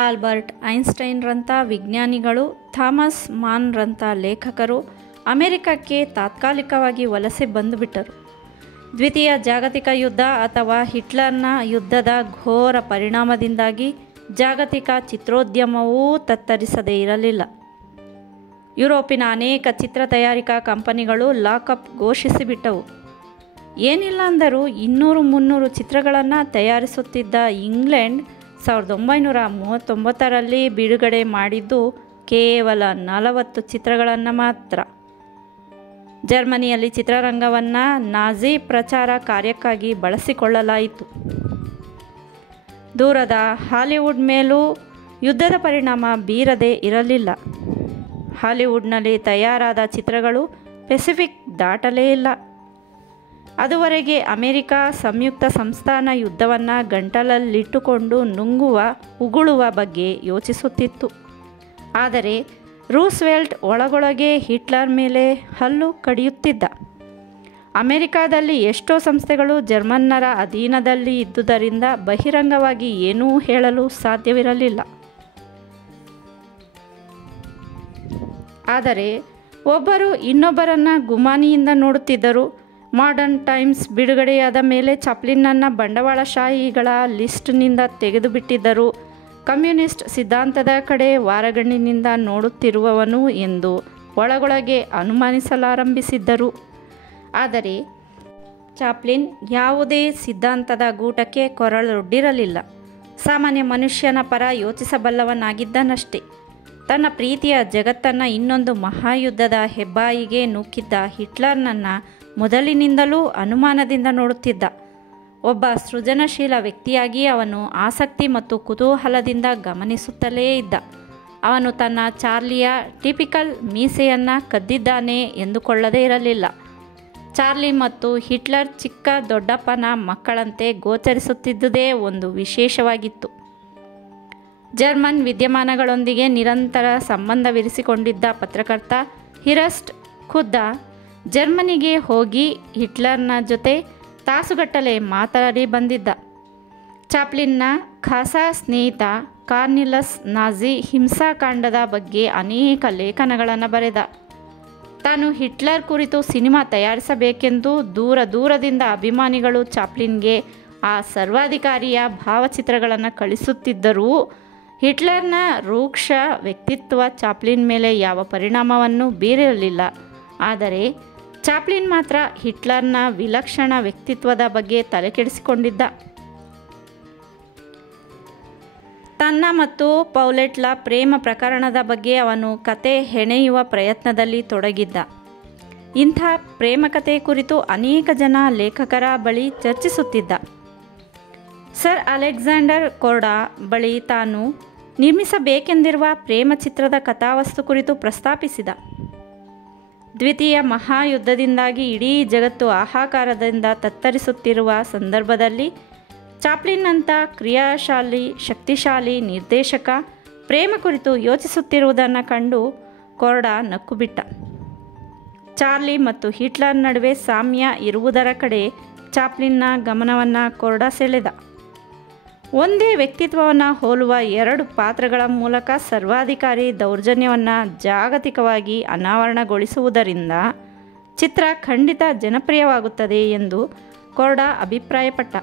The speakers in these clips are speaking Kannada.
ಆಲ್ಬರ್ಟ್ ಐನ್ಸ್ಟೈನ್ರಂಥ ವಿಜ್ಞಾನಿಗಳು, ಥಾಮಸ್ ಮಾನ್ರಂಥ ಲೇಖಕರು ಅಮೆರಿಕಕ್ಕೆ ತಾತ್ಕಾಲಿಕವಾಗಿ ವಲಸೆ ಬಂದುಬಿಟ್ಟರು. ದ್ವಿತೀಯ ಜಾಗತಿಕ ಯುದ್ಧ ಅಥವಾ ಹಿಟ್ಲರ್ನ ಯುದ್ಧದ ಘೋರ ಪರಿಣಾಮದಿಂದಾಗಿ ಜಾಗತಿಕ ಚಿತ್ರೋದ್ಯಮವೂ ತತ್ತರಿಸದೇ ಇರಲಿಲ್ಲ. ಯುರೋಪಿನ ಅನೇಕ ಚಿತ್ರ ತಯಾರಿಕಾ ಕಂಪನಿಗಳು ಲಾಕಪ್ ಘೋಷಿಸಿಬಿಟ್ಟವು. ಏನಿಲ್ಲ ಅಂದರೂ 200-300 ಚಿತ್ರಗಳನ್ನು ತಯಾರಿಸುತ್ತಿದ್ದ ಇಂಗ್ಲೆಂಡ್ 1939ರಲ್ಲಿ ಬಿಡುಗಡೆ ಮಾಡಿದ್ದು ಕೇವಲ 40 ಚಿತ್ರಗಳನ್ನು ಮಾತ್ರ. ಜರ್ಮನಿಯಲ್ಲಿ ಚಿತ್ರರಂಗವನ್ನು ನಾಜಿ ಪ್ರಚಾರ ಕಾರ್ಯಕ್ಕಾಗಿ ಬಳಸಿಕೊಳ್ಳಲಾಯಿತು. ದೂರದ ಹಾಲಿವುಡ್ ಮೇಲೂ ಯುದ್ಧದ ಪರಿಣಾಮ ಬೀರದೇ ಇರಲಿಲ್ಲ. ಹಾಲಿವುಡ್ನಲ್ಲಿ ತಯಾರಾದ ಚಿತ್ರಗಳು ಪೆಸಿಫಿಕ್ ದಾಟಲೇ ಇಲ್ಲ. ಅದುವರೆಗೆ ಅಮೆರಿಕ ಸಂಯುಕ್ತ ಸಂಸ್ಥಾನ ಯುದ್ಧವನ್ನು ಗಂಟಲಲ್ಲಿಟ್ಟುಕೊಂಡು ಉಗುಳುವ ಬಗ್ಗೆ ಯೋಚಿಸುತ್ತಿತ್ತು. ಆದರೆ ರೂಸ್ವೆಲ್ಟ್ ಒಳಗೊಳಗೆ ಹಿಟ್ಲರ್ ಮೇಲೆ ಹಲ್ಲು ಕಡಿಯುತ್ತಿದ್ದ. ಅಮೆರಿಕಾದಲ್ಲಿ ಎಷ್ಟೋ ಸಂಸ್ಥೆಗಳು ಜರ್ಮನ್ನರ ಅಧೀನದಲ್ಲಿ ಇದ್ದುದರಿಂದ ಬಹಿರಂಗವಾಗಿ ಏನೂ ಹೇಳಲು ಸಾಧ್ಯವಿರಲಿಲ್ಲ. ಆದರೆ ಒಬ್ಬರು ಇನ್ನೊಬ್ಬರನ್ನು ಗುಮಾನಿಯಿಂದ ನೋಡುತ್ತಿದ್ದರು. ಮಾಡರ್ನ್ ಟೈಮ್ಸ್ ಬಿಡುಗಡೆಯಾದ ಮೇಲೆ ಚಾಪ್ಲಿನ್ನನ್ನು ಬಂಡವಾಳಶಾಹಿಗಳ ಲಿಸ್ಟ್ನಿಂದ ತೆಗೆದುಬಿಟ್ಟಿದ್ದರು. ಕಮ್ಯುನಿಸ್ಟ್ ಸಿದ್ಧಾಂತದ ಕಡೆ ವಾರಗಣ್ಣಿನಿಂದ ನೋಡುತ್ತಿರುವವನು ಎಂದು ಒಳಗೊಳಗೆ ಅನುಮಾನಿಸಲಾರಂಭಿಸಿದ್ದರು. ಆದರೆ ಚಾಪ್ಲಿನ್ ಯಾವುದೇ ಸಿದ್ಧಾಂತದ ಗೂಟಕ್ಕೆ ಕೊರಳೊಡ್ಡಿರಲಿಲ್ಲ. ಸಾಮಾನ್ಯ ಮನುಷ್ಯನ ಪರ ಯೋಚಿಸಬಲ್ಲವನಾಗಿದ್ದನಷ್ಟೇ. ತನ್ನ ಪ್ರೀತಿಯ ಜಗತ್ತನ್ನು ಇನ್ನೊಂದು ಮಹಾಯುದ್ಧದ ಹೆಬ್ಬಾಯಿಗೆ ನೂಕಿದ್ದ ಹಿಟ್ಲರ್ನನ್ನು ಮೊದಲಿನಿಂದಲೂ ಅನುಮಾನದಿಂದ ನೋಡುತ್ತಿದ್ದ. ಒಬ್ಬ ಸೃಜನಶೀಲ ವ್ಯಕ್ತಿಯಾಗಿ ಅವನು ಆಸಕ್ತಿ ಮತ್ತು ಕುತೂಹಲದಿಂದ ಗಮನಿಸುತ್ತಲೇ ಇದ್ದ. ಅವನು ತನ್ನ ಚಾರ್ಲಿಯ ಟಿಪಿಕಲ್ ಮೀಸೆಯನ್ನು ಕದ್ದಿದ್ದಾನೆ ಎಂದುಕೊಳ್ಳದೇ ಇರಲಿಲ್ಲ. ಚಾರ್ಲಿ ಮತ್ತು ಹಿಟ್ಲರ್ ಚಿಕ್ಕ ದೊಡ್ಡಪ್ಪನ ಮಕ್ಕಳಂತೆ ಗೋಚರಿಸುತ್ತಿದ್ದುದೇ ಒಂದು ವಿಶೇಷವಾಗಿತ್ತು. ಜರ್ಮನ್ ವಿದ್ಯಮಾನಗಳೊಂದಿಗೆ ನಿರಂತರ ಸಂಬಂಧವಿರಿಸಿಕೊಂಡಿದ್ದ ಪತ್ರಕರ್ತ ಹಿರಸ್ಟ್ ಖುದ್ದ ಜರ್ಮನಿಗೆ ಹೋಗಿ ಹಿಟ್ಲರ್ನ ಜೊತೆ ತಾಸುಗಟ್ಟಲೆ ಮಾತಾಡಿ ಬಂದಿದ್ದ. ಚಾಪ್ಲಿನ್ನ ಖಾಸ ಸ್ನೇಹಿತ ಕಾರ್ನಿಲಸ್ ನಾಜಿ ಹಿಂಸಾಕಾಂಡದ ಬಗ್ಗೆ ಅನೇಕ ಲೇಖನಗಳನ್ನು ಬರೆದ. ತಾನು ಹಿಟ್ಲರ್ ಕುರಿತು ಸಿನಿಮಾ ತಯಾರಿಸಬೇಕೆಂದು ದೂರದಿಂದ ಅಭಿಮಾನಿಗಳು ಚಾಪ್ಲಿನ್ಗೆ ಆ ಸರ್ವಾಧಿಕಾರಿಯ ಭಾವಚಿತ್ರಗಳನ್ನು ಕಳಿಸುತ್ತಿದ್ದರೂ ಹಿಟ್ಲರ್ನ ರೂಕ್ಷ ವ್ಯಕ್ತಿತ್ವ ಚಾಪ್ಲಿನ್ ಮೇಲೆ ಯಾವ ಪರಿಣಾಮವನ್ನು ಬೀರಿರಲಿಲ್ಲ. ಆದರೆ ಚಾಪ್ಲಿನ್ ಮಾತ್ರ ಹಿಟ್ಲರ್ನ ವಿಲಕ್ಷಣ ವ್ಯಕ್ತಿತ್ವದ ಬಗ್ಗೆ ತಲೆಕೆಡಿಸಿಕೊಂಡಿದ್ದ. ತನ್ನ ಮತ್ತು ಪೌಲೆಟ್ಳ ಪ್ರೇಮ ಪ್ರಕರಣದ ಬಗ್ಗೆ ಅವನು ಕತೆ ಹೆಣೆಯುವ ಪ್ರಯತ್ನದಲ್ಲಿ ತೊಡಗಿದ್ದ. ಇಂಥ ಪ್ರೇಮ ಕತೆ ಕುರಿತು ಅನೇಕ ಜನ ಲೇಖಕರ ಬಳಿ ಚರ್ಚಿಸುತ್ತಿದ್ದ. ಸರ್ ಅಲೆಕ್ಸಾಂಡರ್ ಕೊರ್ಡಾ ಬಳಿ ತಾನು ನಿರ್ಮಿಸಬೇಕೆಂದಿರುವ ಪ್ರೇಮ ಚಿತ್ರದ ಕಥಾವಸ್ತು ಕುರಿತು ಪ್ರಸ್ತಾಪಿಸಿದ. ದ್ವಿತೀಯ ಮಹಾಯುದ್ಧದಿಂದಾಗಿ ಇಡೀ ಜಗತ್ತು ಹಾಹಾಕಾರದಿಂದ ತತ್ತರಿಸುತ್ತಿರುವ ಸಂದರ್ಭದಲ್ಲಿ ಚಾಪ್ಲಿನ್ನಂಥ ಕ್ರಿಯಾಶಾಲಿ ಶಕ್ತಿಶಾಲಿ ನಿರ್ದೇಶಕ ಪ್ರೇಮ ಕುರಿತು ಯೋಚಿಸುತ್ತಿರುವುದನ್ನು ಕಂಡು ಕೊರ್ಡಾ ನಕ್ಕುಬಿಟ್ಟ. ಚಾರ್ಲಿ ಮತ್ತು ಹಿಟ್ಲರ್ ನಡುವೆ ಸಾಮ್ಯ ಇರುವುದರ ಕಡೆ ಚಾಪ್ಲಿನ್ನ ಗಮನವನ್ನು ಕೊರ್ಡಾ ಸೆಳೆದ. ಒಂದೇ ವ್ಯಕ್ತಿತ್ವವನ್ನು ಹೋಲುವ 2 ಪಾತ್ರಗಳ ಮೂಲಕ ಸರ್ವಾಧಿಕಾರಿ ದೌರ್ಜನ್ಯವನ್ನು ಜಾಗತಿಕವಾಗಿ ಅನಾವರಣಗೊಳಿಸುವುದರಿಂದ ಚಿತ್ರ ಖಂಡಿತ ಜನಪ್ರಿಯವಾಗುತ್ತದೆ ಎಂದು ಕೊರ್ಡಾ ಅಭಿಪ್ರಾಯಪಟ್ಟ.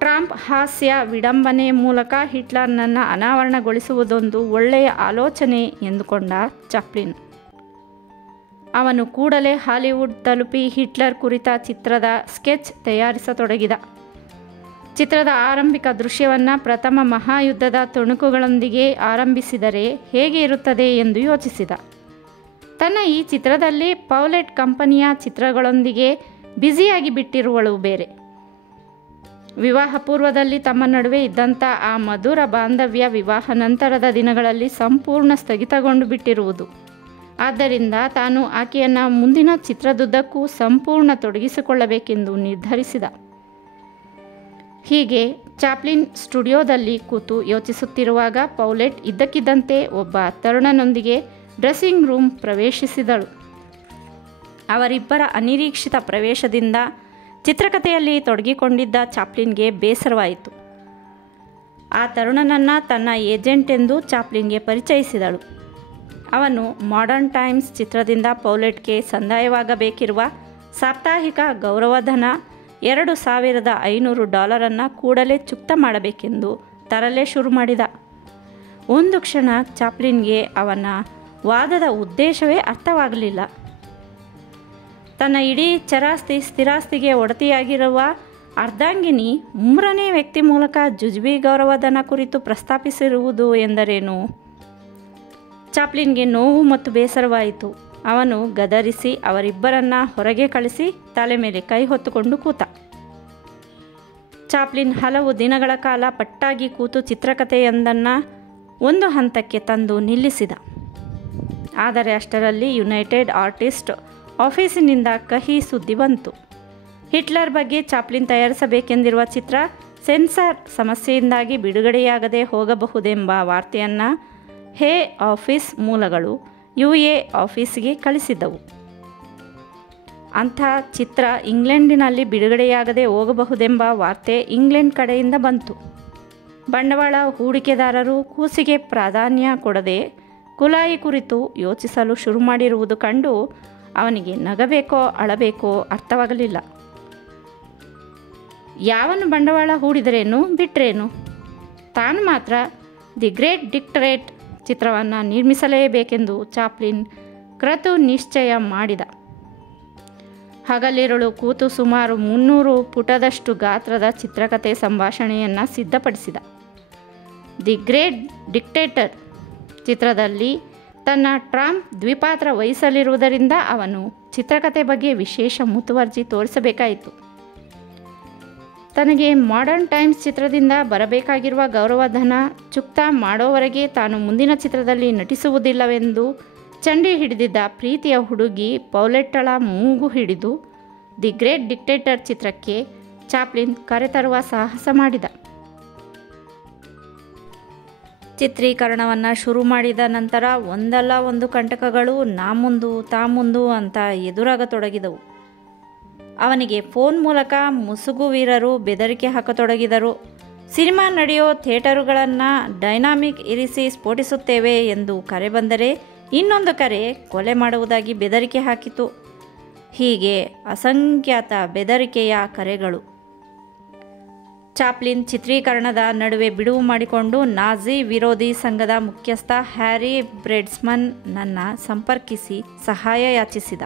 ಟ್ರಂಪ್ ಹಾಸ್ಯ ವಿಡಂಬನೆ ಮೂಲಕ ಹಿಟ್ಲರ್ನನ್ನು ಅನಾವರಣಗೊಳಿಸುವುದೊಂದು ಒಳ್ಳೆಯ ಆಲೋಚನೆ ಎಂದುಕೊಂಡ ಚಾಪ್ಲಿನ್. ಅವನು ಕೂಡಲೇ ಹಾಲಿವುಡ್ ತಲುಪಿ ಹಿಟ್ಲರ್ ಕುರಿತ ಚಿತ್ರದ ಸ್ಕೆಚ್ ತಯಾರಿಸತೊಡಗಿದ. ಚಿತ್ರದ ಆರಂಭಿಕ ದೃಶ್ಯವನ್ನು ಪ್ರಥಮ ಮಹಾಯುದ್ಧದ ತುಣುಕುಗಳೊಂದಿಗೆ ಆರಂಭಿಸಿದರೆ ಹೇಗೆ ಇರುತ್ತದೆ ಎಂದು ಯೋಚಿಸಿದ. ತನ್ನ ಈ ಚಿತ್ರದಲ್ಲಿ ಪೌಲೆಟ್ ಕಂಪನಿಯ ಚಿತ್ರಗಳೊಂದಿಗೆ ಬ್ಯುಸಿಯಾಗಿ ಬಿಟ್ಟಿರುವಳು ಬೇರೆ. ವಿವಾಹ ಪೂರ್ವದಲ್ಲಿ ತಮ್ಮ ನಡುವೆ ಇದ್ದಂಥ ಆ ಮಧುರ ಬಾಂಧವ್ಯ ವಿವಾಹ ನಂತರದ ದಿನಗಳಲ್ಲಿ ಸಂಪೂರ್ಣ ಸ್ಥಗಿತಗೊಂಡು ಬಿಟ್ಟಿರುವುದು. ಆದ್ದರಿಂದ ತಾನು ಆಕೆಯನ್ನು ಮುಂದಿನ ಚಿತ್ರದುದ್ದಕ್ಕೂ ಸಂಪೂರ್ಣ ತೊಡಗಿಸಿಕೊಳ್ಳಬೇಕೆಂದು ನಿರ್ಧರಿಸಿದ. ಹೀಗೆ ಚಾಪ್ಲಿನ್ ಸ್ಟುಡಿಯೋದಲ್ಲಿ ಕೂತು ಯೋಚಿಸುತ್ತಿರುವಾಗ ಪೌಲೆಟ್ ಇದ್ದಕ್ಕಿದ್ದಂತೆ ಒಬ್ಬ ತರುಣನೊಂದಿಗೆ ಡ್ರೆಸ್ಸಿಂಗ್ ರೂಮ್ ಪ್ರವೇಶಿಸಿದಳು. ಅವರಿಬ್ಬರ ಅನಿರೀಕ್ಷಿತ ಪ್ರವೇಶದಿಂದ ಚಿತ್ರಕಥೆಯಲ್ಲಿ ತೊಡಗಿಕೊಂಡಿದ್ದ ಚಾಪ್ಲಿನ್ಗೆ ಬೇಸರವಾಯಿತು. ಆ ತರುಣನನ್ನು ತನ್ನ ಏಜೆಂಟ್ ಎಂದು ಚಾಪ್ಲಿನ್ಗೆ ಪರಿಚಯಿಸಿದಳು. ಅವನು ಮಾಡರ್ನ್ ಟೈಮ್ಸ್ ಚಿತ್ರದಿಂದ ಪೌಲೆಟ್ಗೆ ಸಂದಾಯವಾಗಬೇಕಿರುವ ಸಾಪ್ತಾಹಿಕ ಗೌರವಧನ $2,500 ಕೂಡಲೇ ಚುಕ್ತ ಮಾಡಬೇಕೆಂದು ತರಲೇ ಶುರು ಮಾಡಿದ. ಒಂದು ಕ್ಷಣ ಚಾಪ್ಲಿನ್ಗೆ ಅವನ ವಾದದ ಉದ್ದೇಶವೇ ಅರ್ಥವಾಗಲಿಲ್ಲ. ತನ್ನ ಇಡೀ ಚರಾಸ್ತಿ ಸ್ಥಿರಾಸ್ತಿಗೆ ಒಡತಿಯಾಗಿರುವ ಅರ್ಧಾಂಗಿನಿ 3ನೇ ವ್ಯಕ್ತಿ ಮೂಲಕ ಜುಜುಬಿ ಗೌರವಧನ ಕುರಿತು ಪ್ರಸ್ತಾಪಿಸಿರುವುದು ಎಂದರೇನು? ಚಾಪ್ಲಿನ್ಗೆ ನೋವು ಮತ್ತು ಬೇಸರವಾಯಿತು. ಅವನು ಗದರಿಸಿ ಅವರಿಬ್ಬರನ್ನ ಹೊರಗೆ ಕಳಿಸಿ ತಲೆ ಮೇಲೆ ಕೈ ಹೊತ್ತುಕೊಂಡು ಕೂತ. ಚಾಪ್ಲಿನ್ ಹಲವು ದಿನಗಳ ಕಾಲ ಪಟ್ಟಾಗಿ ಕೂತು ಚಿತ್ರಕಥೆಯೊಂದನ್ನು ಒಂದು ಹಂತಕ್ಕೆ ತಂದು ನಿಲ್ಲಿಸಿದ. ಆದರೆ ಅಷ್ಟರಲ್ಲಿ ಯುನೈಟೆಡ್ ಆರ್ಟಿಸ್ಟ್ ಆಫೀಸಿನಿಂದ ಕಹಿ ಸುದ್ದಿ ಬಂತು. ಹಿಟ್ಲರ್ ಬಗ್ಗೆ ಚಾಪ್ಲಿನ್ ತಯಾರಿಸಬೇಕೆಂದಿರುವ ಚಿತ್ರ ಸೆನ್ಸಾರ್ ಸಮಸ್ಯೆಯಿಂದಾಗಿ ಬಿಡುಗಡೆಯಾಗದೆ ಹೋಗಬಹುದೆಂಬ ವಾರ್ತೆಯನ್ನು ಹೇ ಆಫೀಸ್ ಮೂಲಗಳು UA ಆಫೀಸಿಗೆ ಕಳಿಸಿದ್ದವು. ಅಂಥ ಚಿತ್ರ ಇಂಗ್ಲೆಂಡಿನಲ್ಲಿ ಬಿಡುಗಡೆಯಾಗದೆ ಹೋಗಬಹುದೆಂಬ ವಾರ್ತೆ ಇಂಗ್ಲೆಂಡ್ ಕಡೆಯಿಂದ ಬಂತು. ಬಂಡವಾಳ ಹೂಡಿಕೆದಾರರು ಕೂಸಿಗೆ ಪ್ರಾಧಾನ್ಯ ಕೊಡದೆ ಕುಲಾಯಿ ಕುರಿತು ಯೋಚಿಸಲು ಶುರು ಮಾಡಿರುವುದು ಕಂಡು ಅವನಿಗೆ ನಗಬೇಕೋ ಅಳಬೇಕೋ ಅರ್ಥವಾಗಲಿಲ್ಲ. ಯಾವನು ಬಂಡವಾಳ ಹೂಡಿದರೇನು ಬಿಟ್ರೇನು, ತಾನು ಮಾತ್ರ ದಿ ಗ್ರೇಟ್ ಡಿಕ್ಟರೇಟ್ ಚಿತ್ರವನ್ನು ನಿರ್ಮಿಸಲೇಬೇಕೆಂದು ಚಾಪ್ಲಿನ್ ಕ್ರತು ನಿಶ್ಚಯ ಮಾಡಿದ. ಹಗಲಿರುಳು ಕೂತು ಸುಮಾರು 300 ಪುಟದಷ್ಟು ಗಾತ್ರದ ಚಿತ್ರಕಥೆ ಸಂಭಾಷಣೆಯನ್ನು ಸಿದ್ಧಪಡಿಸಿದ. ದಿ ಗ್ರೇಟ್ ಡಿಕ್ಟೇಟರ್ ಚಿತ್ರದಲ್ಲಿ ತನ್ನ ಟ್ರಂಪ್ ದ್ವಿಪಾತ್ರ ವಹಿಸಲಿರುವುದರಿಂದ ಅವನು ಚಿತ್ರಕಥೆ ಬಗ್ಗೆ ವಿಶೇಷ ಮುತುವರ್ಜಿ ತೋರಿಸಬೇಕಾಯಿತು. ತನಗೆ ಮಾಡರ್ನ್ ಟೈಮ್ಸ್ ಚಿತ್ರದಿಂದ ಬರಬೇಕಾಗಿರುವ ಗೌರವಧನ ಚುಕ್ತ ಮಾಡೋವರೆಗೆ ತಾನು ಮುಂದಿನ ಚಿತ್ರದಲ್ಲಿ ನಟಿಸುವುದಿಲ್ಲವೆಂದು ಚಂಡಿ ಹಿಡಿದಿದ್ದ ಪ್ರೀತಿಯ ಹುಡುಗಿ ಪೌಲೆಟ್ಟಳ ಮೂಗು ಹಿಡಿದು ದಿ ಗ್ರೇಟ್ ಡಿಕ್ಟೇಟರ್ ಚಿತ್ರಕ್ಕೆ ಚಾಪ್ಲಿನ್ ಕರೆತರುವ ಸಾಹಸ ಮಾಡಿದ. ಚಿತ್ರೀಕರಣವನ್ನು ಶುರು ಮಾಡಿದ ನಂತರ ಒಂದಲ್ಲ ಒಂದು ಕಂಟಕಗಳು ನಾ ಮುಂದು ತಾ ಮುಂದು ಅಂತ ಎದುರಾಗತೊಡಗಿದವು. ಅವನಿಗೆ ಫೋನ್ ಮೂಲಕ ಮುಸುಗುವೀರರು ಬೆದರಿಕೆ ಹಾಕತೊಡಗಿದರು. ಸಿನಿಮಾ ನಡೆಯೋ ಥಿಯೇಟರುಗಳನ್ನು ಡೈನಾಮಿಕ್ ಇರಿಸಿ ಸ್ಫೋಟಿಸುತ್ತೇವೆ ಎಂದು ಕರೆ ಬಂದರೆ ಇನ್ನೊಂದು ಕರೆ ಕೊಲೆ ಮಾಡುವುದಾಗಿ ಬೆದರಿಕೆ ಹಾಕಿತು. ಹೀಗೆ ಅಸಂಖ್ಯಾತ ಬೆದರಿಕೆಯ ಕರೆಗಳು. ಚಾಪ್ಲಿನ್ ಚಿತ್ರೀಕರಣದ ನಡುವೆ ಬಿಡುವು ಮಾಡಿಕೊಂಡು ನಾಜಿ ವಿರೋಧಿ ಸಂಘದ ಮುಖ್ಯಸ್ಥ ಹ್ಯಾರಿ ಬ್ರೆಡ್ಸ್ಮನ್ನನ್ನು ಸಂಪರ್ಕಿಸಿ ಸಹಾಯ ಯಾಚಿಸಿದ.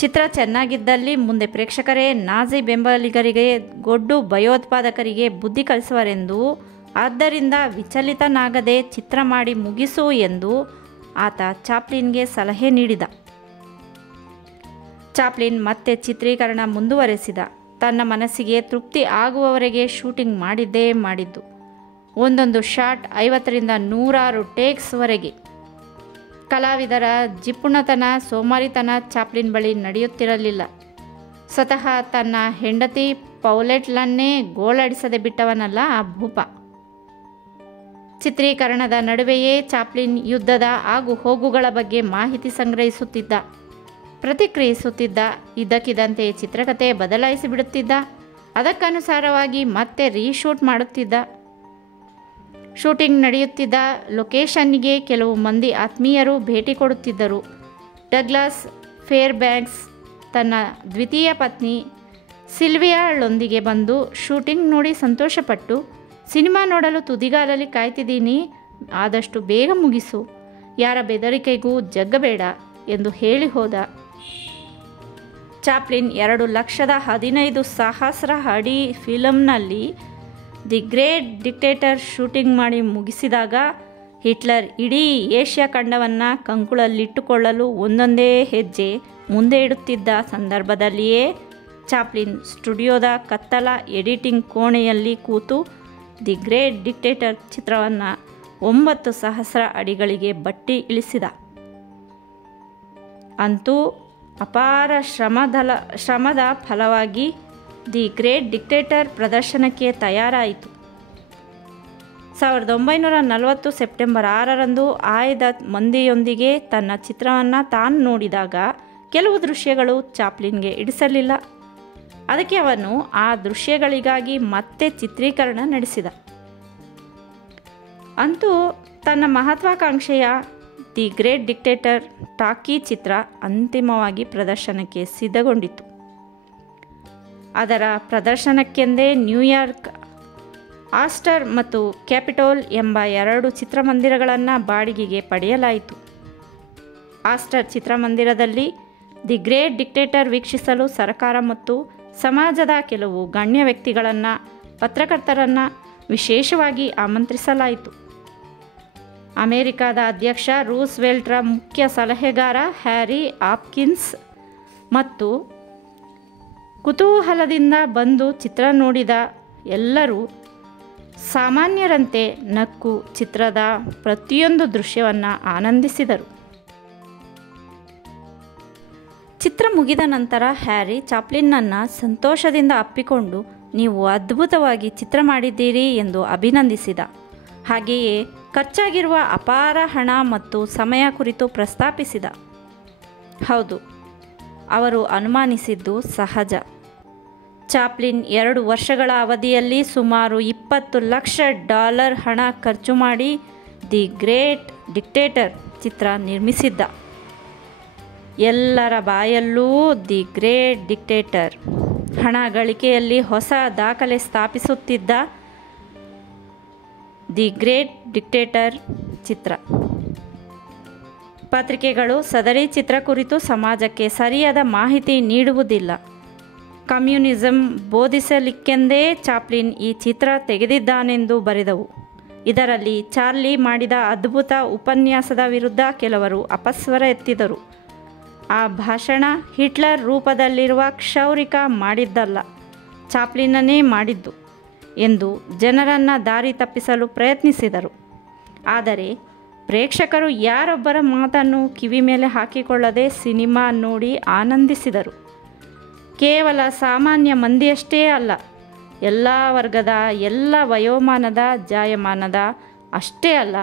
ಚಿತ್ರ ಚೆನ್ನಾಗಿದ್ದಲ್ಲಿ ಮುಂದೆ ಪ್ರೇಕ್ಷಕರೇ ನಾಜಿ ಬೆಂಬಲಿಗರಿಗೆ ಗೊಡ್ಡು ಭಯೋತ್ಪಾದಕರಿಗೆ ಬುದ್ಧಿ ಕಲಿಸುವರೆಂದು, ಆದ್ದರಿಂದ ವಿಚಲಿತನಾಗದೆ ಚಿತ್ರ ಮಾಡಿ ಮುಗಿಸು ಎಂದು ಆತ ಚಾಪ್ಲಿನ್ಗೆ ಸಲಹೆ ನೀಡಿದ. ಚಾಪ್ಲಿನ್ ಮತ್ತೆ ಚಿತ್ರೀಕರಣ ಮುಂದುವರೆಸಿದ. ತನ್ನ ಮನಸ್ಸಿಗೆ ತೃಪ್ತಿ ಆಗುವವರೆಗೆ ಶೂಟಿಂಗ್ ಮಾಡಿದ್ದೇ ಮಾಡಿದ್ದು. ಒಂದೊಂದು ಶಾಟ್ 50ರಿಂದ 100 ಟೇಕ್ಸ್ವರೆಗೆ. ಕಲಾವಿದರ ಜಿಪುಣತನ, ಸೋಮಾರಿತನ ಚಾಪ್ಲಿನ್ ಬಳಿ ನಡೆಯುತ್ತಿರಲಿಲ್ಲ. ಸ್ವತಃ ತನ್ನ ಹೆಂಡತಿ ಪೌಲೆಟ್ಲನ್ನೇ ಗೋಳಾಡಿಸದೆ ಬಿಟ್ಟವನಲ್ಲ ಆ ಭೂಪ. ಚಿತ್ರೀಕರಣದ ನಡುವೆಯೇ ಚಾಪ್ಲಿನ್ ಯುದ್ಧದ ಆಗು ಹೋಗುಗಳ ಬಗ್ಗೆ ಮಾಹಿತಿ ಸಂಗ್ರಹಿಸುತ್ತಿದ್ದ, ಪ್ರತಿಕ್ರಿಯಿಸುತ್ತಿದ್ದ. ಇದ್ದಕ್ಕಿದ್ದಂತೆ ಚಿತ್ರಕಥೆ ಬದಲಾಯಿಸಿಬಿಡುತ್ತಿದ್ದ. ಅದಕ್ಕನುಸಾರವಾಗಿ ಮತ್ತೆ ರೀಶೂಟ್ ಮಾಡುತ್ತಿದ್ದ. ಶೂಟಿಂಗ್ ನಡೆಯುತ್ತಿದ್ದ ಲೊಕೇಶನ್ನಿಗೆ ಕೆಲವು ಮಂದಿ ಆತ್ಮೀಯರು ಭೇಟಿ ಕೊಡುತ್ತಿದ್ದರು. ಡಗ್ಲಾಸ್ ಫೇರ್ಬ್ಯಾಂಕ್ಸ್ ತನ್ನ ದ್ವಿತೀಯ ಪತ್ನಿ ಸಿಲ್ವಿಯಾಳೊಂದಿಗೆ ಬಂದು ಶೂಟಿಂಗ್ ನೋಡಿ ಸಂತೋಷಪಟ್ಟು, ಸಿನಿಮಾ ನೋಡಲು ತುದಿಗಾಲಲ್ಲಿ ಕಾಯ್ತಿದ್ದೀನಿ, ಆದಷ್ಟು ಬೇಗ ಮುಗಿಸು, ಯಾರ ಬೆದರಿಕೆಗೂ ಜಗ್ಗಬೇಡ ಎಂದು ಹೇಳಿ ಹೋದ. ಚಾಪ್ಲಿನ್ 2,15,000 ಅಡಿ ಫಿಲಮ್ನಲ್ಲಿ ದಿ ಗ್ರೇಟ್ ಡಿಕ್ಟೇಟರ್ ಶೂಟಿಂಗ್ ಮಾಡಿ ಮುಗಿಸಿದಾಗ ಹಿಟ್ಲರ್ ಇಡೀ ಏಷ್ಯಾ ಖಂಡವನ್ನು ಕಂಕುಳಲ್ಲಿಟ್ಟುಕೊಳ್ಳಲು ಒಂದೊಂದೇ ಹೆಜ್ಜೆ ಮುಂದೆ ಇಡುತ್ತಿದ್ದ ಸಂದರ್ಭದಲ್ಲಿಯೇ ಚಾಪ್ಲಿನ್ ಸ್ಟುಡಿಯೋದ ಕತ್ತಲ ಎಡಿಟಿಂಗ್ ಕೋಣೆಯಲ್ಲಿ ಕೂತು ದಿ ಗ್ರೇಟ್ ಡಿಕ್ಟೇಟರ್ ಚಿತ್ರವನ್ನು 9,000 ಅಡಿಗಳಿಗೆ ಬಟ್ಟಿ ಇಳಿಸಿದ. ಅಂತೂ ಅಪಾರ ಶ್ರಮದ ಫಲವಾಗಿ ದಿ ಗ್ರೇಟ್ ಡಿಕ್ಟೇಟರ್ ಪ್ರದರ್ಶನಕ್ಕೆ ತಯಾರಾಯಿತು. 1940 ಸೆಪ್ಟೆಂಬರ್ 6ರಂದು ಆಯ್ದ ಮಂದಿಯೊಂದಿಗೆ ತನ್ನ ಚಿತ್ರವನ್ನು ತಾನು ನೋಡಿದಾಗ ಕೆಲವು ದೃಶ್ಯಗಳು ಚಾಪ್ಲಿನ್ಗೆ ಇಡಿಸಲಿಲ್ಲ. ಅದಕ್ಕೆ ಅವನು ಆ ದೃಶ್ಯಗಳಿಗಾಗಿ ಮತ್ತೆ ಚಿತ್ರೀಕರಣ ನಡೆಸಿದ. ಅಂತೂ ತನ್ನ ಮಹತ್ವಾಕಾಂಕ್ಷೆಯ ದಿ ಗ್ರೇಟ್ ಡಿಕ್ಟೇಟರ್ ಟಾಕಿ ಚಿತ್ರ ಅಂತಿಮವಾಗಿ ಪ್ರದರ್ಶನಕ್ಕೆ ಸಿದ್ಧಗೊಂಡಿತು. ಅದರ ಪ್ರದರ್ಶನಕ್ಕೆಂದೇ ನ್ಯೂಯಾರ್ಕ್ ಆಸ್ಟರ್ ಮತ್ತು ಕ್ಯಾಪಿಟೋಲ್ ಎಂಬ 2 ಚಿತ್ರಮಂದಿರಗಳನ್ನು ಬಾಡಿಗೆಗೆ ಪಡೆಯಲಾಯಿತು. ಆಸ್ಟರ್ ಚಿತ್ರಮಂದಿರದಲ್ಲಿ ದಿ ಗ್ರೇಟ್ ಡಿಕ್ಟೇಟರ್ ವೀಕ್ಷಿಸಲು ಸರ್ಕಾರ ಮತ್ತು ಸಮಾಜದ ಕೆಲವು ಗಣ್ಯ ವ್ಯಕ್ತಿಗಳನ್ನು, ಪತ್ರಕರ್ತರನ್ನು ವಿಶೇಷವಾಗಿ ಆಮಂತ್ರಿಸಲಾಯಿತು. ಅಮೆರಿಕದ ಅಧ್ಯಕ್ಷ ರೂಸ್ವೆಲ್ಟ್ರ ಮುಖ್ಯ ಸಲಹೆಗಾರ ಹ್ಯಾರಿ ಆಪ್ಕಿನ್ಸ್ ಮತ್ತು ಕುತೂಹಲದಿಂದ ಬಂದು ಚಿತ್ರ ನೋಡಿದ ಎಲ್ಲರೂ ಸಾಮಾನ್ಯರಂತೆ ನಕ್ಕು ಚಿತ್ರದ ಪ್ರತಿಯೊಂದು ದೃಶ್ಯವನ್ನು ಆನಂದಿಸಿದರು. ಚಿತ್ರ ಮುಗಿದ ನಂತರ ಹ್ಯಾರಿ ಚಾಪ್ಲಿನ್ನನ್ನು ಸಂತೋಷದಿಂದ ಅಪ್ಪಿಕೊಂಡು, ನೀವು ಅದ್ಭುತವಾಗಿ ಚಿತ್ರ ಮಾಡಿದ್ದೀರಿ ಎಂದು ಅಭಿನಂದಿಸಿದ. ಹಾಗೆಯೇ ಖರ್ಚಾಗಿರುವ ಅಪಾರ ಹಣ ಮತ್ತು ಸಮಯ ಕುರಿತು ಪ್ರಸ್ತಾಪಿಸಿದ. ಹೌದು, ಅವರು ಅನುಮಾನಿಸಿದ್ದು ಸಹಜ. ಚಾಪ್ಲಿನ್ 2 ವರ್ಷಗಳ ಅವಧಿಯಲ್ಲಿ ಸುಮಾರು $20 ಲಕ್ಷ ಹಣ ಖರ್ಚು ಮಾಡಿ ದಿ ಗ್ರೇಟ್ ಡಿಕ್ಟೇಟರ್ ಚಿತ್ರ ನಿರ್ಮಿಸಿದ್ದ. ಎಲ್ಲರ ಬಾಯಲ್ಲೂ ದಿ ಗ್ರೇಟ್ ಡಿಕ್ಟೇಟರ್, ಹಣ ಗಳಿಕೆಯಲ್ಲಿ ಹೊಸ ದಾಖಲೆ ಸ್ಥಾಪಿಸುತ್ತಿದ್ದ ದಿ ಗ್ರೇಟ್ ಡಿಕ್ಟೇಟರ್ ಚಿತ್ರ. ಪತ್ರಿಕೆಗಳು ಸದರಿ ಚಿತ್ರ ಕುರಿತು ಸಮಾಜಕ್ಕೆ ಸರಿಯಾದ ಮಾಹಿತಿ ನೀಡುವುದಿಲ್ಲ. ಕಮ್ಯುನಿಸಂ ಬೋಧಿಸಲಿಕ್ಕೆಂದೇ ಚಾಪ್ಲಿನ್ ಈ ಚಿತ್ರ ತೆಗೆದಿದ್ದಾನೆಂದು ಬರೆದವು. ಇದರಲ್ಲಿ ಚಾರ್ಲಿ ಮಾಡಿದ ಅದ್ಭುತ ಉಪನ್ಯಾಸದ ವಿರುದ್ಧ ಕೆಲವರು ಅಪಸ್ವರ ಎತ್ತಿದರು. ಆ ಭಾಷಣ ಹಿಟ್ಲರ್ ರೂಪದಲ್ಲಿರುವ ಕ್ಷೌರಿಕ ಮಾಡಿದ್ದಲ್ಲ, ಚಾಪ್ಲಿನ್ನನೇ ಮಾಡಿದ್ದು ಎಂದು ಜನರನ್ನು ದಾರಿ ತಪ್ಪಿಸಲು ಪ್ರಯತ್ನಿಸಿದರು. ಆದರೆ ಪ್ರೇಕ್ಷಕರು ಯಾರೊಬ್ಬರ ಮಾತನ್ನು ಕಿವಿ ಮೇಲೆ ಹಾಕಿಕೊಳ್ಳದೆ ಸಿನಿಮಾ ನೋಡಿ ಆನಂದಿಸಿದರು. ಕೇವಲ ಸಾಮಾನ್ಯ ಮಂದಿಯಷ್ಟೇ ಅಲ್ಲ, ಎಲ್ಲ ವರ್ಗದ, ಎಲ್ಲ ವಯೋಮಾನದ, ಜಾಯಮಾನದ ಅಷ್ಟೇ ಅಲ್ಲ,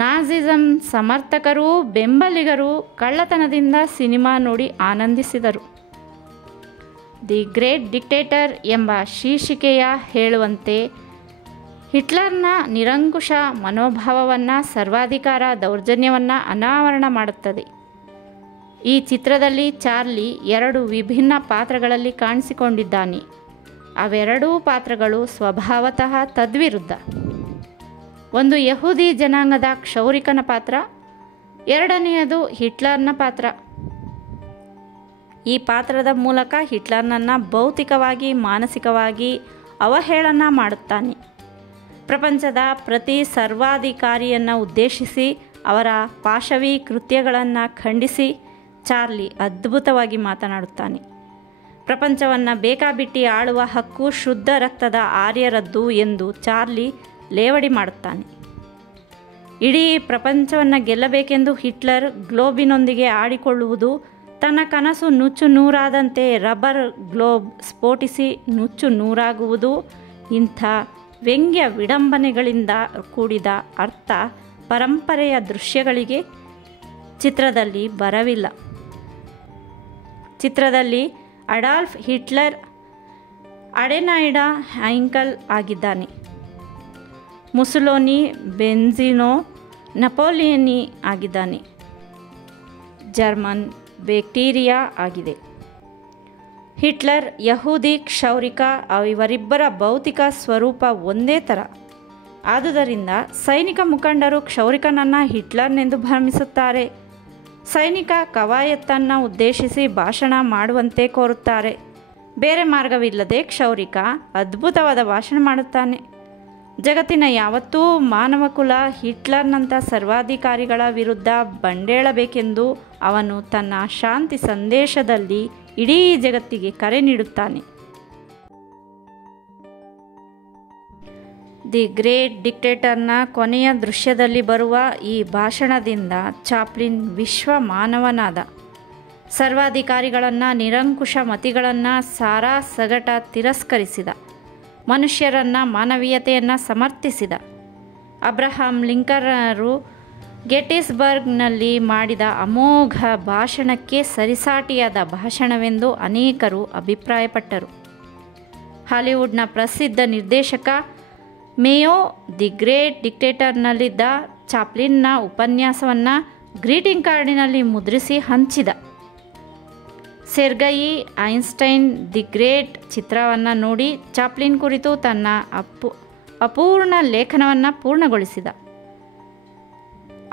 ನಾಜಿಸಂ ಸಮರ್ಥಕರು, ಬೆಂಬಲಿಗರು ಕಳ್ಳತನದಿಂದ ಸಿನಿಮಾ ನೋಡಿ ಆನಂದಿಸಿದರು. ದಿ ಗ್ರೇಟ್ ಡಿಕ್ಟೇಟರ್ ಎಂಬ ಶೀರ್ಷಿಕೆಯ ಹೇಳುವಂತೆ ಹಿಟ್ಲರ್ನ ನಿರಂಕುಶ ಮನೋಭಾವವನ್ನು, ಸರ್ವಾಧಿಕಾರ ದೌರ್ಜನ್ಯವನ್ನು ಅನಾವರಣ ಮಾಡುತ್ತದೆ. ಈ ಚಿತ್ರದಲ್ಲಿ ಚಾರ್ಲಿ 2 ವಿಭಿನ್ನ ಪಾತ್ರಗಳಲ್ಲಿ ಕಾಣಿಸಿಕೊಂಡಿದ್ದಾನೆ. ಅವೆರಡೂ ಪಾತ್ರಗಳು ಸ್ವಭಾವತಃ ತದ್ವಿರುದ್ಧ. ಒಂದು ಯಹೂದಿ ಜನಾಂಗದ ಕ್ಷೌರಿಕನ ಪಾತ್ರ, ಎರಡನೆಯದು ಹಿಟ್ಲರ್ನ ಪಾತ್ರ. ಈ ಪಾತ್ರದ ಮೂಲಕ ಹಿಟ್ಲರ್ನನ್ನು ಭೌತಿಕವಾಗಿ, ಮಾನಸಿಕವಾಗಿ ಅವಹೇಳನ ಮಾಡುತ್ತಾನೆ. ಪ್ರಪಂಚದ ಪ್ರತಿ ಸರ್ವಾಧಿಕಾರಿಯನ್ನು ಉದ್ದೇಶಿಸಿ ಅವರ ಪಾಶವಿ ಕೃತ್ಯಗಳನ್ನು ಖಂಡಿಸಿ ಚಾರ್ಲಿ ಅದ್ಭುತವಾಗಿ ಮಾತನಾಡುತ್ತಾನೆ. ಪ್ರಪಂಚವನ್ನು ಬೇಕಾಬಿಟ್ಟಿ ಆಳುವ ಹಕ್ಕು ಶುದ್ಧ ರಕ್ತದ ಆರ್ಯರದ್ದು ಎಂದು ಚಾರ್ಲಿ ಲೇವಡಿ ಮಾಡುತ್ತಾನೆ. ಇಡೀ ಪ್ರಪಂಚವನ್ನು ಗೆಲ್ಲಬೇಕೆಂದು ಹಿಟ್ಲರ್ ಗ್ಲೋಬಿನೊಂದಿಗೆ ಆಡಿಕೊಳ್ಳುವುದು, ತನ್ನ ಕನಸು ನುಚ್ಚು ನೂರಾದಂತೆ ರಬ್ಬರ್ ಗ್ಲೋಬ್ ಸ್ಫೋಟಿಸಿ ನುಚ್ಚು ನೂರಾಗುವುದು, ಇಂಥ ವ್ಯಂಗ್ಯ ವಿಡಂಬನೆಗಳಿಂದ ಕೂಡಿದ ಅರ್ಥ ಪರಂಪರೆಯ ದೃಶ್ಯಗಳಿಗೆ ಚಿತ್ರದಲ್ಲಿ ಬರವಿಲ್ಲ. ಚಿತ್ರದಲ್ಲಿ ಅಡಾಲ್ಫ್ ಹಿಟ್ಲರ್ ಅಡೆನಾಯ್ಡ ಹೈಂಕಲ್ ಆಗಿದ್ದಾನೆ. ಮುಸೊಲಿನಿ ಬೆಂಜಿನೋ ನಪೋಲಿಯನಿ ಆಗಿದ್ದಾನೆ. ಜರ್ಮನ್ ಬ್ಯಾಕ್ಟೀರಿಯಾ ಆಗಿದೆ. ಹಿಟ್ಲರ್ ಯಹೂದಿ ಕ್ಷೌರಿಕ, ಇವರಿಬ್ಬರ ಭೌತಿಕ ಸ್ವರೂಪ ಒಂದೇ ಥರ. ಆದುದರಿಂದ ಸೈನಿಕ ಮುಖಂಡರು ಕ್ಷೌರಿಕನನ್ನು ಹಿಟ್ಲರ್ನೆಂದು ಭ್ರಮಿಸುತ್ತಾರೆ. ಸೈನಿಕ ಕವಾಯತನ್ನು ಉದ್ದೇಶಿಸಿ ಭಾಷಣ ಮಾಡುವಂತೆ ಕೋರುತ್ತಾರೆ. ಬೇರೆ ಮಾರ್ಗವಿಲ್ಲದೆ ಕ್ಷೌರಿಕ ಅದ್ಭುತವಾದ ಭಾಷಣ ಮಾಡುತ್ತಾನೆ. ಜಗತ್ತಿನ ಯಾವತ್ತೂ ಮಾನವಕುಲ ಹಿಟ್ಲರ್ನಂಥ ಸರ್ವಾಧಿಕಾರಿಗಳ ವಿರುದ್ಧ ಬಂಡೇಳಬೇಕೆಂದು ಅವನು ತನ್ನ ಶಾಂತಿ ಸಂದೇಶದಲ್ಲಿ ಇಡೀ ಜಗತ್ತಿಗೆ ಕರೆ ನೀಡುತ್ತಾನೆ. ದಿ ಗ್ರೇಟ್ ಡಿಕ್ಟೇಟರ್ನ ಕೊನೆಯ ದೃಶ್ಯದಲ್ಲಿ ಬರುವ ಈ ಭಾಷಣದಿಂದ ಚಾಪ್ಲಿನ್ ವಿಶ್ವ ಮಾನವನಾದ. ಸರ್ವಾಧಿಕಾರಿಗಳನ್ನು, ನಿರಂಕುಶ ಮತಿಗಳನ್ನು ಸಾರಾಸಗಟ ತಿರಸ್ಕರಿಸಿದ. ಮನುಷ್ಯರನ್ನು, ಮಾನವೀಯತೆಯನ್ನು ಸಮರ್ಥಿಸಿದ. ಅಬ್ರಹಾಂ ಲಿಂಕನ್ನರು ಗೆಟಿಸ್ಬರ್ಗ್ನಲ್ಲಿ ಮಾಡಿದ ಅಮೋಘ ಭಾಷಣಕ್ಕೆ ಸರಿಸಾಟಿಯಾದ ಭಾಷಣವೆಂದು ಅನೇಕರು ಅಭಿಪ್ರಾಯಪಟ್ಟರು. ಹಾಲಿವುಡ್ನ ಪ್ರಸಿದ್ಧ ನಿರ್ದೇಶಕ ಮೇಯೋ ದಿ ಗ್ರೇಟ್ ಡಿಕ್ಟೇಟರ್ನಲ್ಲಿದ್ದ ಚಾಪ್ಲಿನ್ನ ಉಪನ್ಯಾಸವನ್ನು ಗ್ರೀಟಿಂಗ್ ಕಾರ್ಡಿನಲ್ಲಿ ಮುದ್ರಿಸಿ ಹಂಚಿದ. ಸೆರ್ಗಯಿ ಐನ್ಸ್ಟೈನ್ ದಿ ಗ್ರೇಟ್ ಚಿತ್ರವನ್ನು ನೋಡಿ ಚಾಪ್ಲಿನ್ ಕುರಿತು ತನ್ನ ಅಪೂರ್ಣ ಲೇಖನವನ್ನು ಪೂರ್ಣಗೊಳಿಸಿದ.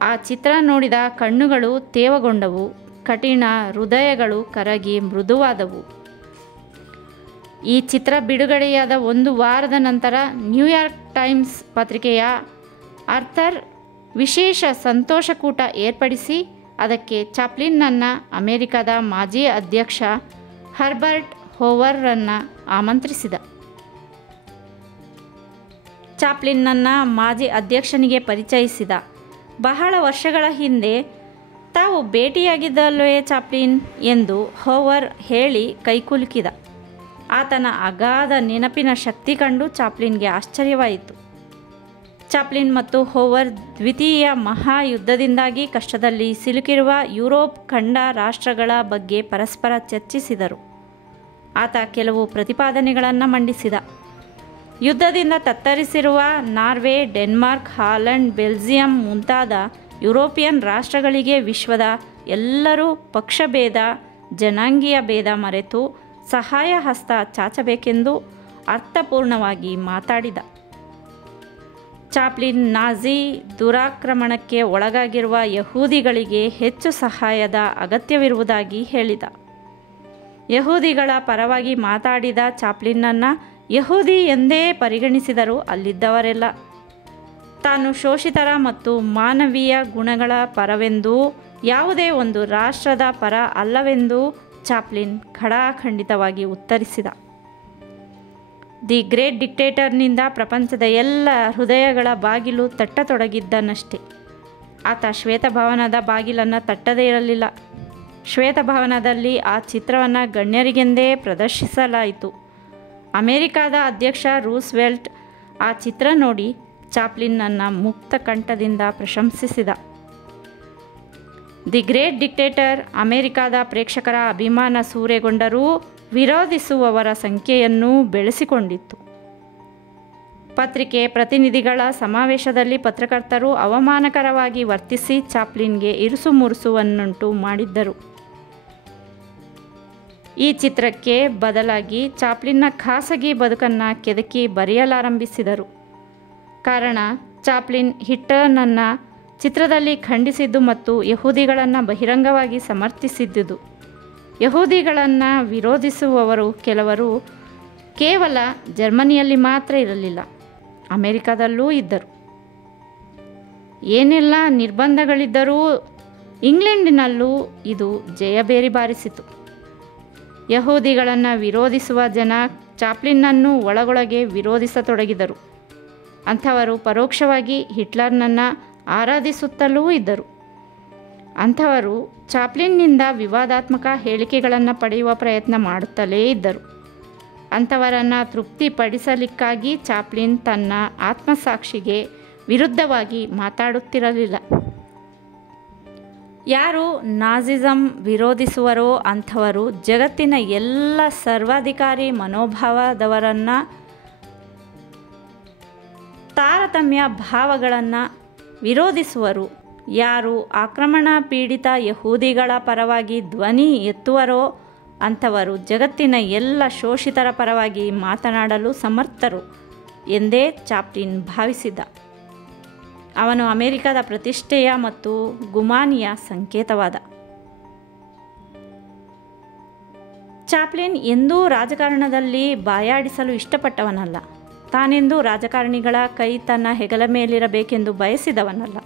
ಆ ಚಿತ್ರ ನೋಡಿದ ಕಣ್ಣುಗಳು ತೇವಗೊಂಡವು, ಕಠಿಣ ಹೃದಯಗಳು ಕರಗಿ ಮೃದುವಾದವು. ಈ ಚಿತ್ರ ಬಿಡುಗಡೆಯಾದ 1 ವಾರದ ನಂತರ ನ್ಯೂಯಾರ್ಕ್ ಟೈಮ್ಸ್ ಪತ್ರಿಕೆಯ ಆರ್ಥರ್ ವಿಶೇಷ ಸಂತೋಷಕೂಟ ಏರ್ಪಡಿಸಿ ಅದಕ್ಕೆ ಚಾಪ್ಲಿನ್ನನ್ನು ಅಮೆರಿಕದ ಮಾಜಿ ಅಧ್ಯಕ್ಷ ಹರ್ಬರ್ಟ್ ಹೋವರ್ರನ್ನು ಆಮಂತ್ರಿಸಿದ. ಚಾಪ್ಲಿನ್ನನ್ನು ಮಾಜಿ ಅಧ್ಯಕ್ಷನಿಗೆ ಪರಿಚಯಿಸಿದ. ಬಹಳ ವರ್ಷಗಳ ಹಿಂದೆ ತಾವು ಭೇಟಿಯಾಗಿದ್ದಲ್ವೇ ಚಾಪ್ಲಿನ್ ಎಂದು ಹೋವರ್ ಹೇಳಿ ಕೈಕುಲುಕಿದ. ಆತನ ಅಗಾಧ ನೆನಪಿನ ಶಕ್ತಿ ಕಂಡು ಚಾಪ್ಲಿನ್ಗೆ ಆಶ್ಚರ್ಯವಾಯಿತು. ಚಾಪ್ಲಿನ್ ಮತ್ತು ಹೋವರ್ ದ್ವಿತೀಯ ಮಹಾಯುದ್ಧದಿಂದಾಗಿ ಕಷ್ಟದಲ್ಲಿ ಸಿಲುಕಿರುವ ಯುರೋಪ್ ಖಂಡ ರಾಷ್ಟ್ರಗಳ ಬಗ್ಗೆ ಪರಸ್ಪರ ಚರ್ಚಿಸಿದರು. ಆತ ಕೆಲವು ಪ್ರತಿಪಾದನೆಗಳನ್ನು ಮಂಡಿಸಿದ. ಯುದ್ಧದಿಂದ ತತ್ತರಿಸಿರುವ ನಾರ್ವೆ, ಡೆನ್ಮಾರ್ಕ್, ಹಾಲೆಂಡ್, ಬೆಲ್ಜಿಯಂ ಮುಂತಾದ ಯುರೋಪಿಯನ್ ರಾಷ್ಟ್ರಗಳಿಗೆ ವಿಶ್ವದ ಎಲ್ಲರೂ ಪಕ್ಷಭೇದ, ಜನಾಂಗೀಯ ಭೇದ ಮರೆತು ಸಹಾಯ ಹಸ್ತ ಚಾಚಬೇಕೆಂದು ಅರ್ಥಪೂರ್ಣವಾಗಿ ಮಾತಾಡಿದ. ಚಾಪ್ಲಿನ್ ನಾಜಿ ದುರಾಕ್ರಮಣಕ್ಕೆ ಒಳಗಾಗಿರುವ ಯಹೂದಿಗಳಿಗೆ ಹೆಚ್ಚು ಸಹಾಯದ ಅಗತ್ಯವಿರುವುದಾಗಿ ಹೇಳಿದ. ಯಹೂದಿಗಳ ಪರವಾಗಿ ಮಾತಾಡಿದ ಚಾಪ್ಲಿನ್ನನ್ನು ಯಹೂದಿ ಎಂದೇ ಪರಿಗಣಿಸಿದರು ಅಲ್ಲಿದ್ದವರೆಲ್ಲ. ತಾನು ಶೋಷಿತರ ಮತ್ತು ಮಾನವೀಯ ಗುಣಗಳ ಪರವೆಂದೂ ಯಾವುದೇ ಒಂದು ರಾಷ್ಟ್ರದ ಪರ ಅಲ್ಲವೆಂದೂ ಚಾಪ್ಲಿನ್ ಖಡಾಖಂಡಿತವಾಗಿ ಉತ್ತರಿಸಿದ. ದಿ ಗ್ರೇಟ್ ಡಿಕ್ಟೇಟರ್ನಿಂದ ಪ್ರಪಂಚದ ಎಲ್ಲ ಹೃದಯಗಳ ಬಾಗಿಲು ತಟ್ಟತೊಡಗಿದ್ದನಷ್ಟೇ. ಆತ ಶ್ವೇತಭವನದ ಬಾಗಿಲನ್ನು ತಟ್ಟದೇ ಇರಲಿಲ್ಲ. ಶ್ವೇತಭವನದಲ್ಲಿ ಆ ಚಿತ್ರವನ್ನು ಗಣ್ಯರಿಗೆಂದೇ ಪ್ರದರ್ಶಿಸಲಾಯಿತು. ಅಮೆರಿಕಾದ ಅಧ್ಯಕ್ಷ ರೂಸ್ವೆಲ್ಟ್ ಆ ಚಿತ್ರ ನೋಡಿ ಚಾಪ್ಲಿನ್ನನ್ನು ಮುಕ್ತ ಕಂಠದಿಂದ ಪ್ರಶಂಸಿಸಿದ. ದಿ ಗ್ರೇಟ್ ಡಿಕ್ಟೇಟರ್ ಅಮೆರಿಕಾದ ಪ್ರೇಕ್ಷಕರ ಅಭಿಮಾನ ಸೂರೆಗೊಂಡರೂ ವಿರೋಧಿಸುವವರ ಸಂಖ್ಯೆಯನ್ನು ಬೆಳೆಸಿಕೊಂಡಿತ್ತು. ಪತ್ರಿಕೆ ಪ್ರತಿನಿಧಿಗಳ ಸಮಾವೇಶದಲ್ಲಿ ಪತ್ರಕರ್ತರು ಅವಮಾನಕರವಾಗಿ ವರ್ತಿಸಿ ಚಾಪ್ಲಿನ್ಗೆ ಇರುಸು ಮುರುಸುವನ್ನುಂಟು ಮಾಡಿದ್ದರು. ಈ ಚಿತ್ರಕ್ಕೆ ಬದಲಾಗಿ ಚಾಪ್ಲಿನ್ನ ಖಾಸಗಿ ಬದುಕನ್ನು ಕೆದಕಿ ಬರೆಯಲಾರಂಭಿಸಿದರು. ಕಾರಣ ಚಾಪ್ಲಿನ್ ಹಿಟ್ಲರ್ನನ್ನು ಚಿತ್ರದಲ್ಲಿ ಖಂಡಿಸಿದ್ದು ಮತ್ತು ಯಹೂದಿಗಳನ್ನು ಬಹಿರಂಗವಾಗಿ ಸಮರ್ಥಿಸಿದ್ದುದು. ಯಹೂದಿಗಳನ್ನು ವಿರೋಧಿಸುವವರು ಕೆಲವರು ಕೇವಲ ಜರ್ಮನಿಯಲ್ಲಿ ಮಾತ್ರ ಇರಲಿಲ್ಲ, ಅಮೆರಿಕದಲ್ಲೂ ಇದ್ದರು. ಏನೆಲ್ಲ ನಿರ್ಬಂಧಗಳಿದ್ದರೂ ಇಂಗ್ಲೆಂಡಿನಲ್ಲೂ ಇದು ಜಯಬೇರಿ ಬಾರಿಸಿತು. ಯಹೂದಿಗಳನ್ನು ವಿರೋಧಿಸುವ ಜನ ಚಾಪ್ಲಿನ್ನನ್ನು ಒಳಗೊಳಗೆ ವಿರೋಧಿಸತೊಡಗಿದರು. ಅಂಥವರು ಪರೋಕ್ಷವಾಗಿ ಹಿಟ್ಲರ್ನನ್ನು ಆರಾಧಿಸುತ್ತಲೂ ಇದ್ದರು. ಅಂಥವರು ಚಾಪ್ಲಿನ್ನಿಂದ ವಿವಾದಾತ್ಮಕ ಹೇಳಿಕೆಗಳನ್ನು ಪಡೆಯುವ ಪ್ರಯತ್ನ ಮಾಡುತ್ತಲೇ ಇದ್ದರು. ಅಂಥವರನ್ನು ತೃಪ್ತಿಪಡಿಸಲಿಕ್ಕಾಗಿ ಚಾಪ್ಲಿನ್ ತನ್ನ ಆತ್ಮಸಾಕ್ಷಿಗೆ ವಿರುದ್ಧವಾಗಿ ಮಾತಾಡುತ್ತಿರಲಿಲ್ಲ. ಯಾರು ನಾಜಿಸಮ್ ವಿರೋಧಿಸುವರೋ ಅಂಥವರು ಜಗತ್ತಿನ ಎಲ್ಲ ಸರ್ವಾಧಿಕಾರಿ ಮನೋಭಾವದವರನ್ನು, ತಾರತಮ್ಯ ಭಾವಗಳನ್ನು ವಿರೋಧಿಸುವರು. ಯಾರು ಆಕ್ರಮಣ ಪೀಡಿತ ಯಹೂದಿಗಳ ಪರವಾಗಿ ಧ್ವನಿ ಎತ್ತುವರೋ ಅಂಥವರು ಜಗತ್ತಿನ ಎಲ್ಲ ಶೋಷಿತರ ಪರವಾಗಿ ಮಾತನಾಡಲು ಸಮರ್ಥರು ಎಂದೇ ಚಾಪ್ಲಿನ್ ಭಾವಿಸಿದ್ದ. ಅವನು ಅಮೆರಿಕದ ಪ್ರತಿಷ್ಠೆಯ ಮತ್ತು ಗುಮಾನಿಯ ಸಂಕೇತವಾದ. ಚಾಪ್ಲಿನ್ ಎಂದೂ ರಾಜಕಾರಣದಲ್ಲಿ ಬಾಯಾಡಿಸಲು ಇಷ್ಟಪಟ್ಟವನಲ್ಲ. ತಾನೆಂದೂ ರಾಜಕಾರಣಿಗಳ ಕೈ ತನ್ನ ಹೆಗಲ ಮೇಲಿರಬೇಕೆಂದು ಬಯಸಿದವನಲ್ಲ.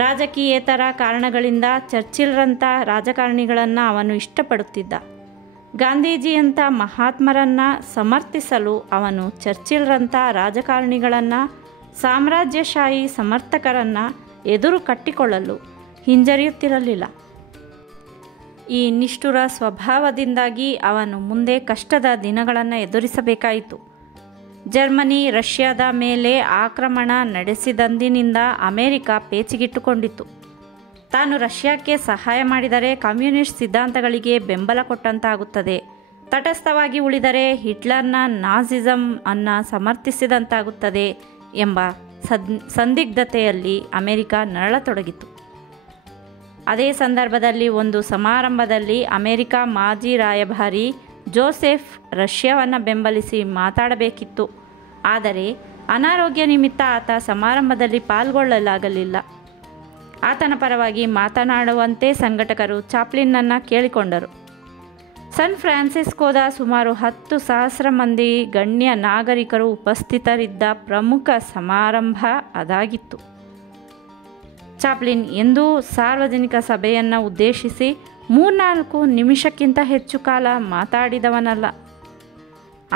ರಾಜಕೀಯೇತರ ಕಾರಣಗಳಿಂದ ಚರ್ಚಿಲ್ರಂಥ ರಾಜಕಾರಣಿಗಳನ್ನು ಅವನು ಇಷ್ಟಪಡುತ್ತಿದ್ದ. ಗಾಂಧೀಜಿಯಂಥ ಮಹಾತ್ಮರನ್ನು ಸಮರ್ಥಿಸಲು ಅವನು ಚರ್ಚಿಲ್ರಂಥ ರಾಜಕಾರಣಿಗಳನ್ನು, ಸಾಮ್ರಾಜ್ಯಶಾಹಿ ಸಮರ್ಥಕರನ್ನು ಎದುರು ಕಟ್ಟಿಕೊಳ್ಳಲು ಹಿಂಜರಿಯುತ್ತಿರಲಿಲ್ಲ. ಈ ನಿಷ್ಠುರ ಸ್ವಭಾವದಿಂದಾಗಿ ಅವನು ಮುಂದೆ ಕಷ್ಟದ ದಿನಗಳನ್ನು ಎದುರಿಸಬೇಕಾಯಿತು. ಜರ್ಮನಿ ರಷ್ಯಾದ ಮೇಲೆ ಆಕ್ರಮಣ ನಡೆಸಿದಂದಿನಿಂದ ಅಮೆರಿಕ ಪೇಚಿಗಿಟ್ಟುಕೊಂಡಿತ್ತು. ತಾನು ರಷ್ಯಾಕ್ಕೆ ಸಹಾಯ ಮಾಡಿದರೆ ಕಮ್ಯುನಿಸ್ಟ್ ಸಿದ್ಧಾಂತಗಳಿಗೆ ಬೆಂಬಲ ಕೊಟ್ಟಂತಾಗುತ್ತದೆ. ತಟಸ್ಥವಾಗಿ ಉಳಿದರೆ ಹಿಟ್ಲರ್ನ ನಾಜಿಸಮ್ ಅನ್ನು ಸಮರ್ಥಿಸಿದಂತಾಗುತ್ತದೆ ಎಂಬ ಸಂದಿಗ್ಧತೆಯಲ್ಲಿ ಅಮೆರಿಕ ನರಳತೊಡಗಿತು. ಅದೇ ಸಂದರ್ಭದಲ್ಲಿ ಒಂದು ಸಮಾರಂಭದಲ್ಲಿ ಅಮೆರಿಕ ಮಾಜಿ ರಾಯಭಾರಿ ಜೋಸೆಫ್ ರಷ್ಯಾವನ್ನು ಬೆಂಬಲಿಸಿ ಮಾತಾಡಬೇಕಿತ್ತು. ಆದರೆ ಅನಾರೋಗ್ಯ ನಿಮಿತ್ತ ಆತ ಸಮಾರಂಭದಲ್ಲಿ ಪಾಲ್ಗೊಳ್ಳಲಾಗಲಿಲ್ಲ. ಆತನ ಪರವಾಗಿ ಮಾತನಾಡುವಂತೆ ಸಂಘಟಕರು ಚಾಪ್ಲಿನ್ನನ್ನು ಕೇಳಿಕೊಂಡರು. ಸನ್ ಫ್ರಾನ್ಸಿಸ್ಕೋದ ಸುಮಾರು 10,000 ಮಂದಿ ಗಣ್ಯ ನಾಗರಿಕರು ಉಪಸ್ಥಿತರಿದ್ದ ಪ್ರಮುಖ ಸಮಾರಂಭ ಅದಾಗಿತ್ತು. ಚಾಪ್ಲಿನ್ ಎಂದೂ ಸಾರ್ವಜನಿಕ ಸಭೆಯನ್ನು ಉದ್ದೇಶಿಸಿ 3-4 ನಿಮಿಷಕ್ಕಿಂತ ಹೆಚ್ಚು ಕಾಲ ಮಾತಾಡಿದವನಲ್ಲ.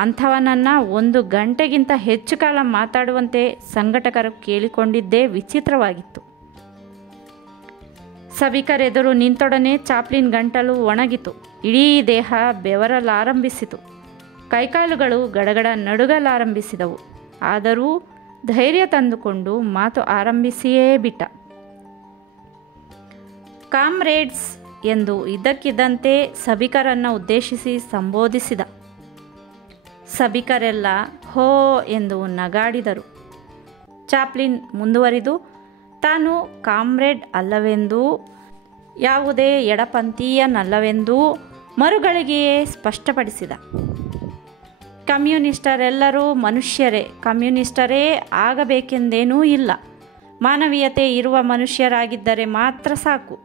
ಅಂಥವನನ್ನು 1 ಗಂಟೆಗಿಂತ ಹೆಚ್ಚು ಕಾಲ ಮಾತಾಡುವಂತೆ ಸಂಘಟಕರು ಕೇಳಿಕೊಂಡಿದ್ದೇ ವಿಚಿತ್ರವಾಗಿತ್ತು. ಸಭಿಕರೆದುರು ನಿಂತೊಡನೆ ಚಾಪ್ಲಿನ್ ಗಂಟಲು ಒಣಗಿತು. ಇಡೀ ದೇಹ ಬೆವರಲಾರಂಭಿಸಿತು. ಕೈಕಾಲುಗಳು ಗಡಗಡ ನಡುಗಲಾರಂಭಿಸಿದವು. ಆದರೂ ಧೈರ್ಯ ತಂದುಕೊಂಡು ಮಾತು ಆರಂಭಿಸಿಯೇ ಬಿಟ್ಟ. ಕಾಮ್ರೇಡ್ಸ್ ಎಂದು ಇದ್ದಕ್ಕಿದ್ದಂತೆ ಸಭಿಕರನ್ನು ಉದ್ದೇಶಿಸಿ ಸಂಬೋಧಿಸಿದ. ಸಭಿಕರೆಲ್ಲ ಹೋ ಎಂದು ನಗಾಡಿದರು. ಚಾಪ್ಲಿನ್ ಮುಂದುವರಿದು, ತಾನು ಕಾಮ್ರೇಡ್ ಅಲ್ಲವೆಂದೂ ಯಾವುದೇ ಎಡಪಂಥೀಯನಲ್ಲವೆಂದೂ ಮರುಗಳಿಗೆಯೇ ಸ್ಪಷ್ಟಪಡಿಸಿದ. ಕಮ್ಯುನಿಸ್ಟರೆಲ್ಲರೂ ಮನುಷ್ಯರೇ, ಕಮ್ಯುನಿಸ್ಟರೇ ಆಗಬೇಕೆಂದೇನೂ ಇಲ್ಲ. ಮಾನವೀಯತೆ ಇರುವ ಮನುಷ್ಯರಾಗಿದ್ದರೆ ಮಾತ್ರ ಸಾಕು.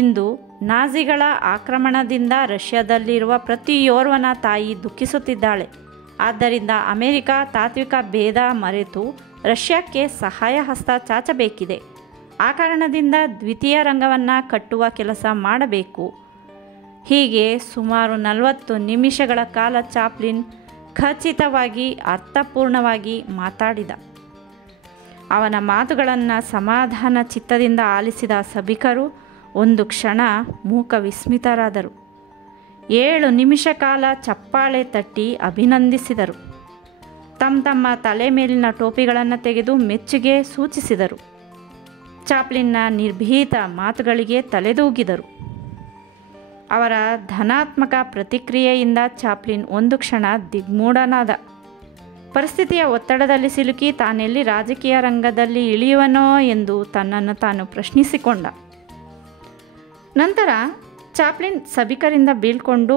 ಇಂದು ನಾಜಿಗಳ ಆಕ್ರಮಣದಿಂದ ರಷ್ಯಾದಲ್ಲಿರುವ ಪ್ರತಿಯೋರ್ವನ ತಾಯಿ ದುಃಖಿಸುತ್ತಿದ್ದಾಳೆ. ಆದ್ದರಿಂದ ಅಮೆರಿಕ ತಾತ್ವಿಕ ಭೇದ ಮರೆತು ರಷ್ಯಾಕ್ಕೆ ಸಹಾಯ ಹಸ್ತ ಚಾಚಬೇಕಿದೆ. ಆ ಕಾರಣದಿಂದ ದ್ವಿತೀಯ ರಂಗವನ್ನು ಕಟ್ಟುವ ಕೆಲಸ ಮಾಡಬೇಕು. ಹೀಗೆ ಸುಮಾರು 40 ನಿಮಿಷಗಳ ಕಾಲ ಚಾಪ್ಲಿನ್ ಖಚಿತವಾಗಿ ಅರ್ಥಪೂರ್ಣವಾಗಿ ಮಾತಾಡಿದ. ಅವನ ಮಾತುಗಳನ್ನು ಸಮಾಧಾನ ಚಿತ್ತದಿಂದ ಆಲಿಸಿದ ಸಭಿಕರು ಒಂದು ಕ್ಷಣ ಮೂಕ ವಿಸ್ಮಿತರಾದರು. 7 ನಿಮಿಷ ಕಾಲ ಚಪ್ಪಾಳೆ ತಟ್ಟಿ ಅಭಿನಂದಿಸಿದರು. ತಮ್ಮ ತಲೆ ಮೇಲಿನ ಟೋಪಿಗಳನ್ನು ತೆಗೆದು ಮೆಚ್ಚುಗೆ ಸೂಚಿಸಿದರು. ಚಾಪ್ಲಿನ್ನ ನಿರ್ಭೀತ ಮಾತುಗಳಿಗೆ ತಲೆದೂಗಿದರು. ಅವರ ಧನಾತ್ಮಕ ಪ್ರತಿಕ್ರಿಯೆಯಿಂದ ಚಾಪ್ಲಿನ್ ಒಂದು ಕ್ಷಣ ದಿಗ್ಮೂಢನಾದ. ಪರಿಸ್ಥಿತಿಯ ಒತ್ತಡದಲ್ಲಿ ಸಿಲುಕಿ ತಾನೆಲ್ಲಿ ರಾಜಕೀಯ ರಂಗದಲ್ಲಿ ಇಳಿಯುವನೋ ಎಂದು ತನ್ನನ್ನು ತಾನು ಪ್ರಶ್ನಿಸಿಕೊಂಡ. ನಂತರ ಚಾಪ್ಲಿನ್ ಸಭಿಕರಿಂದ ಬೀಳ್ಕೊಂಡು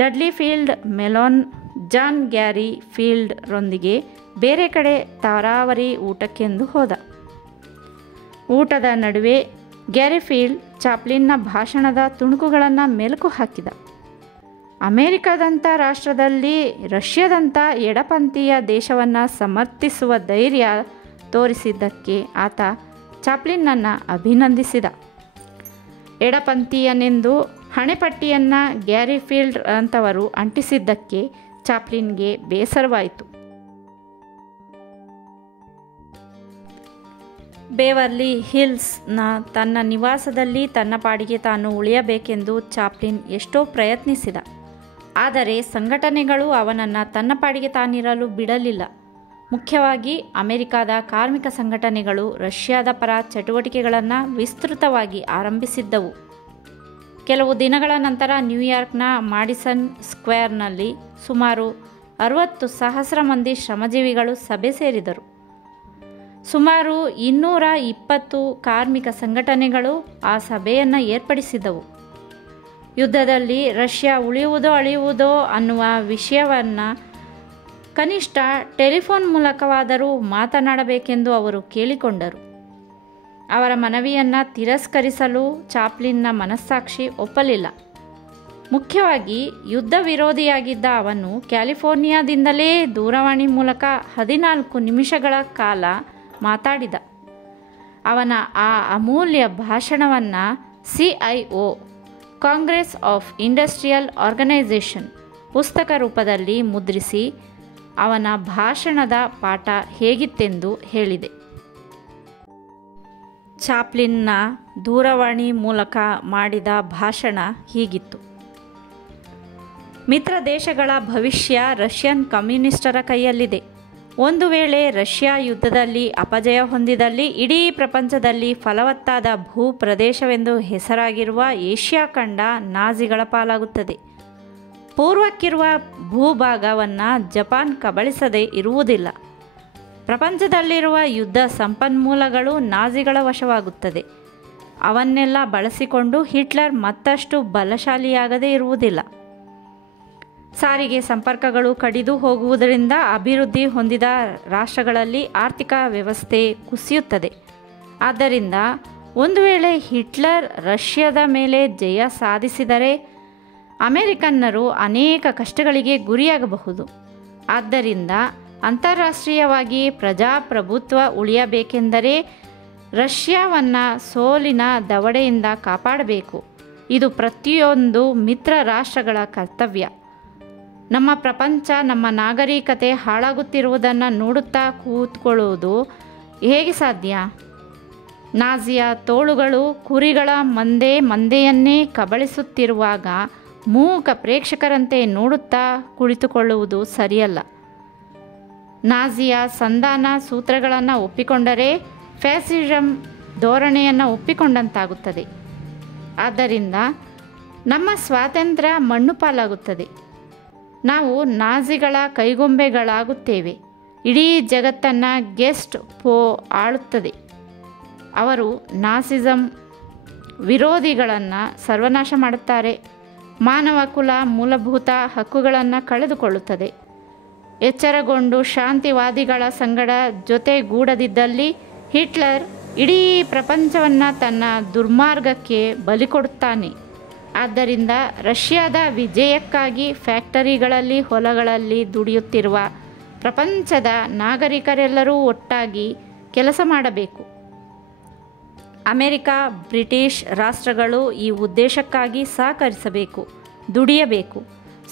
Dudley Field Malone, John Garfield ರೊಂದಿಗೆ ಬೇರೆ ಕಡೆ ತರಾವರಿ ಊಟಕ್ಕೆಂದು ಹೋದ. ಊಟದ ನಡುವೆ ಗ್ಯಾರಿ ಫೀಲ್ಡ್ ಚಾಪ್ಲಿನ್ನ ಭಾಷಣದ ತುಣುಕುಗಳನ್ನು ಮೆಲುಕು ಹಾಕಿದ. ಅಮೆರಿಕದಂಥ ರಾಷ್ಟ್ರದಲ್ಲಿ ರಷ್ಯಾದಂಥ ಎಡಪಂಥೀಯ ದೇಶವನ್ನು ಸಮರ್ಥಿಸುವ ಧೈರ್ಯ ತೋರಿಸಿದ್ದಕ್ಕೆ ಆತ ಚಾಪ್ಲಿನ್ನನ್ನು ಅಭಿನಂದಿಸಿದ. ಎಡಪಂಥೀಯನೆಂದು ಹಣೆಪಟ್ಟಿಯನ್ನು ಗ್ಯಾರಿ ಫೀಲ್ಡ್ ಅಂತವರು ಅಂಟಿಸಿದ್ದಕ್ಕೆ ಚಾಪ್ಲಿನ್ಗೆ ಬೇಸರವಾಯಿತು. ಬೇವರ್ಲಿ ಹಿಲ್ಸ್ನ ತನ್ನ ನಿವಾಸದಲ್ಲಿ ತನ್ನ ಪಾಡಿಗೆ ತಾನು ಉಳಿಯಬೇಕೆಂದು ಚಾಪ್ಲಿನ್ ಎಷ್ಟೋ ಪ್ರಯತ್ನಿಸಿದ. ಆದರೆ ಸಂಘಟನೆಗಳು ಅವನನ್ನು ತನ್ನ ಪಾಡಿಗೆ ತಾನಿರಲು ಬಿಡಲಿಲ್ಲ. ಮುಖ್ಯವಾಗಿ ಅಮೆರಿಕದ ಕಾರ್ಮಿಕ ಸಂಘಟನೆಗಳು ರಷ್ಯಾದ ಪರ ಚಟುವಟಿಕೆಗಳನ್ನು ವಿಸ್ತೃತವಾಗಿ ಆರಂಭಿಸಿದ್ದವು. ಕೆಲವು ದಿನಗಳ ನಂತರ ನ್ಯೂಯಾರ್ಕ್ನ ಮಾಡಿಸನ್ ಸ್ಕ್ವೇರ್ನಲ್ಲಿ ಸುಮಾರು 60,000 ಮಂದಿ ಶ್ರಮಜೀವಿಗಳು ಸಭೆ ಸೇರಿದರು. ಸುಮಾರು 220 ಕಾರ್ಮಿಕ ಸಂಘಟನೆಗಳು ಆ ಸಭೆಯನ್ನು ಏರ್ಪಡಿಸಿದವು. ಯುದ್ಧದಲ್ಲಿ ರಷ್ಯಾ ಉಳಿಯುವುದೋ ಅಳಿಯುವುದೋ ಅನ್ನುವ ವಿಷಯವನ್ನು ಕನಿಷ್ಠ ಟೆಲಿಫೋನ್ ಮೂಲಕವಾದರೂ ಮಾತನಾಡಬೇಕೆಂದು ಅವರು ಕೇಳಿಕೊಂಡರು. ಅವರ ಮನವಿಯನ್ನು ತಿರಸ್ಕರಿಸಲು ಚಾಪ್ಲಿನ್ನ ಮನಸ್ಸಾಕ್ಷಿ ಒಪ್ಪಲಿಲ್ಲ. ಮುಖ್ಯವಾಗಿ ಯುದ್ಧ ವಿರೋಧಿಯಾಗಿದ್ದ ಅವನು ಕ್ಯಾಲಿಫೋರ್ನಿಯಾದಿಂದಲೇ ದೂರವಾಣಿ ಮೂಲಕ 14 ನಿಮಿಷಗಳ ಕಾಲ ಮಾತಾಡಿದ. ಅವನ ಆ ಅಮೂಲ್ಯ ಭಾಷಣವನ್ನು CIO, Congress of industrial organisation ಪುಸ್ತಕ ರೂಪದಲ್ಲಿ ಮುದ್ರಿಸಿ ಅವನ ಭಾಷಣದ ಪಾಠ ಹೇಗಿತ್ತೆಂದು ಹೇಳಿದೆ. ಚಾಪ್ಲಿನ್ನ ದೂರವಾಣಿ ಮೂಲಕ ಮಾಡಿದ ಭಾಷಣ ಹೀಗಿತ್ತು. ಮಿತ್ರ ದೇಶಗಳ ಭವಿಷ್ಯ ರಷ್ಯನ್ ಕಮ್ಯುನಿಸ್ಟರ ಕೈಯಲ್ಲಿದೆ. ಒಂದು ವೇಳೆ ರಷ್ಯಾ ಯುದ್ಧದಲ್ಲಿ ಅಪಜಯ ಹೊಂದಿದಲ್ಲಿ ಇಡೀ ಪ್ರಪಂಚದಲ್ಲಿ ಫಲವತ್ತಾದ ಭೂ ಪ್ರದೇಶವೆಂದು ಹೆಸರಾಗಿರುವ ಏಷ್ಯಾ ಖಂಡ ನಾಜಿಗಳ ಪಾಲಾಗುತ್ತದೆ. ಪೂರ್ವಕ್ಕಿರುವ ಭೂಭಾಗವನ್ನು ಜಪಾನ್ ಕಬಳಿಸದೇ ಇರುವುದಿಲ್ಲ. ಪ್ರಪಂಚದಲ್ಲಿರುವ ಯುದ್ಧ ಸಂಪನ್ಮೂಲಗಳು ನಾಜಿಗಳ ವಶವಾಗುತ್ತದೆ. ಅವನ್ನೆಲ್ಲ ಬಳಸಿಕೊಂಡು ಹಿಟ್ಲರ್ ಮತ್ತಷ್ಟು ಬಲಶಾಲಿಯಾಗದೇ ಇರುವುದಿಲ್ಲ. ಸಾರಿಗೆ ಸಂಪರ್ಕಗಳು ಕಡಿದು ಹೋಗುವುದರಿಂದ ಅಭಿವೃದ್ಧಿ ಹೊಂದಿದ ರಾಷ್ಟ್ರಗಳಲ್ಲಿ ಆರ್ಥಿಕ ವ್ಯವಸ್ಥೆ ಕುಸಿಯುತ್ತದೆ. ಆದ್ದರಿಂದ ಒಂದು ವೇಳೆ ಹಿಟ್ಲರ್ ರಷ್ಯಾದ ಮೇಲೆ ಜಯ ಸಾಧಿಸಿದರೆ ಅಮೆರಿಕನ್ನರು ಅನೇಕ ಕಷ್ಟಗಳಿಗೆ ಗುರಿಯಾಗಬಹುದು. ಆದ್ದರಿಂದ ಅಂತಾರಾಷ್ಟ್ರೀಯವಾಗಿ ಪ್ರಜಾಪ್ರಭುತ್ವ ಉಳಿಯಬೇಕೆಂದರೆ ರಷ್ಯಾವನ್ನು ಸೋಲಿನ ದವಡೆಯಿಂದ ಕಾಪಾಡಬೇಕು. ಇದು ಪ್ರತಿಯೊಂದು ಮಿತ್ರ ರಾಷ್ಟ್ರಗಳ ಕರ್ತವ್ಯ. ನಮ್ಮ ಪ್ರಪಂಚ, ನಮ್ಮ ನಾಗರಿಕತೆ ಹಾಳಾಗುತ್ತಿರುವುದನ್ನು ನೋಡುತ್ತಾ ಕೂತ್ಕೊಳ್ಳುವುದು ಹೇಗೆ ಸಾಧ್ಯ? ನಾಜಿಯ ತೋಳುಗಳು ಕುರಿಗಳ ಮಂದೆಯನ್ನೇ ಕಬಳಿಸುತ್ತಿರುವಾಗ ಮೂಕ ಪ್ರೇಕ್ಷಕರಂತೆ ನೋಡುತ್ತಾ ಕುಳಿತುಕೊಳ್ಳುವುದು ಸರಿಯಲ್ಲ. ನಾಜಿಯ ಸಂಧಾನ ಸೂತ್ರಗಳನ್ನು ಒಪ್ಪಿಕೊಂಡರೆ ಫ್ಯಾಸಿಸಂ ಧೋರಣೆಯನ್ನು ಒಪ್ಪಿಕೊಂಡಂತಾಗುತ್ತದೆ. ಆದ್ದರಿಂದ ನಮ್ಮ ಸ್ವಾತಂತ್ರ್ಯ ಮಣ್ಣು ಪಾಲಾಗುತ್ತದೆ. ನಾವು ನಾಜಿಗಳ ಕೈಗೊಂಬೆಗಳಾಗುತ್ತೇವೆ. ಇಡೀ ಜಗತ್ತನ್ನು ಗೆಸ್ಟ್ ಪೋ ಆಳುತ್ತದೆ. ಅವರು ನಾಸಿಸಂ ವಿರೋಧಿಗಳನ್ನು ಸರ್ವನಾಶ ಮಾಡುತ್ತಾರೆ. ಮಾನವ ಕುಲ ಮೂಲಭೂತ ಹಕ್ಕುಗಳನ್ನು ಕಳೆದುಕೊಳ್ಳುತ್ತದೆ. ಎಚ್ಚರಗೊಂಡು ಶಾಂತಿವಾದಿಗಳ ಸಂಗಡ ಜೊತೆಗೂಡದಿದ್ದಲ್ಲಿ ಹಿಟ್ಲರ್ ಇಡೀ ಪ್ರಪಂಚವನ್ನು ತನ್ನ ದುರ್ಮಾರ್ಗಕ್ಕೆ ಬಲಿಕೊಡುತ್ತಾನೆ. ಆದ್ದರಿಂದ ರಷ್ಯಾದ ವಿಜಯಕ್ಕಾಗಿ ಫ್ಯಾಕ್ಟರಿಗಳಲ್ಲಿ, ಹೊಲಗಳಲ್ಲಿ ದುಡಿಯುತ್ತಿರುವ ಪ್ರಪಂಚದ ನಾಗರಿಕರೆಲ್ಲರೂ ಒಟ್ಟಾಗಿ ಕೆಲಸ ಮಾಡಬೇಕು. ಅಮೆರಿಕ, ಬ್ರಿಟಿಷ್ ರಾಷ್ಟ್ರಗಳು ಈ ಉದ್ದೇಶಕ್ಕಾಗಿ ಸಹಕರಿಸಬೇಕು, ದುಡಿಯಬೇಕು.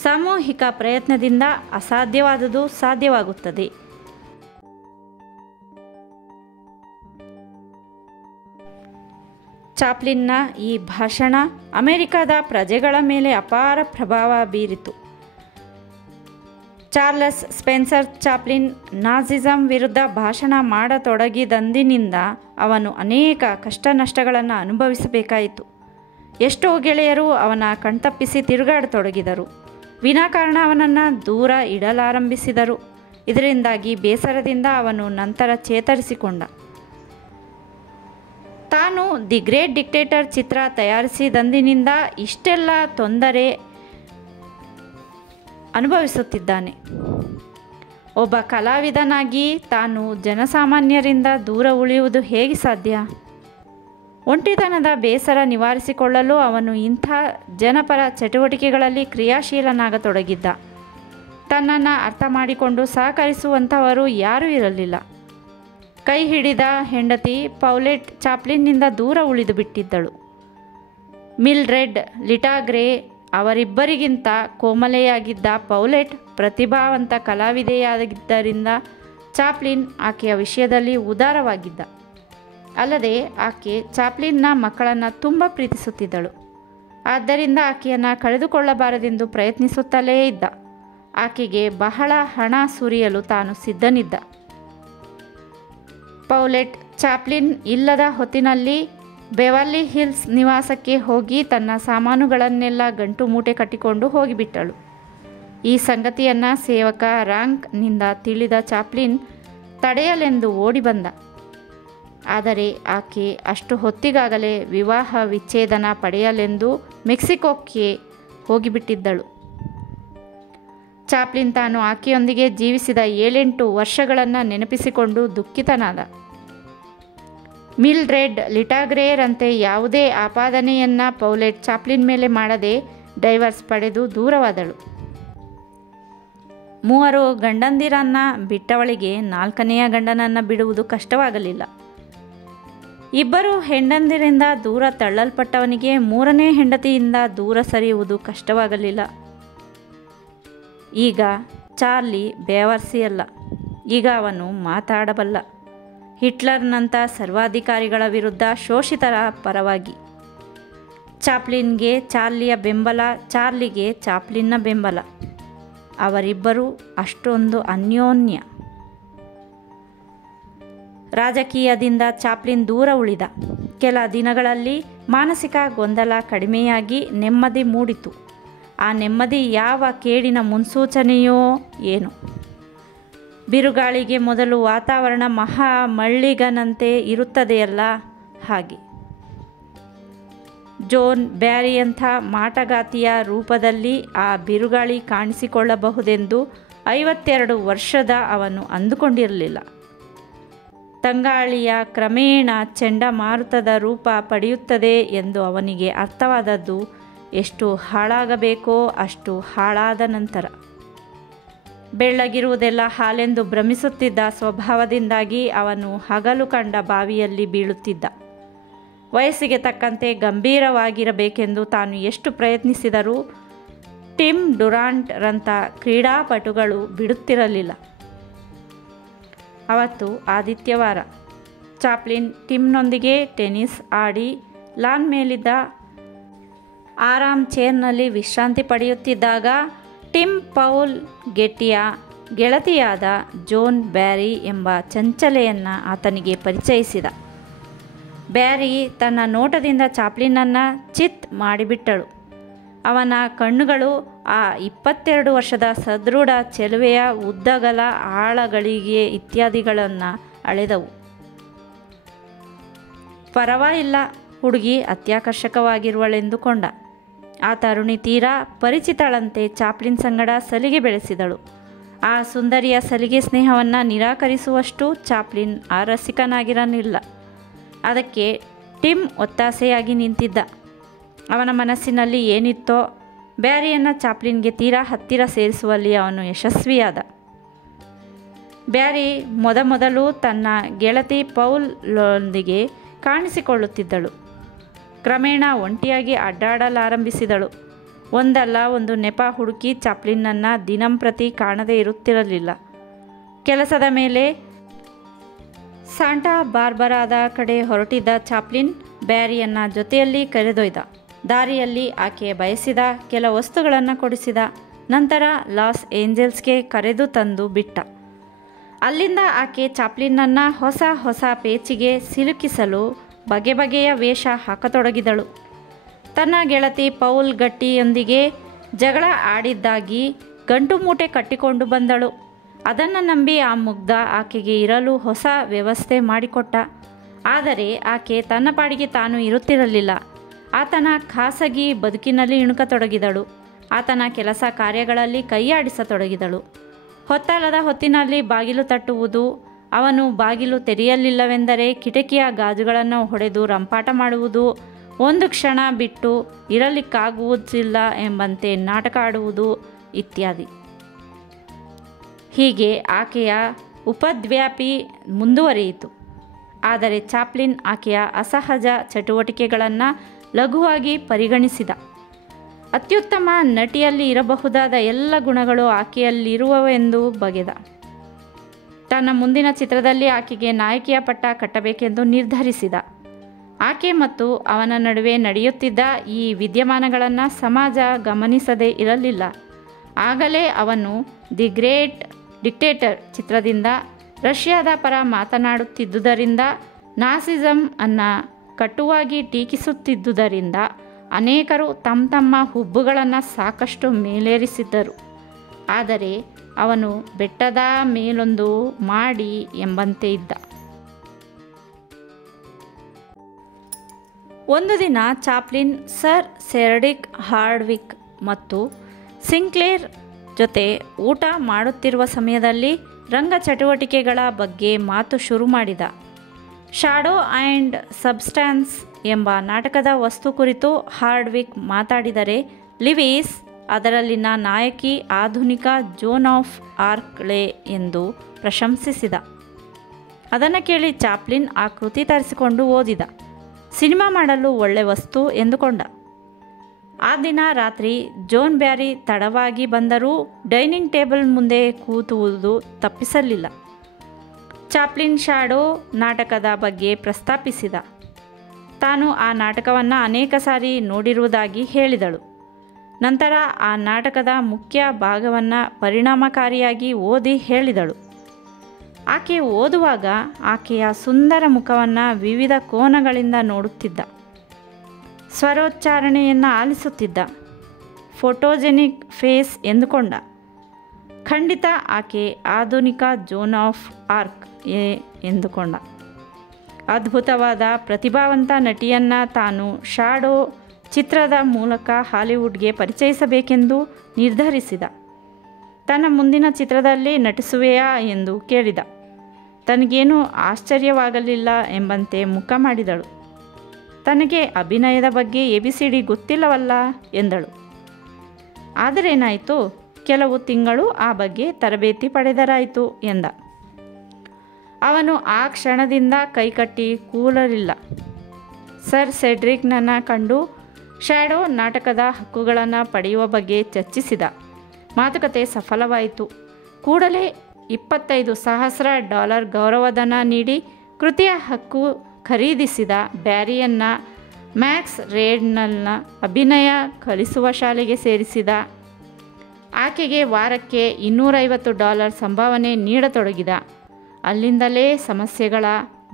ಸಾಮೂಹಿಕ ಪ್ರಯತ್ನದಿಂದ ಅಸಾಧ್ಯವಾದುದು ಸಾಧ್ಯವಾಗುತ್ತದೆ. ಚಾಪ್ಲಿನ್ನ ಈ ಭಾಷಣ ಅಮೆರಿಕದ ಪ್ರಜೆಗಳ ಮೇಲೆ ಅಪಾರ ಪ್ರಭಾವ ಬೀರಿತು. ಚಾರ್ಲ್ಸ್ ಸ್ಪೆನ್ಸರ್ ಚಾಪ್ಲಿನ್ ನಾಜಿಸಂ ವಿರುದ್ಧ ಭಾಷಣ ಮಾಡತೊಡಗಿದಂದಿನಿಂದ ಅವನು ಅನೇಕ ಕಷ್ಟ ನಷ್ಟಗಳನ್ನು ಅನುಭವಿಸಬೇಕಾಯಿತು. ಎಷ್ಟೋ ಗೆಳೆಯರು ಅವನ ಕಣ್ತಪ್ಪಿಸಿ ತಿರುಗಾಡತೊಡಗಿದರು. ವಿನಾಕಾರಣ ಅವನನ್ನು ದೂರ ಇಡಲಾರಂಭಿಸಿದರು. ಇದರಿಂದಾಗಿ ಬೇಸರದಿಂದ ಅವನು ನಂತರ ಚೇತರಿಸಿಕೊಂಡ. ತಾನು ದಿ ಗ್ರೇಟ್ ಡಿಕ್ಟೇಟರ್ ಚಿತ್ರ ತಯಾರಿಸಿದಂದಿನಿಂದ ಇಷ್ಟೆಲ್ಲ ತೊಂದರೆ ಅನುಭವಿಸುತ್ತಿದ್ದಾನೆ. ಒಬ್ಬ ಕಲಾವಿದನಾಗಿ ತಾನು ಜನಸಾಮಾನ್ಯರಿಂದ ದೂರ ಉಳಿಯುವುದು ಹೇಗೆ ಸಾಧ್ಯ? ಒಂಟಿತನದ ಬೇಸರ ನಿವಾರಿಸಿಕೊಳ್ಳಲು ಅವನು ಇಂಥ ಜನಪರ ಚಟುವಟಿಕೆಗಳಲ್ಲಿ ಕ್ರಿಯಾಶೀಲನಾಗತೊಡಗಿದ್ದ. ತನ್ನನ್ನು ಅರ್ಥ ಮಾಡಿಕೊಂಡು ಸಹಕರಿಸುವಂಥವರು ಯಾರೂ ಇರಲಿಲ್ಲ. ಕೈ ಹಿಡಿದ ಹೆಂಡತಿ ಪೌಲೆಟ್ ಚಾಪ್ಲಿನ್ನಿಂದ ದೂರ ಉಳಿದು ಬಿಟ್ಟಿದ್ದಳು. ಮಿಲ್ಡ್ರೆಡ್ ಲಿಟಾಗ್ರೆ ಅವರಿಬ್ಬರಿಗಿಂತ ಕೋಮಲೆಯಾಗಿದ್ದ ಪೌಲೆಟ್ ಪ್ರತಿಭಾವಂತ ಕಲಾವಿದೆಯಾಗಿದ್ದರಿಂದ ಚಾಪ್ಲಿನ್ ಆಕೆಯ ವಿಷಯದಲ್ಲಿ ಉದಾರವಾಗಿದ್ದ. ಅಲ್ಲದೆ ಆಕೆ ಚಾಪ್ಲಿನ್ನ ಮಕ್ಕಳನ್ನು ತುಂಬ ಪ್ರೀತಿಸುತ್ತಿದ್ದಳು. ಆದ್ದರಿಂದ ಆಕೆಯನ್ನು ಕಳೆದುಕೊಳ್ಳಬಾರದೆಂದು ಪ್ರಯತ್ನಿಸುತ್ತಲೇ ಇದ್ದ. ಆಕೆಗೆ ಬಹಳ ಹಣ ಸುರಿಯಲು ತಾನು ಸಿದ್ಧನಿದ್ದ. ಪೌಲೆಟ್ ಚಾಪ್ಲಿನ್ ಇಲ್ಲದ ಹೊತ್ತಿನಲ್ಲಿ ಬೆವರ್ಲಿ ಹಿಲ್ಸ್ ನಿವಾಸಕ್ಕೆ ಹೋಗಿ ತನ್ನ ಸಾಮಾನುಗಳನ್ನೆಲ್ಲ ಗಂಟು ಮೂಟೆ ಕಟ್ಟಿಕೊಂಡು ಹೋಗಿಬಿಟ್ಟಳು. ಈ ಸಂಗತಿಯನ್ನು ಸೇವಕ ರಾಂಕ್ನಿಂದ ತಿಳಿದ ಚಾಪ್ಲಿನ್ ತಡೆಯಲೆಂದು ಓಡಿ ಬಂದ. ಆದರೆ ಆಕೆ ಅಷ್ಟು ಹೊತ್ತಿಗಾಗಲೇ ವಿವಾಹ ವಿಚ್ಛೇದನ ಪಡೆಯಲೆಂದು ಮೆಕ್ಸಿಕೋಕ್ಕೆ ಹೋಗಿಬಿಟ್ಟಿದ್ದಳು. ಚಾಪ್ಲಿನ್ ತಾನು ಆಕೆಯೊಂದಿಗೆ ಜೀವಿಸಿದ 7-8 ವರ್ಷಗಳನ್ನು ನೆನಪಿಸಿಕೊಂಡು ದುಃಖಿತನಾದ. ಮಿಲ್ಡ್ರೆಡ್ ಲಿಟಾಗ್ರೇರಂತೆ ಯಾವುದೇ ಆಪಾದನೆಯನ್ನು ಪೌಲೆಟ್ ಚಾಪ್ಲಿನ್ ಮೇಲೆ ಮಾಡದೆ ಡೈವರ್ಸ್ ಪಡೆದು ದೂರವಾದಳು. 3 ಗಂಡಂದಿರನ್ನು ಬಿಟ್ಟವಳಿಗೆ 4ನೆಯ ಗಂಡನನ್ನು ಬಿಡುವುದು ಕಷ್ಟವಾಗಲಿಲ್ಲ. 2 ಹೆಂಡಂದಿರಿಂದ ದೂರ ತಳ್ಳಲ್ಪಟ್ಟವನಿಗೆ 3ನೇ ಹೆಂಡತಿಯಿಂದ ದೂರ ಸರಿಯುವುದು ಕಷ್ಟವಾಗಲಿಲ್ಲ. ಈಗ ಚಾರ್ಲಿ ಬೇವರ್ಸಿಯಲ್ಲ. ಈಗ ಅವನು ಮಾತಾಡಬಲ್ಲ. ಹಿಟ್ಲರ್ನಂಥ ಸರ್ವಾಧಿಕಾರಿಗಳ ವಿರುದ್ಧ ಶೋಷಿತರ ಪರವಾಗಿ. ಚಾಪ್ಲಿನ್ಗೆ ಚಾರ್ಲಿಯ ಬೆಂಬಲ, ಚಾರ್ಲಿಗೆ ಚಾಪ್ಲಿನ್ನ ಬೆಂಬಲ. ಅವರಿಬ್ಬರೂ ಅಷ್ಟೊಂದು ಅನ್ಯೋನ್ಯ. ರಾಜಕೀಯದಿಂದ ಚಾಪ್ಲಿನ್ ದೂರ ಉಳಿದ. ಕೆಲ ದಿನಗಳಲ್ಲಿ ಮಾನಸಿಕ ಗೊಂದಲ ಕಡಿಮೆಯಾಗಿ ನೆಮ್ಮದಿ ಮೂಡಿತು. ಆ ನೆಮ್ಮದಿ ಯಾವ ಕೇಡಿನ ಮುನ್ಸೂಚನೆಯೋ ಏನೋ. ಬಿರುಗಾಳಿಗೆ ಮೊದಲು ವಾತಾವರಣ ಮಹಾ ಮಳ್ಳಿಗನಂತೆ ಇರುತ್ತದೆಯಲ್ಲ, ಹಾಗೆ ಜೋನ್ ಬ್ಯಾರಿಯಂಥ ಮಾಟಗಾತಿಯ ರೂಪದಲ್ಲಿ ಆ ಬಿರುಗಾಳಿ ಕಾಣಿಸಿಕೊಳ್ಳಬಹುದೆಂದು 52 ವರ್ಷದ ಅವನು ಅಂದುಕೊಂಡಿರಲಿಲ್ಲ. ತಂಗಾಳಿಯ ಕ್ರಮೇಣ ಚಂಡಮಾರುತದ ರೂಪ ಪಡೆಯುತ್ತದೆ ಎಂದು ಅವನಿಗೆ ಅರ್ಥವಾದದ್ದು ಎಷ್ಟು ಹಾಳಾಗಬೇಕೋ ಅಷ್ಟು ಹಾಳಾದ ನಂತರ. ಬೆಳ್ಳಗಿರುವುದೆಲ್ಲ ಹಾಲೆಂದು ಭ್ರಮಿಸುತ್ತಿದ್ದ ಸ್ವಭಾವದಿಂದಾಗಿ ಅವನು ಹಗಲು ಕಂಡ ಬಾವಿಯಲ್ಲಿ ಬೀಳುತ್ತಿದ್ದ. ವಯಸ್ಸಿಗೆ ತಕ್ಕಂತೆ ಗಂಭೀರವಾಗಿರಬೇಕೆಂದು ತಾನು ಎಷ್ಟು ಪ್ರಯತ್ನಿಸಿದರೂ ಟಿಮ್ ಡುರಾಂಟ್ ರಂಥ ಕ್ರೀಡಾಪಟುಗಳು ಬಿಡುತ್ತಿರಲಿಲ್ಲ. ಅವತ್ತು ಆದಿತ್ಯವಾರ. ಚಾಪ್ಲಿನ್ ಟಿಮ್ನೊಂದಿಗೆ ಟೆನ್ನಿಸ್ ಆಡಿ ಲಾನ್ ಮೇಲಿದ್ದ ಆರಾಮ್ ಚೇರ್ನಲ್ಲಿ ವಿಶ್ರಾಂತಿ ಪಡೆಯುತ್ತಿದ್ದಾಗ ಟಿಮ್ ಪೌಲ್ ಗೆಟ್ಟಿಯ ಗೆಳತಿಯಾದ ಜೋನ್ ಬ್ಯಾರಿ ಎಂಬ ಚಂಚಲೆಯನ್ನು ಆತನಿಗೆ ಪರಿಚಯಿಸಿದ. ಬ್ಯಾರಿ ತನ್ನ ನೋಟದಿಂದ ಚಾಪ್ಲಿನನ್ನು ಚಿತ್ ಮಾಡಿಬಿಟ್ಟಳು. ಅವನ ಕಣ್ಣುಗಳು ಆ 22 ವರ್ಷದ ಸದೃಢ ಚೆಲುವೆಯ ಉದ್ದಗಲ ಆಳಗಳಿಗೆ ಇತ್ಯಾದಿಗಳನ್ನು ಅಳೆದವು. ಪರವಾಗಿಲ್ಲ, ಹುಡುಗಿ ಅತ್ಯಾಕರ್ಷಕವಾಗಿರುವಳೆಂದುಕೊಂಡ. ಆ ತರುಣಿ ತೀರಾ ಪರಿಚಿತಳಂತೆ ಚಾಪ್ಲಿನ್ ಸಂಗಡ ಸಲಿಗೆ ಬೆಳೆಸಿದಳು. ಆ ಸುಂದರಿಯ ಸಲಿಗೆ ಸ್ನೇಹವನ್ನು ನಿರಾಕರಿಸುವಷ್ಟು ಚಾಪ್ಲಿನ್ ರಸಿಕನಾಗಿರಲಿಲ್ಲ. ಅದಕ್ಕೆ ಟಿಮ್ ಒತ್ತಾಸೆಯಾಗಿ ನಿಂತಿದ್ದ. ಅವನ ಮನಸ್ಸಿನಲ್ಲಿ ಏನಿತ್ತೋ ಬ್ಯಾರಿಯನ್ನು ಚಾಪ್ಲಿನ್ಗೆ ತೀರಾ ಹತ್ತಿರ ಸೇರಿಸುವಲ್ಲಿ ಅವನು ಯಶಸ್ವಿಯಾದ. ಬ್ಯಾರಿ ಮೊದಲು ತನ್ನ ಗೆಳತಿ ಪೌಲ್ನೊಂದಿಗೆ ಕಾಣಿಸಿಕೊಳ್ಳುತ್ತಿದ್ದಳು. ಕ್ರಮೇಣ ಒಂಟಿಯಾಗಿ ಅಡ್ಡಾಡಲಾರಂಭಿಸಿದಳು. ಒಂದಲ್ಲ ಒಂದು ನೆಪ ಹುಡುಕಿ ಚಾಪ್ಲಿನ್ನನ್ನು ದಿನಂಪ್ರತಿ ಕಾಣದೇ ಇರುತ್ತಿರಲಿಲ್ಲ. ಕೆಲಸದ ಮೇಲೆ ಸಾಂಟಾ ಬಾರ್ಬರಾದ ಕಡೆ ಹೊರಟಿದ್ದ ಚಾಪ್ಲಿನ್ ಬ್ಯಾರಿಯನ್ನು ಜೊತೆಯಲ್ಲಿ ಕರೆದೊಯ್ದ. ದಾರಿಯಲ್ಲಿ ಆಕೆ ಬಯಸಿದ ಕೆಲ ವಸ್ತುಗಳನ್ನು ಕೊಡಿಸಿದ. ನಂತರ ಲಾಸ್ ಏಂಜಲ್ಸ್ಗೆ ಕರೆದು ತಂದು ಬಿಟ್ಟ. ಅಲ್ಲಿಂದ ಆಕೆ ಚಾಪ್ಲಿನ್ನನ್ನು ಹೊಸ ಪೇಚಿಗೆ ಸಿಲುಕಿಸಲು ಬಗೆ ಬಗೆಯ ವೇಷ ಹಾಕತೊಡಗಿದಳು. ತನ್ನ ಗೆಳತಿ ಪೌಲ್ ಗಟ್ಟಿಯೊಂದಿಗೆ ಜಗಳ ಆಡಿದ್ದಾಗಿ ಗಂಟು ಮೂಟೆ ಕಟ್ಟಿಕೊಂಡು ಬಂದಳು. ಅದನ್ನು ನಂಬಿ ಆ ಮುಗ್ಧ ಆಕೆಗೆ ಇರಲು ಹೊಸ ವ್ಯವಸ್ಥೆ ಮಾಡಿಕೊಟ್ಟ. ಆದರೆ ಆಕೆ ತನ್ನ ಪಾಡಿಗೆ ತಾನು ಇರುತ್ತಿರಲಿಲ್ಲ. ಆತನ ಖಾಸಗಿ ಬದುಕಿನಲ್ಲಿ ಇಣುಕತೊಡಗಿದಳು. ಆತನ ಕೆಲಸ ಕಾರ್ಯಗಳಲ್ಲಿ ಕೈಯಾಡಿಸತೊಡಗಿದಳು. ಹೊತ್ತಲ್ಲದ ಹೊತ್ತಿನಲ್ಲಿ ಬಾಗಿಲು ತಟ್ಟುವುದು, ಅವನು ಬಾಗಿಲು ತೆರೆಯಲಿಲ್ಲವೆಂದರೆ ಕಿಟಕಿಯ ಗಾಜುಗಳನ್ನು ಹೊಡೆದು ರಂಪಾಟ ಮಾಡುವುದು, ಒಂದು ಕ್ಷಣ ಬಿಟ್ಟು ಇರಲಿಕ್ಕಾಗುವುದಿಲ್ಲ ಎಂಬಂತೆ ನಾಟಕ ಆಡುವುದು ಇತ್ಯಾದಿ. ಹೀಗೆ ಆಕೆಯ ಉಪದ್ವ್ಯಾಪಿ ಮುಂದುವರಿಯಿತು. ಆದರೆ ಚಾಪ್ಲಿನ್ ಆಕೆಯ ಅಸಹಜ ಚಟುವಟಿಕೆಗಳನ್ನು ಲಘುವಾಗಿ ಪರಿಗಣಿಸಿದ. ಅತ್ಯುತ್ತಮ ನಟಿಯಲ್ಲಿ ಇರಬಹುದಾದ ಎಲ್ಲ ಗುಣಗಳು ಆಕೆಯಲ್ಲಿರುವವೆಂದು ಬಗೆದ. ತನ್ನ ಮುಂದಿನ ಚಿತ್ರದಲ್ಲಿ ಆಕೆಗೆ ನಾಯಕಿಯ ಪಟ್ಟ ಕಟ್ಟಬೇಕೆಂದು ನಿರ್ಧರಿಸಿದ. ಆಕೆ ಮತ್ತು ಅವನ ನಡುವೆ ನಡೆಯುತ್ತಿದ್ದ ಈ ವಿದ್ಯಮಾನಗಳನ್ನು ಸಮಾಜ ಗಮನಿಸದೇ ಇರಲಿಲ್ಲ. ಆಗಲೇ ಅವನು ದಿ ಗ್ರೇಟ್ ಡಿಕ್ಟೇಟರ್ ಚಿತ್ರದಿಂದ ರಷ್ಯಾದ ಪರ ಮಾತನಾಡುತ್ತಿದ್ದುದರಿಂದ, ನಾಸಿಸಮ್ ಅನ್ನು ಕಟುವಾಗಿ ಟೀಕಿಸುತ್ತಿದ್ದುದರಿಂದ ಅನೇಕರು ತಮ್ಮ ಹುಬ್ಬುಗಳನ್ನು ಸಾಕಷ್ಟು ಮೇಲೇರಿಸಿದ್ದರು. ಆದರೆ ಅವನು ಬೆಟ್ಟದ ಮೇಲೊಂದು ಮಾಡಿ ಎಂಬಂತೆ ಇದ್ದ. ಒಂದು ದಿನ ಚಾಪ್ಲಿನ್ ಸರ್ ಸೆರ್ಡಿಕ್ ಹಾರ್ಡ್ವಿಕ್ ಮತ್ತು ಸಿಂಕ್ಲೇರ್ ಜೊತೆ ಊಟ ಮಾಡುತ್ತಿರುವ ಸಮಯದಲ್ಲಿ ರಂಗ ಚಟುವಟಿಕೆಗಳ ಬಗ್ಗೆ ಮಾತು ಶುರು ಮಾಡಿದ. ಶಾಡೋ ಆ್ಯಂಡ್ ಸಬ್ಸ್ಟ್ಯಾನ್ಸ್ ಎಂಬ ನಾಟಕದ ವಸ್ತು ಕುರಿತು ಹಾರ್ಡ್ವಿಕ್ ಮಾತಾಡಿದರೆ, ಲಿವೀಸ್ ಅದರಲ್ಲಿನ ನಾಯಕಿ ಆಧುನಿಕ ಜೋನ್ ಆಫ್ ಆರ್ಕ್ಳೆ ಎಂದು ಪ್ರಶಂಸಿಸಿದ. ಅದನ್ನು ಕೇಳಿ ಚಾಪ್ಲಿನ್ ಆ ಕೃತಿ ತರಿಸಿಕೊಂಡು ಓದಿದ. ಸಿನಿಮಾ ಮಾಡಲು ಒಳ್ಳೆ ವಸ್ತು ಎಂದುಕೊಂಡ. ಆ ದಿನ ರಾತ್ರಿ ಜೋನ್ ಬ್ಯಾರಿ ತಡವಾಗಿ ಬಂದರೂ ಡೈನಿಂಗ್ ಟೇಬಲ್ ಮುಂದೆ ಕೂತುವುದು ತಪ್ಪಿಸಲಿಲ್ಲ. ಚಾಪ್ಲಿನ್ ಶಾಡೋ ನಾಟಕದ ಬಗ್ಗೆ ಪ್ರಸ್ತಾಪಿಸಿದ. ತಾನು ಆ ನಾಟಕವನ್ನು ಅನೇಕ ಸಾರಿ ನೋಡಿರುವುದಾಗಿ ಹೇಳಿದಳು. ನಂತರ ಆ ನಾಟಕದ ಮುಖ್ಯ ಭಾಗವನ್ನು ಪರಿಣಾಮಕಾರಿಯಾಗಿ ಓದಿ ಹೇಳಿದಳು. ಆಕೆ ಓದುವಾಗ ಆಕೆಯ ಸುಂದರ ಮುಖವನ್ನು ವಿವಿಧ ಕೋನಗಳಿಂದ ನೋಡುತ್ತಿದ್ದ. ಸ್ವರೋಚ್ಚಾರಣೆಯನ್ನು ಆಲಿಸುತ್ತಿದ್ದ. ಫೋಟೋಜೆನಿಕ್ ಫೇಸ್ ಎಂದುಕೊಂಡ. ಖಂಡಿತ ಆಕೆ ಆಧುನಿಕ ಜೋನ್ ಆಫ್ ಆರ್ಕ್ ಎಂದುಕೊಂಡ. ಅದ್ಭುತವಾದ ಪ್ರತಿಭಾವಂತ ನಟಿಯನ್ನು ತಾನು ಶ್ಯಾಡೋ ಚಿತ್ರದ ಮೂಲಕ ಹಾಲಿವುಡ್ಗೆ ಪರಿಚಯಿಸಬೇಕೆಂದು ನಿರ್ಧರಿಸಿದ. ತನ್ನ ಮುಂದಿನ ಚಿತ್ರದಲ್ಲಿ ನಟಿಸುವೆಯಾ ಎಂದು ಕೇಳಿದ. ತನಗೇನೂ ಆಶ್ಚರ್ಯವಾಗಲಿಲ್ಲ ಎಂಬಂತೆ ಮುಖ ಮಾಡಿದಳು. ತನಗೆ ಅಭಿನಯದ ಬಗ್ಗೆ ABCD ಗೊತ್ತಿಲ್ಲವಲ್ಲ ಎಂದಳು. ಆದರೇನಾಯಿತು, ಕೆಲವು ತಿಂಗಳು ಆ ಬಗ್ಗೆ ತರಬೇತಿ ಪಡೆದರಾಯಿತು ಎಂದ. ಅವನು ಆ ಕ್ಷಣದಿಂದ ಕೈಕಟ್ಟಿ ಕೂರಲಿಲ್ಲ. ಸರ್ ಸೆಡ್ರಿಕ್ನನ್ನು ಕಂಡು ಶ್ಯಾಡೋ ನಾಟಕದ ಹಕ್ಕುಗಳನ್ನು ಪಡೆಯುವ ಬಗ್ಗೆ ಚರ್ಚಿಸಿದ. ಮಾತುಕತೆ ಸಫಲವಾಯಿತು. ಕೂಡಲೇ $25,000 ಗೌರವಧನ ನೀಡಿ ಕೃತಿಯ ಹಕ್ಕು ಖರೀದಿಸಿದ ಬ್ಯಾರಿಯನ್ನು ಮ್ಯಾಕ್ಸ್ ರೇಡ್ನಲ್ನ ಅಭಿನಯ ಕಲಿಸುವ ಶಾಲೆಗೆ ಸೇರಿಸಿದ. ಆಕೆಗೆ ವಾರಕ್ಕೆ $250 ಸಂಭಾವನೆ ನೀಡತೊಡಗಿದ. ಅಲ್ಲಿಂದಲೇ ಸಮಸ್ಯೆಗಳ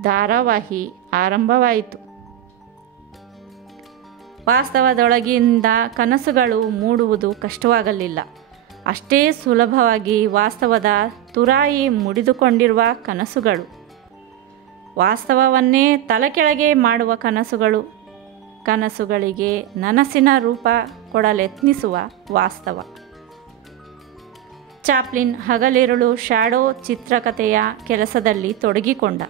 ಧಾರಾವಾಹಿ ಆರಂಭವಾಯಿತು. ವಾಸ್ತವದೊಳಗಿಂದ ಕನಸುಗಳು ಮೂಡುವುದು ಕಷ್ಟವಾಗಲಿಲ್ಲ. ಅಷ್ಟೇ ಸುಲಭವಾಗಿ ವಾಸ್ತವದ ತುರಾಯಿ ಮುಡಿದುಕೊಂಡಿರುವ ಕನಸುಗಳು, ವಾಸ್ತವವನ್ನೇ ತಲೆಕೆಳಗೆ ಮಾಡುವ ಕನಸುಗಳು, ಕನಸುಗಳಿಗೆ ನನಸಿನ ರೂಪ ಕೊಡಲೆತ್ನಿಸುವ ವಾಸ್ತವ. ಚಾಪ್ಲಿನ್ ಹಗಲಿರುಳು ಶ್ಯಾಡೋ ಚಿತ್ರಕಥೆಯ ಕೆಲಸದಲ್ಲಿ ತೊಡಗಿಕೊಂಡ.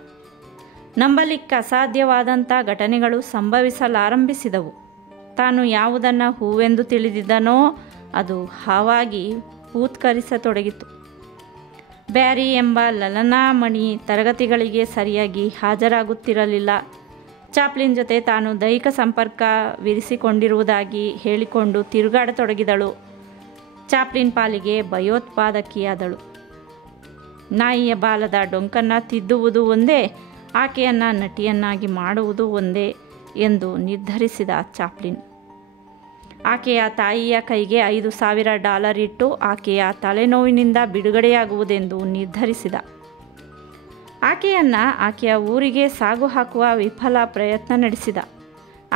ನಂಬಲಿಕ್ಕಸಾಧ್ಯವಾದಂಥ ಘಟನೆಗಳು ಸಂಭವಿಸಲಾರಂಭಿಸಿದವು. ತಾನು ಯಾವುದನ್ನು ಹೂವೆಂದು ತಿಳಿದಿದ್ದನೋ ಅದು ಹಾವಾಗಿ ಪೂತ್ಕರಿಸತೊಡಗಿತು. ಬ್ಯಾರಿ ಎಂಬ ಲಲನಾಮಣಿ ತರಗತಿಗಳಿಗೆ ಸರಿಯಾಗಿ ಹಾಜರಾಗುತ್ತಿರಲಿಲ್ಲ. ಚಾಪ್ಲಿನ್ ಜೊತೆ ತಾನು ದೈಹಿಕ ಸಂಪರ್ಕವಿರಿಸಿಕೊಂಡಿರುವುದಾಗಿ ಹೇಳಿಕೊಂಡು ತಿರುಗಾಡತೊಡಗಿದಳು. ಚಾಪ್ಲಿನ್ ಪಾಲಿಗೆ ಭಯೋತ್ಪಾದಕಿಯಾದಳು. ನಾಯಿಯ ಬಾಲದ ಡೊಂಕನ್ನು ತಿದ್ದುವುದು ಒಂದೇ, ಆಕೆಯನ್ನು ನಟಿಯನ್ನಾಗಿ ಮಾಡುವುದು ಒಂದೇ ಎಂದು ನಿರ್ಧರಿಸಿದ ಚಾಪ್ಲಿನ್. ಆಕೆಯ ತಾಯಿಯ ಕೈಗೆ $5,000 ಇಟ್ಟು ಆಕೆಯ ತಲೆನೋವಿನಿಂದ ಬಿಡುಗಡೆಯಾಗುವುದೆಂದು ನಿರ್ಧರಿಸಿದ. ಆಕೆಯನ್ನು ಆಕೆಯ ಊರಿಗೆ ಸಾಗು ಹಾಕುವ ವಿಫಲ ಪ್ರಯತ್ನ ನಡೆಸಿದ.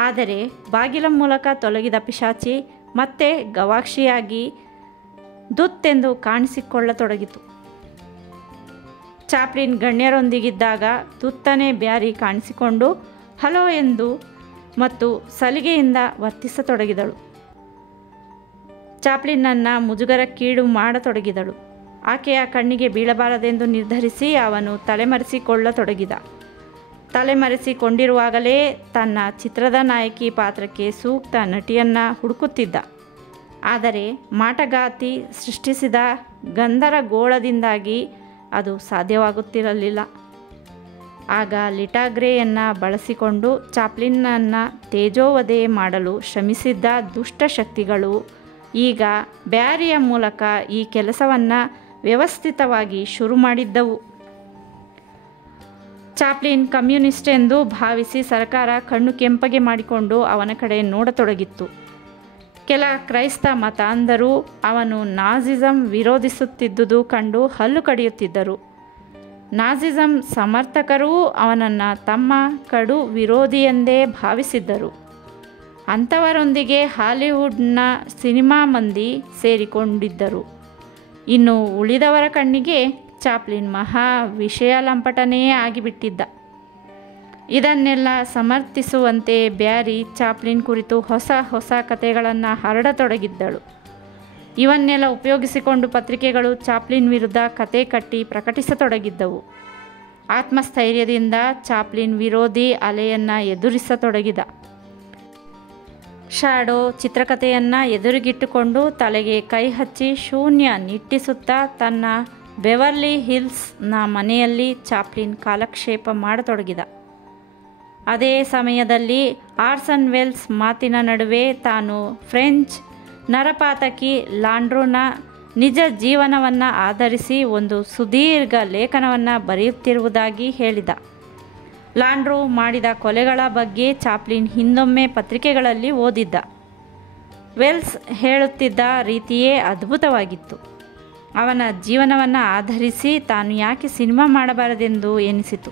ಆದರೆ ಬಾಗಿಲ ಮೂಲಕ ತೊಲಗಿದ ಪಿಶಾಚಿ ಮತ್ತೆ ಗವಾಕ್ಷಿಯಾಗಿ ದುತ್ತೆಂದು ಕಾಣಿಸಿಕೊಳ್ಳತೊಡಗಿತು. ಚಾಪ್ಲಿನ್ ಗಣ್ಯರೊಂದಿಗಿದ್ದಾಗ ದುತ್ತನೆ ಬ್ಯಾರಿ ಕಾಣಿಸಿಕೊಂಡು ಹಲೋ ಎಂದು ಮತ್ತು ಸಲಿಗೆಯಿಂದ ವರ್ತಿಸತೊಡಗಿದಳು. ಚಾಪ್ಲಿನ್ನನ್ನು ಮುಜುಗರಕ್ಕೀಡು ಮಾಡತೊಡಗಿದಳು. ಆಕೆಯ ಕಣ್ಣಿಗೆ ಬೀಳಬಾರದೆಂದು ನಿರ್ಧರಿಸಿ ಅವನು ತಲೆಮರೆಸಿಕೊಳ್ಳತೊಡಗಿದ. ತಲೆಮರೆಸಿಕೊಂಡಿರುವಾಗಲೇ ತನ್ನ ಚಿತ್ರದ ನಾಯಕಿ ಪಾತ್ರಕ್ಕೆ ಸೂಕ್ತ ನಟಿಯನ್ನು ಹುಡುಕುತ್ತಿದ್ದ. ಆದರೆ ಮಾಟಗಾತಿ ಸೃಷ್ಟಿಸಿದ ಗಂದರಗೋಳದಿಂದಾಗಿ ಅದು ಸಾಧ್ಯವಾಗುತ್ತಿರಲಿಲ್ಲ. ಆಗ ಲಿಟಾ ಗ್ರೇಯನ್ನು ಬಳಸಿಕೊಂಡು ಚಾಪ್ಲಿನ್ನನ್ನು ತೇಜೋವಧೆ ಮಾಡಲು ಶ್ರಮಿಸಿದ್ದ ದುಷ್ಟಶಕ್ತಿಗಳು ಈಗ ಬ್ಯಾರಿಯ ಮೂಲಕ ಈ ಕೆಲಸವನ್ನು ವ್ಯವಸ್ಥಿತವಾಗಿ ಶುರು ಮಾಡಿದ್ದವು. ಚಾಪ್ಲಿನ್ ಕಮ್ಯುನಿಸ್ಟ್ ಎಂದು ಭಾವಿಸಿ ಸರ್ಕಾರ ಕಣ್ಣು ಕೆಂಪಗೆ ಮಾಡಿಕೊಂಡು ಅವನ ಕಡೆ ನೋಡತೊಡಗಿತ್ತು. ಕೆಲ ಕ್ರೈಸ್ತ ಮತಾಂಧರು ಅವನು ನಾಜಿಸಂ ವಿರೋಧಿಸುತ್ತಿದ್ದುದು ಕಂಡು ಹಲ್ಲು ಕಡಿಯುತ್ತಿದ್ದರು. ನಾಜಿಸಂ ಸಮರ್ಥಕರೂ ಅವನನ್ನು ತಮ್ಮ ಕಡು ವಿರೋಧಿಯೆಂದೇ ಭಾವಿಸಿದ್ದರು. ಅಂಥವರೊಂದಿಗೆ ಹಾಲಿವುಡ್ನ ಸಿನಿಮಾ ಮಂದಿ ಸೇರಿಕೊಂಡಿದ್ದರು. ಇನ್ನು ಉಳಿದವರ ಕಣ್ಣಿಗೆ ಚಾಪ್ಲಿನ್ ಮಹಾ ವಿಷಯ ಲಂಪಟನೆಯೇ ಆಗಿಬಿಟ್ಟಿದ್ದ. ಇದನ್ನೆಲ್ಲ ಸಮರ್ಥಿಸುವಂತೆ ಬ್ಯಾರಿ ಚಾಪ್ಲಿನ್ ಕುರಿತು ಹೊಸ ಹೊಸ ಕಥೆಗಳನ್ನು ಹರಡತೊಡಗಿದ್ದಳು. ಇವನ್ನೆಲ್ಲ ಉಪಯೋಗಿಸಿಕೊಂಡು ಪತ್ರಿಕೆಗಳು ಚಾಪ್ಲಿನ್ ವಿರುದ್ಧ ಕತೆ ಕಟ್ಟಿ ಪ್ರಕಟಿಸತೊಡಗಿದ್ದವು. ಆತ್ಮಸ್ಥೈರ್ಯದಿಂದ ಚಾಪ್ಲಿನ್ ವಿರೋಧಿ ಅಲೆಯನ್ನು ಎದುರಿಸತೊಡಗಿದ. ಶ್ಯಾಡೋ ಚಿತ್ರಕಥೆಯನ್ನು ಎದುರಿಗಿಟ್ಟುಕೊಂಡು ತಲೆಗೆ ಕೈ ಹಚ್ಚಿ ಶೂನ್ಯ ನಿಟ್ಟಿಸುತ್ತಾ ತನ್ನ ಬೆವರ್ಲಿ ಹಿಲ್ಸ್ನ ಮನೆಯಲ್ಲಿ ಚಾಪ್ಲಿನ್ ಕಾಲಕ್ಷೇಪ ಮಾಡತೊಡಗಿದ. ಅದೇ ಸಮಯದಲ್ಲಿ ಆರ್ಸನ್ ವೆಲ್ಸ್ ಮಾತಿನ ನಡುವೆ ತಾನು ಫ್ರೆಂಚ್ ನರಪಾತಕಿ ಲಾಂಡ್ರೋನ ನಿಜ ಜೀವನವನ್ನು ಆಧರಿಸಿ ಒಂದು ಸುದೀರ್ಘ ಲೇಖನವನ್ನು ಬರೆಯುತ್ತಿರುವುದಾಗಿ ಹೇಳಿದ. ಲಾಂಡ್ರೋ ಮಾಡಿದ ಕೊಲೆಗಳ ಬಗ್ಗೆ ಚಾಪ್ಲಿನ್ ಹಿಂದೊಮ್ಮೆ ಪತ್ರಿಕೆಗಳಲ್ಲಿ ಓದಿದ್ದ. ವೆಲ್ಸ್ ಹೇಳುತ್ತಿದ್ದ ರೀತಿಯೇ ಅದ್ಭುತವಾಗಿತ್ತು. ಅವನ ಜೀವನವನ್ನು ಆಧರಿಸಿ ತಾನು ಯಾಕೆ ಸಿನಿಮಾ ಮಾಡಬಾರದೆಂದು ಎನಿಸಿತು.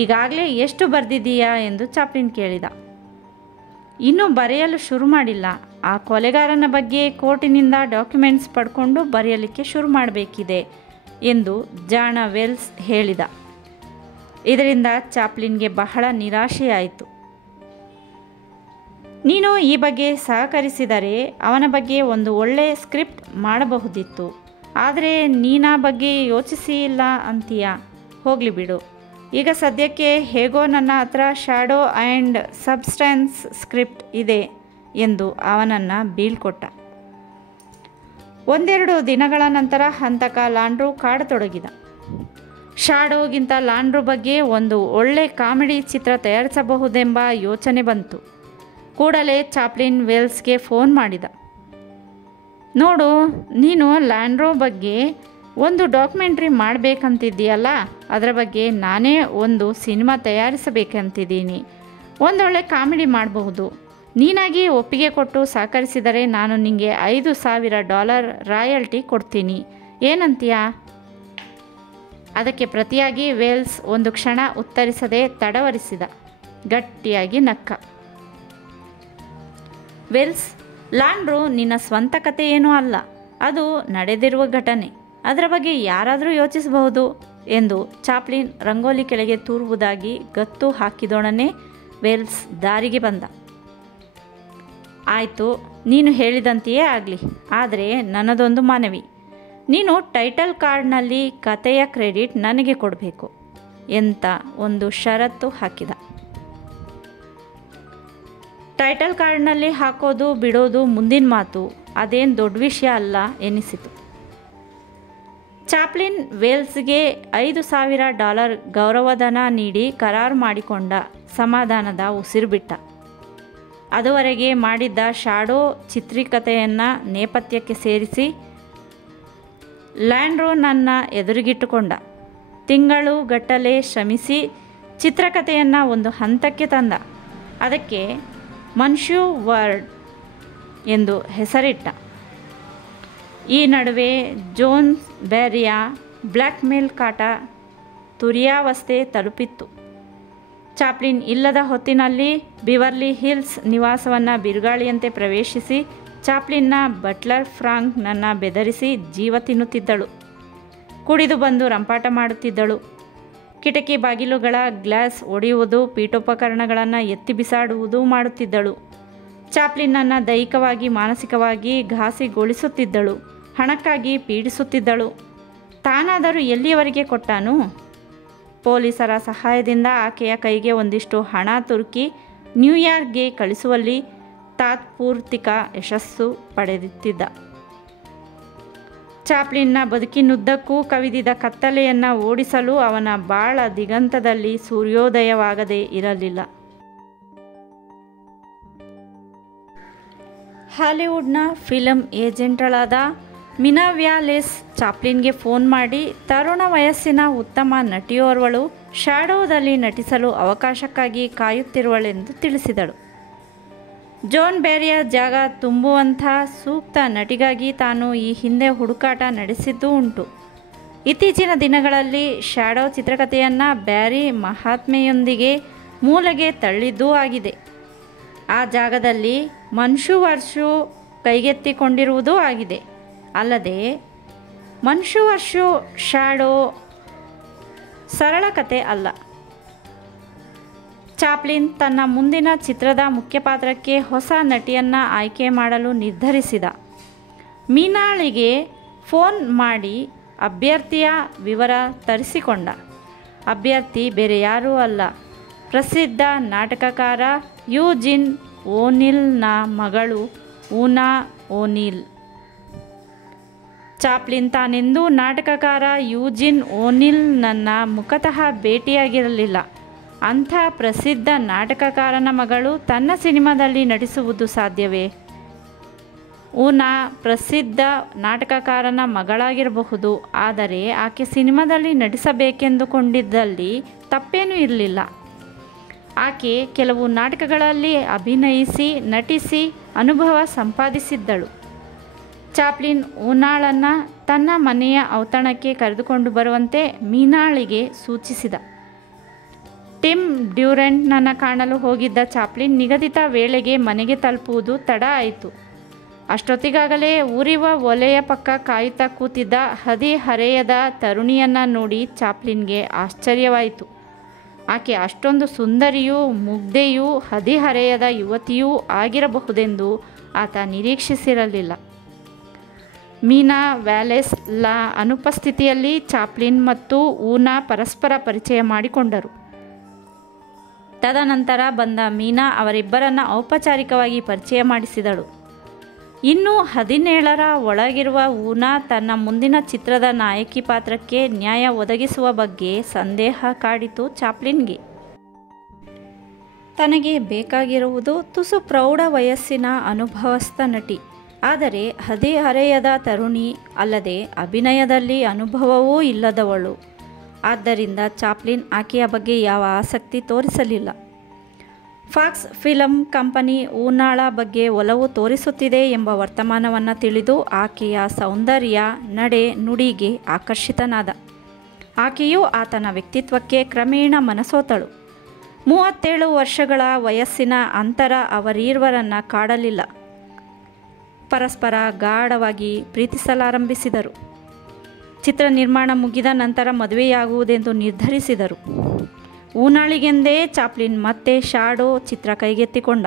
ಈಗಾಗಲೇ ಎಷ್ಟು ಬರೆದಿದ್ದೀಯಾ ಎಂದು ಚಾಪ್ಲಿನ್ ಕೇಳಿದ. ಇನ್ನೂ ಬರೆಯಲು ಶುರು ಮಾಡಿಲ್ಲ. ಆ ಕೊಲೆಗಾರನ ಬಗ್ಗೆ ಕೋರ್ಟಿನಿಂದ ಡಾಕ್ಯುಮೆಂಟ್ಸ್ ಪಡ್ಕೊಂಡು ಬರೆಯಲಿಕ್ಕೆ ಶುರು ಮಾಡಬೇಕಿದೆ ಎಂದು ಜಾಣ ವೆಲ್ಸ್ ಹೇಳಿದ. ಇದರಿಂದ ಚಾಪ್ಲಿನ್ಗೆ ಬಹಳ ನಿರಾಶೆಯಾಯಿತು. ನೀನು ಈ ಬಗ್ಗೆ ಸಹಕರಿಸಿದರೆ ಅವನ ಬಗ್ಗೆ ಒಂದು ಒಳ್ಳೆಯ ಸ್ಕ್ರಿಪ್ಟ್ ಮಾಡಬಹುದಿತ್ತು. ಆದರೆ ನೀನಾ ಬಗ್ಗೆ ಯೋಚಿಸಿಲ್ಲ ಅಂತೀಯ. ಹೋಗಲಿ ಬಿಡು. ಈಗ ಸದ್ಯಕ್ಕೆ ಹೇಗೋ ನನ್ನ ಹತ್ರ ಶ್ಯಾಡೋ ಆ್ಯಂಡ್ ಸಬ್ಸ್ಟೆನ್ಸ್ ಸ್ಕ್ರಿಪ್ಟ್ ಇದೆ ಎಂದು ಅವನನ್ನು ಬೀಳ್ಕೊಟ್ಟ. ಒಂದೆರಡು ದಿನಗಳ ನಂತರ ಹಂತಕ ಲಾಂಡ್ರು ಕಾಡತೊಡಗಿದ. ಶ್ಯಾಡೋಗಿಂತ ಲಾಂಡ್ರು ಬಗ್ಗೆ ಒಂದು ಒಳ್ಳೆ ಕಾಮಿಡಿ ಚಿತ್ರ ತಯಾರಿಸಬಹುದೆಂಬ ಯೋಚನೆ ಬಂತು. ಕೂಡಲೇ ಚಾಪ್ಲಿನ್ ವೆಲ್ಸ್ಗೆ ಫೋನ್ ಮಾಡಿದ. ನೋಡು, ನೀನು ಲ್ಯಾಂಡ್ರೋ ಬಗ್ಗೆ ಒಂದು ಡಾಕ್ಯುಮೆಂಟ್ರಿ ಮಾಡಬೇಕಂತಿದ್ದೀಯಲ್ಲ, ಅದರ ಬಗ್ಗೆ ನಾನೇ ಒಂದು ಸಿನಿಮಾ ತಯಾರಿಸಬೇಕಂತಿದ್ದೀನಿ. ಒಂದೊಳ್ಳೆ ಕಾಮಿಡಿ ಮಾಡಬಹುದು. ನೀನಾಗಿ ಒಪ್ಪಿಗೆ ಕೊಟ್ಟು ಸಹಕರಿಸಿದರೆ ನಾನು ನಿನಗೆ $5,000 ರಾಯಲ್ಟಿ ಕೊಡ್ತೀನಿ. ಏನಂತೀಯ? ಅದಕ್ಕೆ ಪ್ರತಿಯಾಗಿ ವೇಲ್ಸ್ ಒಂದು ಕ್ಷಣ ಉತ್ತರಿಸದೆ ತಡವರಿಸಿದ. ಗಟ್ಟಿಯಾಗಿ ನಕ್ಕ. ವೆಲ್ಸ್, ಲಾಂಡ್ರು ನಿನ್ನ ಸ್ವಂತ ಕಥೆ ಏನೂ ಅಲ್ಲ. ಅದು ನಡೆದಿರುವ ಘಟನೆ. ಅದರ ಬಗ್ಗೆ ಯಾರಾದರೂ ಯೋಚಿಸಬಹುದು ಎಂದು ಚಾಪ್ಲಿನ್ ರಂಗೋಲಿ ಕೆಳಗೆ ತೂರುವುದಾಗಿ ಗತ್ತು ಹಾಕಿದೊಡನೆ ವೆಲ್ಸ್ ದಾರಿಗೆ ಬಂದ. ಆಯಿತು, ನೀನು ಹೇಳಿದಂತೆಯೇ ಆಗಲಿ. ಆದರೆ ನನ್ನದೊಂದು ಮನವಿ. ನೀನು ಟೈಟಲ್ ಕಾರ್ಡ್ನಲ್ಲಿ ಕಥೆಯ ಕ್ರೆಡಿಟ್ ನನಗೆ ಕೊಡಬೇಕು ಎಂತ ಒಂದು ಷರತ್ತು ಹಾಕಿದ. ಟೈಟಲ್ ಕಾರ್ಡ್ನಲ್ಲಿ ಹಾಕೋದು ಬಿಡೋದು ಮುಂದಿನ ಮಾತು, ಅದೇನು ದೊಡ್ಡ ವಿಷಯ ಅಲ್ಲ ಎನಿಸಿತು. ಚಾಪ್ಲಿನ್ ವೇಲ್ಸ್ಗೆ $5,000 ಗೌರವಧನ ನೀಡಿ ಕರಾರು ಮಾಡಿಕೊಂಡ. ಸಮಾಧಾನದ ಉಸಿರು ಬಿಟ್ಟ. ಅದುವರೆಗೆ ಮಾಡಿದ್ದ ಶ್ಯಾಡೋ ಚಿತ್ರೀಕತೆಯನ್ನು ನೇಪಥ್ಯಕ್ಕೆ ಸೇರಿಸಿ ಲ್ಯಾಂಡ್ರೋ ನನ್ನ ಎದುರಿಗಿಟ್ಟುಕೊಂಡ. ತಿಂಗಳುಗಟ್ಟಲೆ ಶ್ರಮಿಸಿ ಚಿತ್ರಕಥೆಯನ್ನು ಒಂದು ಹಂತಕ್ಕೆ ತಂದ. ಅದಕ್ಕೆ ಮನ್ಶೂ ವರ್ಡ್ ಎಂದು ಹೆಸರಿಟ್ಟ. ಈ ನಡುವೆ ಜೋನ್ಸ್ ಬೇರಿಯ ಬ್ಲ್ಯಾಕ್ ಮೇಲ್ ಕಾಟ ತುರಿಯಾವಸ್ಥೆ ತಲುಪಿತ್ತು. ಚಾಪ್ಲಿನ್ ಇಲ್ಲದ ಹೊತ್ತಿನಲ್ಲಿ ಬಿವರ್ಲಿ ಹಿಲ್ಸ್ ನಿವಾಸವನ್ನು ಬಿರುಗಾಳಿಯಂತೆ ಪ್ರವೇಶಿಸಿ ಚಾಪ್ಲಿನ್ನ ಬಟ್ಲರ್ ಫ್ರಾಂಕ್ನನ್ನು ಬೆದರಿಸಿ ಜೀವ ತಿನ್ನುತ್ತಿದ್ದಳು. ಕುಡಿದು ಬಂದು ರಂಪಾಟ ಮಾಡುತ್ತಿದ್ದಳು. ಕಿಟಕಿ ಬಾಗಿಲುಗಳ ಗ್ಲಾಸ್ ಒಡೆಯುವುದು, ಪೀಠೋಪಕರಣಗಳನ್ನು ಎತ್ತಿ ಬಿಸಾಡುವುದು ಮಾಡುತ್ತಿದ್ದಳು. ಚಾಪ್ಲಿನ್ನನ್ನು ದೈಹಿಕವಾಗಿ ಮಾನಸಿಕವಾಗಿ ಘಾಸಿಗೊಳಿಸುತ್ತಿದ್ದಳು. ಹಣಕ್ಕಾಗಿ ಪೀಡಿಸುತ್ತಿದ್ದಳು. ತಾನಾದರೂ ಎಲ್ಲಿಯವರೆಗೆ ಕೊಟ್ಟಾನು? ಪೊಲೀಸರ ಸಹಾಯದಿಂದ ಆಕೆಯ ಕೈಗೆ ಒಂದಿಷ್ಟು ಹಣ ತುರುಕಿ ನ್ಯೂಯಾರ್ಕ್ಗೆ ಕಳಿಸುವಲ್ಲಿ ತಾತ್ಪೂರ್ತಿಕ ಯಶಸ್ಸು ಪಡೆಯುತ್ತಿದ್ದ. ಚಾಪ್ಲಿನ್ನ ಬದುಕಿನುದ್ದಕ್ಕೂ ಕವಿದಿದ ಕತ್ತಲೆಯನ್ನು ಓಡಿಸಲು ಅವನ ಬಾಳ ದಿಗಂತದಲ್ಲಿ ಸೂರ್ಯೋದಯವಾಗದೇ ಇರಲಿಲ್ಲ. ಹಾಲಿವುಡ್ನ ಫಿಲಂ ಏಜೆಂಟ್ಗಳಾದ ಮಿನಾ ವ್ಯಾಲೆಸ್ ಚಾಪ್ಲಿನ್ಗೆ ಫೋನ್ ಮಾಡಿ ತರುಣ ವಯಸ್ಸಿನ ಉತ್ತಮ ನಟಿಯೋರ್ವಳು ಶ್ಯಾಡೋದಲ್ಲಿ ನಟಿಸಲು ಅವಕಾಶಕ್ಕಾಗಿ ಕಾಯುತ್ತಿರುವಳೆಂದು ತಿಳಿಸಿದಳು. ಜೋನ್ ಬೇರಿಯ ಜಾಗ ತುಂಬುವಂಥ ಸೂಕ್ತ ನಟಿಗಾಗಿ ತಾನು ಈ ಹಿಂದೆ ಹುಡುಕಾಟ ನಡೆಸಿದ್ದೂ ಉಂಟು. ಇತ್ತೀಚಿನ ದಿನಗಳಲ್ಲಿ ಶ್ಯಾಡೋ ಚಿತ್ರಕಥೆಯನ್ನು ಬ್ಯಾರಿ ಮಹಾತ್ಮೆಯೊಂದಿಗೆ ಮೂಲೆಗೆ ತಳ್ಳಿದ್ದೂ ಆಗಿದೆ. ಆ ಜಾಗದಲ್ಲಿ ಮನ್ಶೂ ವರ್ಷು ಕೈಗೆತ್ತಿಕೊಂಡಿರುವುದೂ ಆಗಿದೆ. ಅಲ್ಲದೆ ಮನ್ಶೂ ವರ್ಷು ಶ್ಯಾಡೋ ಸರಳ ಕತೆ ಅಲ್ಲ. ಚಾಪ್ಲಿನ್ ತನ್ನ ಮುಂದಿನ ಚಿತ್ರದ ಮುಖ್ಯ ಪಾತ್ರಕ್ಕೆ ಹೊಸ ನಟಿಯನ್ನು ಆಯ್ಕೆ ಮಾಡಲು ನಿರ್ಧರಿಸಿದ. ಮೀನಾಳಿಗೆ ಫೋನ್ ಮಾಡಿ ಅಭ್ಯರ್ಥಿಯ ವಿವರ ತರಿಸಿಕೊಂಡ. ಅಭ್ಯರ್ಥಿ ಬೇರೆ ಯಾರೂ ಅಲ್ಲ, ಪ್ರಸಿದ್ಧ ನಾಟಕಕಾರ ಯೂಜಿನ್ ಓನಿಲ್ನ ಮಗಳು ಊನಾ ಓನಿಲ್. Chaplin ತಾನೆಂದೂ ನಾಟಕಕಾರ Eugene ಓನಿಲ್ನನ್ನು ಮುಖತಃ ಭೇಟಿಯಾಗಿರಲಿಲ್ಲ. ಅಂಥ ಪ್ರಸಿದ್ಧ ನಾಟಕಕಾರನ ಮಗಳು ತನ್ನ ಸಿನಿಮಾದಲ್ಲಿ ನಟಿಸುವುದು ಸಾಧ್ಯವೇ? ಊನಾ ಪ್ರಸಿದ್ಧ ನಾಟಕಕಾರನ ಮಗಳಾಗಿರಬಹುದು, ಆದರೆ ಆಕೆ ಸಿನಿಮಾದಲ್ಲಿ ನಟಿಸಬೇಕೆಂದುಕೊಂಡಿದ್ದಲ್ಲಿ ತಪ್ಪೇನೂ ಇರಲಿಲ್ಲ. ಆಕೆ ಕೆಲವು ನಾಟಕಗಳಲ್ಲಿ ಅಭಿನಯಿಸಿ ನಟಿಸಿ ಅನುಭವ ಸಂಪಾದಿಸಿದ್ದಳು. ಚಾಪ್ಲಿನ್ ಊನಾಳನ್ನು ತನ್ನ ಮನೆಯ ಔತಣಕ್ಕೆ ಕರೆದುಕೊಂಡು ಬರುವಂತೆ ಮೀನಾಳಿಗೆ ಸೂಚಿಸಿದ. ಟಿಮ್ ಡ್ಯೂರೆಂಟ್ನನ್ನು ಕಾಣಲು ಹೋಗಿದ್ದ ಚಾಪ್ಲಿನ್ ನಿಗದಿತ ವೇಳೆಗೆ ಮನೆಗೆ ತಲುಪುವುದು ತಡ ಆಯಿತು. ಅಷ್ಟೊತ್ತಿಗಾಗಲೇ ಉರಿಯುವ ಒಲೆಯ ಪಕ್ಕ ಕಾಯುತ್ತಾ ಕೂತಿದ್ದ ಹದಿಹರೆಯದ ತರುಣಿಯನ್ನು ನೋಡಿ ಚಾಪ್ಲಿನ್ಗೆ ಆಶ್ಚರ್ಯವಾಯಿತು. ಆಕೆ ಅಷ್ಟೊಂದು ಸುಂದರಿಯೂ ಮುಗ್ಧೆಯೂ ಹದಿಹರೆಯದ ಯುವತಿಯೂ ಆಗಿರಬಹುದೆಂದು ಆತ ನಿರೀಕ್ಷಿಸಿರಲಿಲ್ಲ. ಮೀನಾ ವ್ಯಾಲೆಸ್ನ ಅನುಪಸ್ಥಿತಿಯಲ್ಲಿ ಚಾಪ್ಲಿನ್ ಮತ್ತು ಊನಾ ಪರಸ್ಪರ ಪರಿಚಯ ಮಾಡಿಕೊಂಡರು. ತದನಂತರ ಬಂದ ಮೀನಾ ಅವರಿಬ್ಬರನ್ನು ಔಪಚಾರಿಕವಾಗಿ ಪರಿಚಯ ಮಾಡಿಸಿದಳು. ಇನ್ನು 17ರ ಒಳಗಿರುವ ಊನಾ ತನ್ನ ಮುಂದಿನ ಚಿತ್ರದ ನಾಯಕಿ ಪಾತ್ರಕ್ಕೆ ನ್ಯಾಯ ಒದಗಿಸುವ ಬಗ್ಗೆ ಸಂದೇಹ ಕಾಡಿತು ಚಾಪ್ಲಿನ್ಗೆ. ತನಗೆ ಬೇಕಾಗಿರುವುದು ತುಸು ಪ್ರೌಢ ವಯಸ್ಸಿನ ಅನುಭವಸ್ಥ ನಟಿ, ಆದರೆ ಹದಿಹರೆಯದ ತರುಣಿ, ಅಲ್ಲದೆ ಅಭಿನಯದಲ್ಲಿ ಅನುಭವವೂ ಇಲ್ಲದವಳು. ಆದ್ದರಿಂದ ಚಾಪ್ಲಿನ್ ಆಕೆಯ ಬಗ್ಗೆ ಯಾವ ಆಸಕ್ತಿ ತೋರಿಸಲಿಲ್ಲ. ಫಾಕ್ಸ್ ಫಿಲಂ ಕಂಪನಿ ಊನಾಳ ಬಗ್ಗೆ ಒಲವು ತೋರಿಸುತ್ತಿದೆ ಎಂಬ ವರ್ತಮಾನವನ್ನು ತಿಳಿದು ಆಕೆಯ ಸೌಂದರ್ಯ, ನಡೆ, ನುಡಿಗೆ ಆಕರ್ಷಿತನಾದ. ಆಕೆಯೂ ಆತನ ವ್ಯಕ್ತಿತ್ವಕ್ಕೆ ಕ್ರಮೇಣ ಮನಸೋತಳು. 37 ವರ್ಷಗಳ ವಯಸ್ಸಿನ ಅಂತರ ಅವರೀರ್ವರನ್ನು ಕಾಡಲಿಲ್ಲ. ಪರಸ್ಪರ ಗಾಢವಾಗಿ ಪ್ರೀತಿಸಲಾರಂಭಿಸಿದರು. ಚಿತ್ರ ನಿರ್ಮಾಣ ಮುಗಿದ ನಂತರ ಮದುವೆಯಾಗುವುದೆಂದು ನಿರ್ಧರಿಸಿದರು. ಊನಾಳಿಗೆಂದೇ ಚಾಪ್ಲಿನ್ ಮತ್ತೆ ಶಾಡೋ ಚಿತ್ರ ಕೈಗೆತ್ತಿಕೊಂಡ.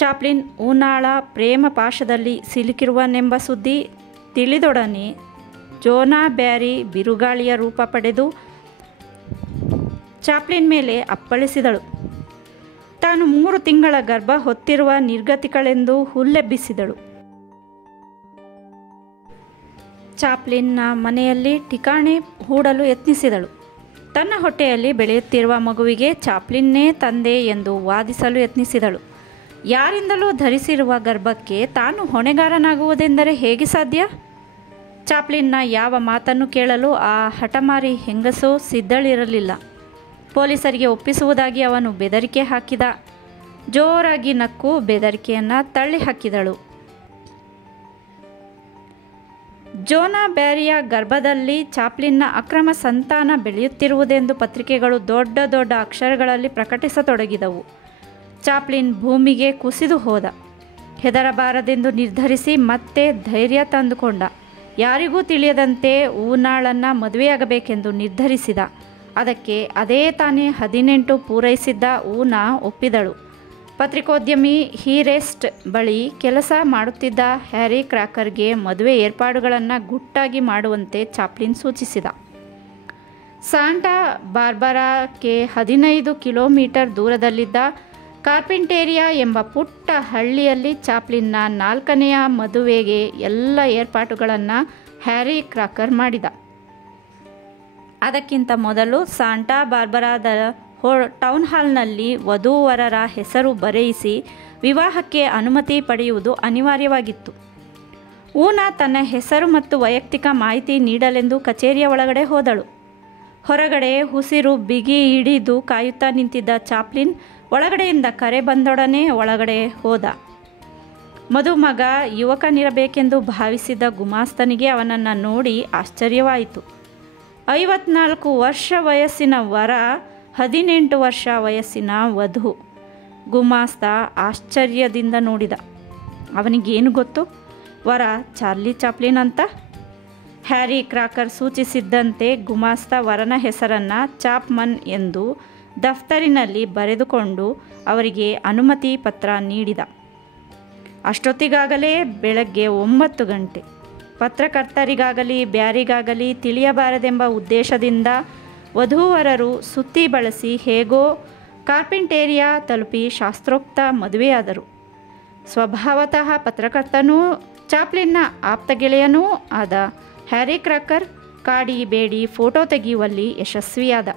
ಚಾಪ್ಲಿನ್ ಊನಾಳ ಪ್ರೇಮ ಪಾಶದಲ್ಲಿ ಸಿಲುಕಿರುವನೆಂಬ ಸುದ್ದಿ ತಿಳಿದೊಡನೆ ಜೋನಾ ಬ್ಯಾರಿ ಬಿರುಗಾಳಿಯ ರೂಪ ಪಡೆದು ಚಾಪ್ಲಿನ್ ಮೇಲೆ ಅಪ್ಪಳಿಸಿದಳು. ತಾನು 3 ತಿಂಗಳ ಗರ್ಭ ಹೊತ್ತಿರುವ ನಿರ್ಗತಿಕಳೆಂದು ಹುಲ್ಲೆಬ್ಬಿಸಿದಳು. ಚಾಪ್ಲಿನ್ನ ಮನೆಯಲ್ಲಿ ಠಿಕಾಣೆ ಹೂಡಲು ಯತ್ನಿಸಿದಳು. ತನ್ನ ಹೊಟ್ಟೆಯಲ್ಲಿ ಬೆಳೆಯುತ್ತಿರುವ ಮಗುವಿಗೆ ಚಾಪ್ಲಿನ್ನೇ ತಂದೆ ಎಂದು ವಾದಿಸಲು ಯತ್ನಿಸಿದಳು. ಯಾರಿಂದಲೂ ಧರಿಸಿರುವ ಗರ್ಭಕ್ಕೆ ತಾನು ಹೊಣೆಗಾರನಾಗುವುದೆಂದರೆ ಹೇಗೆ ಸಾಧ್ಯ? ಚಾಪ್ಲಿನ್ನ ಯಾವ ಮಾತನ್ನು ಕೇಳಲು ಆ ಹಠಮಾರಿ ಹೆಂಗಸು ಸಿದ್ಧಳಿರಲಿಲ್ಲ. ಪೊಲೀಸರಿಗೆ ಒಪ್ಪಿಸುವುದಾಗಿ ಅವನು ಬೆದರಿಕೆ ಹಾಕಿದ. ಜೋರಾಗಿ ನಕ್ಕು ಬೆದರಿಕೆಯನ್ನು ತಳ್ಳಿ ಹಾಕಿದಳು. ಜೋನಾ ಬ್ಯಾರಿಯ ಗರ್ಭದಲ್ಲಿ ಚಾಪ್ಲಿನ್ನ ಅಕ್ರಮ ಸಂತಾನ ಬೆಳೆಯುತ್ತಿರುವುದೆಂದು ಪತ್ರಿಕೆಗಳು ದೊಡ್ಡ ದೊಡ್ಡ ಅಕ್ಷರಗಳಲ್ಲಿ ಪ್ರಕಟಿಸತೊಡಗಿದವು. ಚಾಪ್ಲಿನ್ ಭೂಮಿಗೆ ಕುಸಿದು ಹೋದ. ಹೆದರಬಾರದೆಂದು ನಿರ್ಧರಿಸಿ ಮತ್ತೆ ಧೈರ್ಯ ತಂದುಕೊಂಡ. ಯಾರಿಗೂ ತಿಳಿಯದಂತೆ ಊನಾಳನ್ನು ಮದುವೆಯಾಗಬೇಕೆಂದು ನಿರ್ಧರಿಸಿದ. ಅದಕ್ಕೆ ಅದೇ ತಾನೇ 18 ಪೂರೈಸಿದ್ದ ಊನಾ ಒಪ್ಪಿದಳು. ಪತ್ರಿಕೋದ್ಯಮಿ ಹೀರೆಸ್ಟ್ ಬಳಿ ಕೆಲಸ ಮಾಡುತ್ತಿದ್ದ ಹ್ಯಾರಿ ಕ್ರಾಕರ್ಗೆ ಮದುವೆ ಏರ್ಪಾಡುಗಳನ್ನು ಗುಟ್ಟಾಗಿ ಮಾಡುವಂತೆ ಚಾಪ್ಲಿನ್ ಸೂಚಿಸಿದ. ಸಾಂಟಾ ಬಾರ್ಬರಾಕ್ಕೆ 15 ಕಿಲೋಮೀಟರ್ ದೂರದಲ್ಲಿದ್ದ ಕಾರ್ಪೆಂಟೇರಿಯಾ ಎಂಬ ಪುಟ್ಟ ಹಳ್ಳಿಯಲ್ಲಿ ಚಾಪ್ಲಿನ್ನ 4ನೆಯ ಮದುವೆಗೆ ಎಲ್ಲ ಏರ್ಪಾಟುಗಳನ್ನು ಹ್ಯಾರಿ ಕ್ರಾಕರ್ ಮಾಡಿದ. ಅದಕ್ಕಿಂತ ಮೊದಲು ಸಾಂಟಾ ಬಾರ್ಬರಾದ ಟೌನ್ ಹಾಲ್ನಲ್ಲಿ ವಧೂವರರ ಹೆಸರು ಬರೆಯಿಸಿ ವಿವಾಹಕ್ಕೆ ಅನುಮತಿ ಪಡೆಯುವುದು ಅನಿವಾರ್ಯವಾಗಿತ್ತು. ಊನಾ ತನ್ನ ಹೆಸರು ಮತ್ತು ವೈಯಕ್ತಿಕ ಮಾಹಿತಿ ನೀಡಲೆಂದು ಕಚೇರಿಯ ಒಳಗಡೆ ಹೋದಳು. ಹೊರಗಡೆ ಉಸಿರು ಬಿಗಿ ಹಿಡಿದು ಕಾಯುತ್ತಾ ನಿಂತಿದ್ದ ಚಾಪ್ಲಿನ್ ಒಳಗಡೆಯಿಂದ ಕರೆ ಬಂದೊಡನೆ ಒಳಗಡೆ ಹೋದ. ಮದುಮಗ ಯುವಕನಿರಬೇಕೆಂದು ಭಾವಿಸಿದ್ದ ಗುಮಾಸ್ತನಿಗೆ ಅವನನ್ನು ನೋಡಿ ಆಶ್ಚರ್ಯವಾಯಿತು. 54 ವರ್ಷ ವಯಸ್ಸಿನ ವರ, 18 ವರ್ಷ ವಯಸ್ಸಿನ ವಧು. ಗುಮಾಸ್ತ ಆಶ್ಚರ್ಯದಿಂದ ನೋಡಿದ. ಅವನಿಗೇನು ಗೊತ್ತು ವರ ಚಾರ್ಲಿ ಚಾಪ್ಲಿನ್ ಅಂತ? ಹ್ಯಾರಿ ಕ್ರಾಕರ್ ಸೂಚಿಸಿದ್ದಂತೆ ಗುಮಾಸ್ತ ವರನ ಹೆಸರನ್ನು ಚಾಪ್ಮನ್ ಎಂದು ದಫ್ತರಿನಲ್ಲಿ ಬರೆದುಕೊಂಡು ಅವರಿಗೆ ಅನುಮತಿ ಪತ್ರ ನೀಡಿದ. ಅಷ್ಟೊತ್ತಿಗಾಗಲೇ ಬೆಳಗ್ಗೆ 9 ಗಂಟೆ. ಪತ್ರಕರ್ತರಿಗಾಗಲಿ ಬ್ಯಾರಿಗಾಗಲಿ ತಿಳಿಯಬಾರದೆಂಬ ಉದ್ದೇಶದಿಂದ ವಧೂವರರು ಸುತ್ತಿ ಬಳಸಿ ಹೇಗೋ ಕಾರ್ಪೆಂಟೇರಿಯಾ ತಲುಪಿ ಶಾಸ್ತ್ರೋಕ್ತ ಮದುವೆಯಾದರು. ಸ್ವಭಾವತಃ ಪತ್ರಕರ್ತನೂ ಚಾಪ್ಲಿನ್ನ ಆಪ್ತ ಗೆಳೆಯನೂ ಆದ ಹ್ಯಾರಿ ಕ್ರಾಕರ್ ಕಾಡಿ ಬೇಡಿ ಫೋಟೋ ತೆಗೆಯುವಲ್ಲಿ ಯಶಸ್ವಿಯಾದ.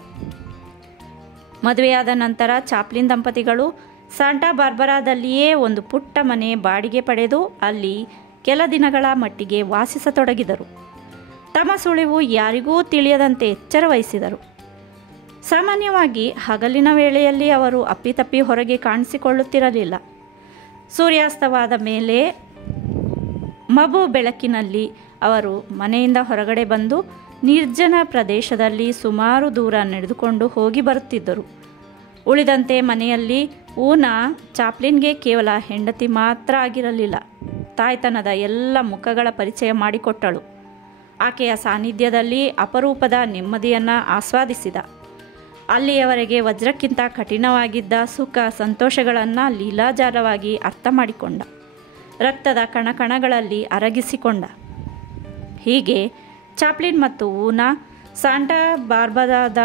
ಮದುವೆಯಾದ ನಂತರ ಚಾಪ್ಲಿನ್ ದಂಪತಿಗಳು ಸಾಂಟಾ ಬಾರ್ಬರಾದಲ್ಲಿಯೇ ಒಂದು ಪುಟ್ಟ ಮನೆ ಬಾಡಿಗೆ ಪಡೆದು ಅಲ್ಲಿ ಕೆಲ ದಿನಗಳ ಮಟ್ಟಿಗೆ ವಾಸಿಸತೊಡಗಿದರು. ತಮ್ಮ ಸುಳಿವು ಯಾರಿಗೂ ತಿಳಿಯದಂತೆ ಎಚ್ಚರ ವಹಿಸಿದರು. ಸಾಮಾನ್ಯವಾಗಿ ಹಗಲಿನ ವೇಳೆಯಲ್ಲಿ ಅವರು ಅಪ್ಪಿತಪ್ಪಿ ಹೊರಗೆ ಕಾಣಿಸಿಕೊಳ್ಳುತ್ತಿರಲಿಲ್ಲ. ಸೂರ್ಯಾಸ್ತವಾದ ಮೇಲೆ ಮಬು ಬೆಳಕಿನಲ್ಲಿ ಅವರು ಮನೆಯಿಂದ ಹೊರಗಡೆ ಬಂದು ನಿರ್ಜನ ಪ್ರದೇಶದಲ್ಲಿ ಸುಮಾರು ದೂರ ನಡೆದುಕೊಂಡು ಹೋಗಿ ಬರುತ್ತಿದ್ದರು. ಉಳಿದಂತೆ ಮನೆಯಲ್ಲಿ ಊನಾ ಚಾಪ್ಲಿನ್ಗೆ ಕೇವಲ ಹೆಂಡತಿ ಮಾತ್ರ ಆಗಿರಲಿಲ್ಲ, ತಾಯ್ತನದ ಎಲ್ಲ ಮುಖಗಳ ಪರಿಚಯ ಮಾಡಿಕೊಟ್ಟಳು. ಆಕೆಯ ಸಾನ್ನಿಧ್ಯದಲ್ಲಿ ಅಪರೂಪದ ನೆಮ್ಮದಿಯನ್ನು ಆಸ್ವಾದಿಸಿದ. ಅಲ್ಲಿಯವರೆಗೆ ವಜ್ರಕ್ಕಿಂತ ಕಠಿಣವಾಗಿದ್ದ ಸುಖ ಸಂತೋಷಗಳನ್ನು ಲೀಲಾಜಾಲವಾಗಿ ಅರ್ಥ ಮಾಡಿಕೊಂಡ, ರಕ್ತದ ಕಣಕಣಗಳಲ್ಲಿ ಅರಗಿಸಿಕೊಂಡ. ಹೀಗೆ ಚಾಪ್ಲಿನ್ ಮತ್ತು ಊನಾ ಸಾಂಟಾ ಬಾರ್ಬರಾದ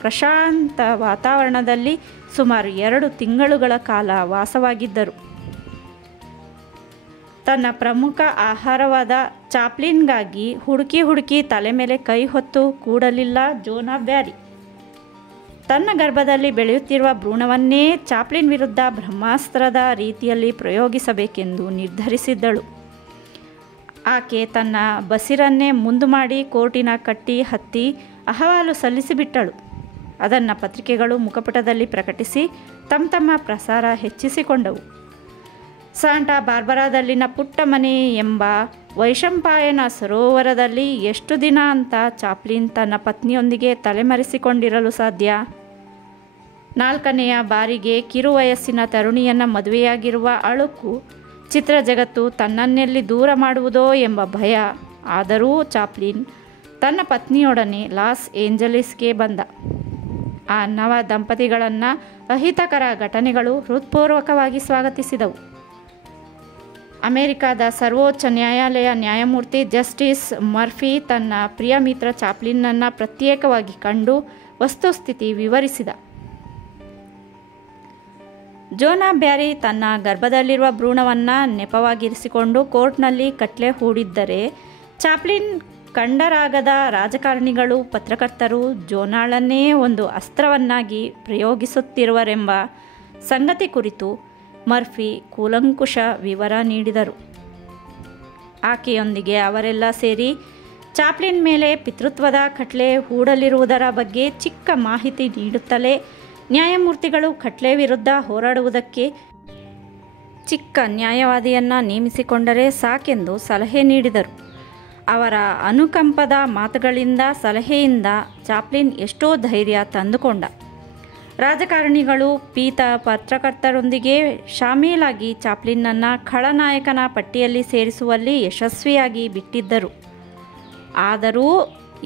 ಪ್ರಶಾಂತ ವಾತಾವರಣದಲ್ಲಿ ಸುಮಾರು 2 ತಿಂಗಳುಗಳ ಕಾಲ ವಾಸವಾಗಿದ್ದರು. ತನ್ನ ಪ್ರಮುಖ ಆಹಾರವಾದ ಚಾಪ್ಲಿನ್ಗಾಗಿ ಹುಡುಕಿ ತಲೆ ಮೇಲೆ ಕೈ ಹೊತ್ತು ಕೂಡಲಿಲ್ಲ ಜೋನಾ ಬ್ಯಾರಿ. ತನ್ನ ಗರ್ಭದಲ್ಲಿ ಬೆಳೆಯುತ್ತಿರುವ ಭ್ರೂಣವನ್ನೇ ಚಾಪ್ಲಿನ್ ವಿರುದ್ಧ ಬ್ರಹ್ಮಾಸ್ತ್ರದ ರೀತಿಯಲ್ಲಿ ಪ್ರಯೋಗಿಸಬೇಕೆಂದು ನಿರ್ಧರಿಸಿದ್ದಳು. ಆಕೆ ತನ್ನ ಬಸಿರನ್ನೇ ಮುಂದು ಮಾಡಿ ಕೋರ್ಟಿನ ಕಟ್ಟಿ ಹತ್ತಿ ಅಹವಾಲು ಸಲ್ಲಿಸಿಬಿಟ್ಟಳು. ಅದನ್ನು ಪತ್ರಿಕೆಗಳು ಮುಖಪುಟದಲ್ಲಿ ಪ್ರಕಟಿಸಿ ತಮ್ಮ ಪ್ರಸಾರ ಹೆಚ್ಚಿಸಿಕೊಂಡವು. ಸಾಂಟಾ ಬಾರ್ಬರಾದಲ್ಲಿನ ಪುಟ್ಟ ಮನೆ ಎಂಬ ವೈಶಂಪಾಯನ ಸರೋವರದಲ್ಲಿ ಎಷ್ಟು ದಿನ ಅಂತ ಚಾಪ್ಲಿನ್ ತನ್ನ ಪತ್ನಿಯೊಂದಿಗೆ ತಲೆಮರೆಸಿಕೊಂಡಿರಲು ಸಾಧ್ಯ? 4ನೆಯ ಬಾರಿಗೆ ಕಿರುವಯಸ್ಸಿನ ತರುಣಿಯನ್ನು ಮದುವೆಯಾಗಿರುವ ಅಳುಕು, ಚಿತ್ರ ಜಗತ್ತು ತನ್ನನ್ನೆಲ್ಲಿ ದೂರ ಮಾಡುವುದೋ ಎಂಬ ಭಯ. ಆದರೂ ಚಾಪ್ಲಿನ್ ತನ್ನ ಪತ್ನಿಯೊಡನೆ ಲಾಸ್ ಏಂಜಲೀಸ್ಗೆ ಬಂದ. ಆ ನವ ದಂಪತಿಗಳನ್ನು ಅಹಿತಕರ ಘಟನೆಗಳು ಹೃತ್ಪೂರ್ವಕವಾಗಿ ಸ್ವಾಗತಿಸಿದವು. ಅಮೆರಿಕಾದ ಸರ್ವೋಚ್ಚ ನ್ಯಾಯಾಲಯ ನ್ಯಾಯಮೂರ್ತಿ ಜಸ್ಟಿಸ್ ಮರ್ಫಿ ತನ್ನ ಪ್ರಿಯ ಮಿತ್ರ ಚಾಪ್ಲಿನ್ನನ್ನು ಪ್ರತ್ಯೇಕವಾಗಿ ಕಂಡು ವಸ್ತುಸ್ಥಿತಿ ವಿವರಿಸಿದ. ಜೋನಾ ಬ್ಯಾರಿ ತನ್ನ ಗರ್ಭದಲ್ಲಿರುವ ಭ್ರೂಣವನ್ನು ನೆಪವಾಗಿರಿಸಿಕೊಂಡು ಕೋರ್ಟ್ನಲ್ಲಿ ಕಟ್ಲೆ ಹೂಡಿದ್ದರೆ, ಚಾಪ್ಲಿನ್ ಕಂಡರಾಗದ ರಾಜಕಾರಣಿಗಳು, ಪತ್ರಕರ್ತರು ಜೋನಾಳನ್ನೇ ಒಂದು ಅಸ್ತ್ರವನ್ನಾಗಿ ಪ್ರಯೋಗಿಸುತ್ತಿರುವರೆಂಬ ಸಂಗತಿ ಕುರಿತು ಮರ್ಫಿ ಕೂಲಂಕುಷ ವಿವರ ನೀಡಿದರು. ಆಕೆಯೊಂದಿಗೆ ಅವರೆಲ್ಲ ಸೇರಿ ಚಾಪ್ಲಿನ್ ಮೇಲೆ ಪಿತೃತ್ವದ ಕಟ್ಲೆ ಹೂಡಲಿರುವುದರ ಬಗ್ಗೆ ಚಿಕ್ಕ ಮಾಹಿತಿ ನೀಡುತ್ತಲೇ ನ್ಯಾಯಮೂರ್ತಿಗಳು ಕಟ್ಲೆ ವಿರುದ್ಧ ಹೋರಾಡುವುದಕ್ಕೆ ಚಿಕ್ಕ ನ್ಯಾಯವಾದಿಯನ್ನು ನೇಮಿಸಿಕೊಂಡರೆ ಸಾಕೆಂದು ಸಲಹೆ ನೀಡಿದರು. ಅವರ ಅನುಕಂಪದ ಮಾತುಗಳಿಂದ, ಸಲಹೆಯಿಂದ ಚಾಪ್ಲಿನ್ ಎಷ್ಟೋ ಧೈರ್ಯ ತಂದುಕೊಂಡ. ರಾಜಕಾರಣಿಗಳು ಪೀತ ಪತ್ರಕರ್ತರೊಂದಿಗೆ ಶಾಮೀಲಾಗಿ ಚಾಪ್ಲಿನ್ನನ್ನು ಖಳನಾಯಕನ ಪಟ್ಟಿಯಲ್ಲಿ ಸೇರಿಸುವಲ್ಲಿ ಯಶಸ್ವಿಯಾಗಿ ಬಿಟ್ಟಿದ್ದರು. ಆದರೂ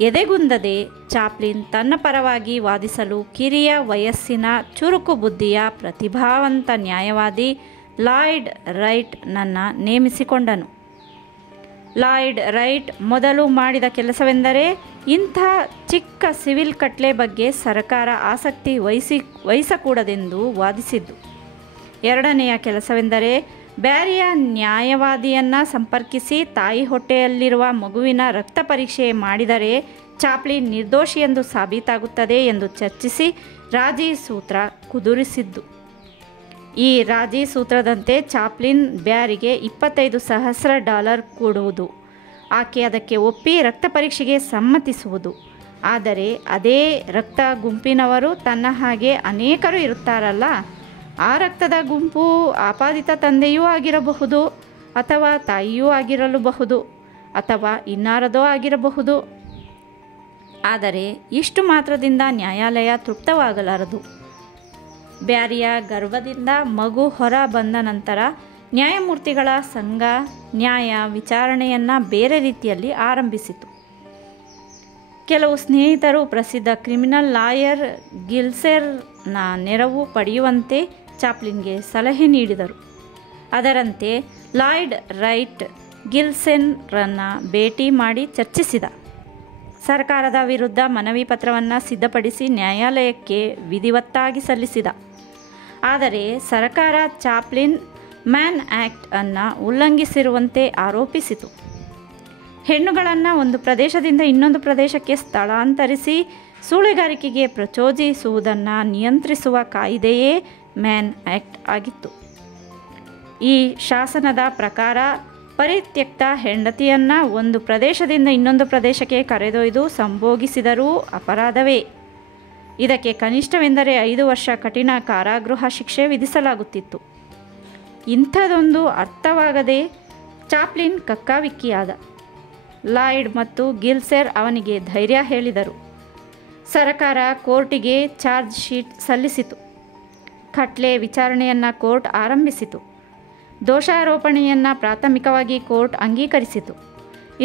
ಎದೆಗುಂದದೆ ಚಾಪ್ಲಿನ್ ತನ್ನ ಪರವಾಗಿ ವಾದಿಸಲು ಕಿರಿಯ ವಯಸ್ಸಿನ ಚುರುಕು ಬುದ್ಧಿಯ ಪ್ರತಿಭಾವಂತ ನ್ಯಾಯವಾದಿ ಲಾಯ್ಡ್ ರೈಟ್ನನ್ನು ನೇಮಿಸಿಕೊಂಡನು. ಲಾಯ್ಡ್ ರೈಟ್ ಮೊದಲು ಮಾಡಿದ ಕೆಲಸವೆಂದರೆ ಇಂಥ ಚಿಕ್ಕ ಸಿವಿಲ್ ಕಟ್ಲೆ ಬಗ್ಗೆ ಸರ್ಕಾರ ಆಸಕ್ತಿ ವಹಿಸಕೂಡದೆಂದು ವಾದಿಸಿದ್ದು. 2ನೆಯ ಕೆಲಸವೆಂದರೆ ಬ್ಯಾರಿಯ ನ್ಯಾಯವಾದಿಯನ್ನು ಸಂಪರ್ಕಿಸಿ ತಾಯಿ ಹೊಟ್ಟೆಯಲ್ಲಿರುವ ಮಗುವಿನ ರಕ್ತ ಪರೀಕ್ಷೆ ಮಾಡಿದರೆ ಚಾಪ್ಲಿನ್ ನಿರ್ದೋಷಿ ಎಂದು ಸಾಬೀತಾಗುತ್ತದೆ ಎಂದು ಚರ್ಚಿಸಿ ರಾಜಿ ಸೂತ್ರ ಕುದುರಿಸಿದ್ದು. ಈ ರಾಜಿ ಸೂತ್ರದಂತೆ ಚಾಪ್ಲಿನ್ ಬ್ಯಾರಿಗೆ $25,000 ಕೊಡುವುದು, ಆಕೆ ಅದಕ್ಕೆ ಒಪ್ಪಿ ರಕ್ತ ಪರೀಕ್ಷೆಗೆ ಸಮ್ಮತಿಸುವುದು. ಆದರೆ ಅದೇ ರಕ್ತ ಗುಂಪಿನವರು ತನ್ನ ಹಾಗೆ ಅನೇಕರು ಇರುತ್ತಾರಲ್ಲ, ಆ ರಕ್ತದ ಗುಂಪು ಆಪಾದಿತ ತಂದೆಯೂ ಆಗಿರಬಹುದು, ಅಥವಾ ತಾಯಿಯೂ ಆಗಿರಲೂಬಹುದು, ಅಥವಾ ಇನ್ನಾರದೋ ಆಗಿರಬಹುದು. ಆದರೆ ಇಷ್ಟು ಮಾತ್ರದಿಂದ ನ್ಯಾಯಾಲಯ ತೃಪ್ತವಾಗಲಾರದು. ಬ್ಯಾರಿಯ ಗರ್ಭದಿಂದ ಮಗು ಹೊರ ಬಂದ ನಂತರ ನ್ಯಾಯಮೂರ್ತಿಗಳ ಸಂಘ ನ್ಯಾಯ ವಿಚಾರಣೆಯನ್ನು ಬೇರೆ ರೀತಿಯಲ್ಲಿ ಆರಂಭಿಸಿತು. ಕೆಲವು ಸ್ನೇಹಿತರು ಪ್ರಸಿದ್ಧ ಕ್ರಿಮಿನಲ್ ಲಾಯರ್ ಗಿಲ್ಸೆರ್ನ ನೆರವು ಪಡೆಯುವಂತೆ ಚಾಪ್ಲಿನ್ಗೆ ಸಲಹೆ ನೀಡಿದರು. ಅದರಂತೆ ಲಾಯ್ಡ್ ರೈಟ್ ಗಿಲ್ಸೆರ್ರನ್ನು ಭೇಟಿ ಮಾಡಿ ಚರ್ಚಿಸಿದ. ಸರ್ಕಾರದ ವಿರುದ್ಧ ಮನವಿ ಪತ್ರವನ್ನು ಸಿದ್ಧಪಡಿಸಿ ನ್ಯಾಯಾಲಯಕ್ಕೆ ವಿಧಿವತ್ತಾಗಿ ಸಲ್ಲಿಸಿದ. ಆದರೆ ಸರ್ಕಾರ ಚಾಪ್ಲಿನ್ ಮ್ಯಾನ್ ಆ್ಯಕ್ಟ್ ಅನ್ನು ಉಲ್ಲಂಘಿಸಿರುವಂತೆ ಆರೋಪಿಸಿತು. ಹೆಣ್ಣುಗಳನ್ನು ಒಂದು ಪ್ರದೇಶದಿಂದ ಇನ್ನೊಂದು ಪ್ರದೇಶಕ್ಕೆ ಸ್ಥಳಾಂತರಿಸಿ ಸೂಳೆಗಾರಿಕೆಗೆ ಪ್ರಚೋದಿಸುವುದನ್ನು ನಿಯಂತ್ರಿಸುವ ಕಾಯಿದೆಯೇ ಮ್ಯಾನ್ ಆ್ಯಕ್ಟ್ ಆಗಿತ್ತು. ಈ ಶಾಸನದ ಪ್ರಕಾರ ಪರಿತ್ಯಕ್ತ ಹೆಂಡತಿಯನ್ನು ಒಂದು ಪ್ರದೇಶದಿಂದ ಇನ್ನೊಂದು ಪ್ರದೇಶಕ್ಕೆ ಕರೆದೊಯ್ದು ಸಂಭೋಗಿಸಿದರೂ ಅಪರಾಧವೇ. ಇದಕ್ಕೆ ಕನಿಷ್ಠವೆಂದರೆ 5 ವರ್ಷ ಕಠಿಣ ಕಾರಾಗೃಹ ಶಿಕ್ಷೆ ವಿಧಿಸಲಾಗುತ್ತಿತ್ತು. ಇಂಥದೊಂದು ಅರ್ಥವಾಗದೆ ಚಾಪ್ಲಿನ್ ಕಕ್ಕಾವಿಕ್ಕಿಯಾದ. ಲಾಯ್ಡ್ ಮತ್ತು ಗಿಲ್ಸೆರ್ ಅವನಿಗೆ ಧೈರ್ಯ ಹೇಳಿದರು. ಸರಕಾರ ಕೋರ್ಟಿಗೆ ಚಾರ್ಜ್ ಶೀಟ್ ಸಲ್ಲಿಸಿತು. ಖಟ್ಲೆ ವಿಚಾರಣೆಯನ್ನು ಕೋರ್ಟ್ ಆರಂಭಿಸಿತು. ದೋಷಾರೋಪಣೆಯನ್ನು ಪ್ರಾಥಮಿಕವಾಗಿ ಕೋರ್ಟ್ ಅಂಗೀಕರಿಸಿತು.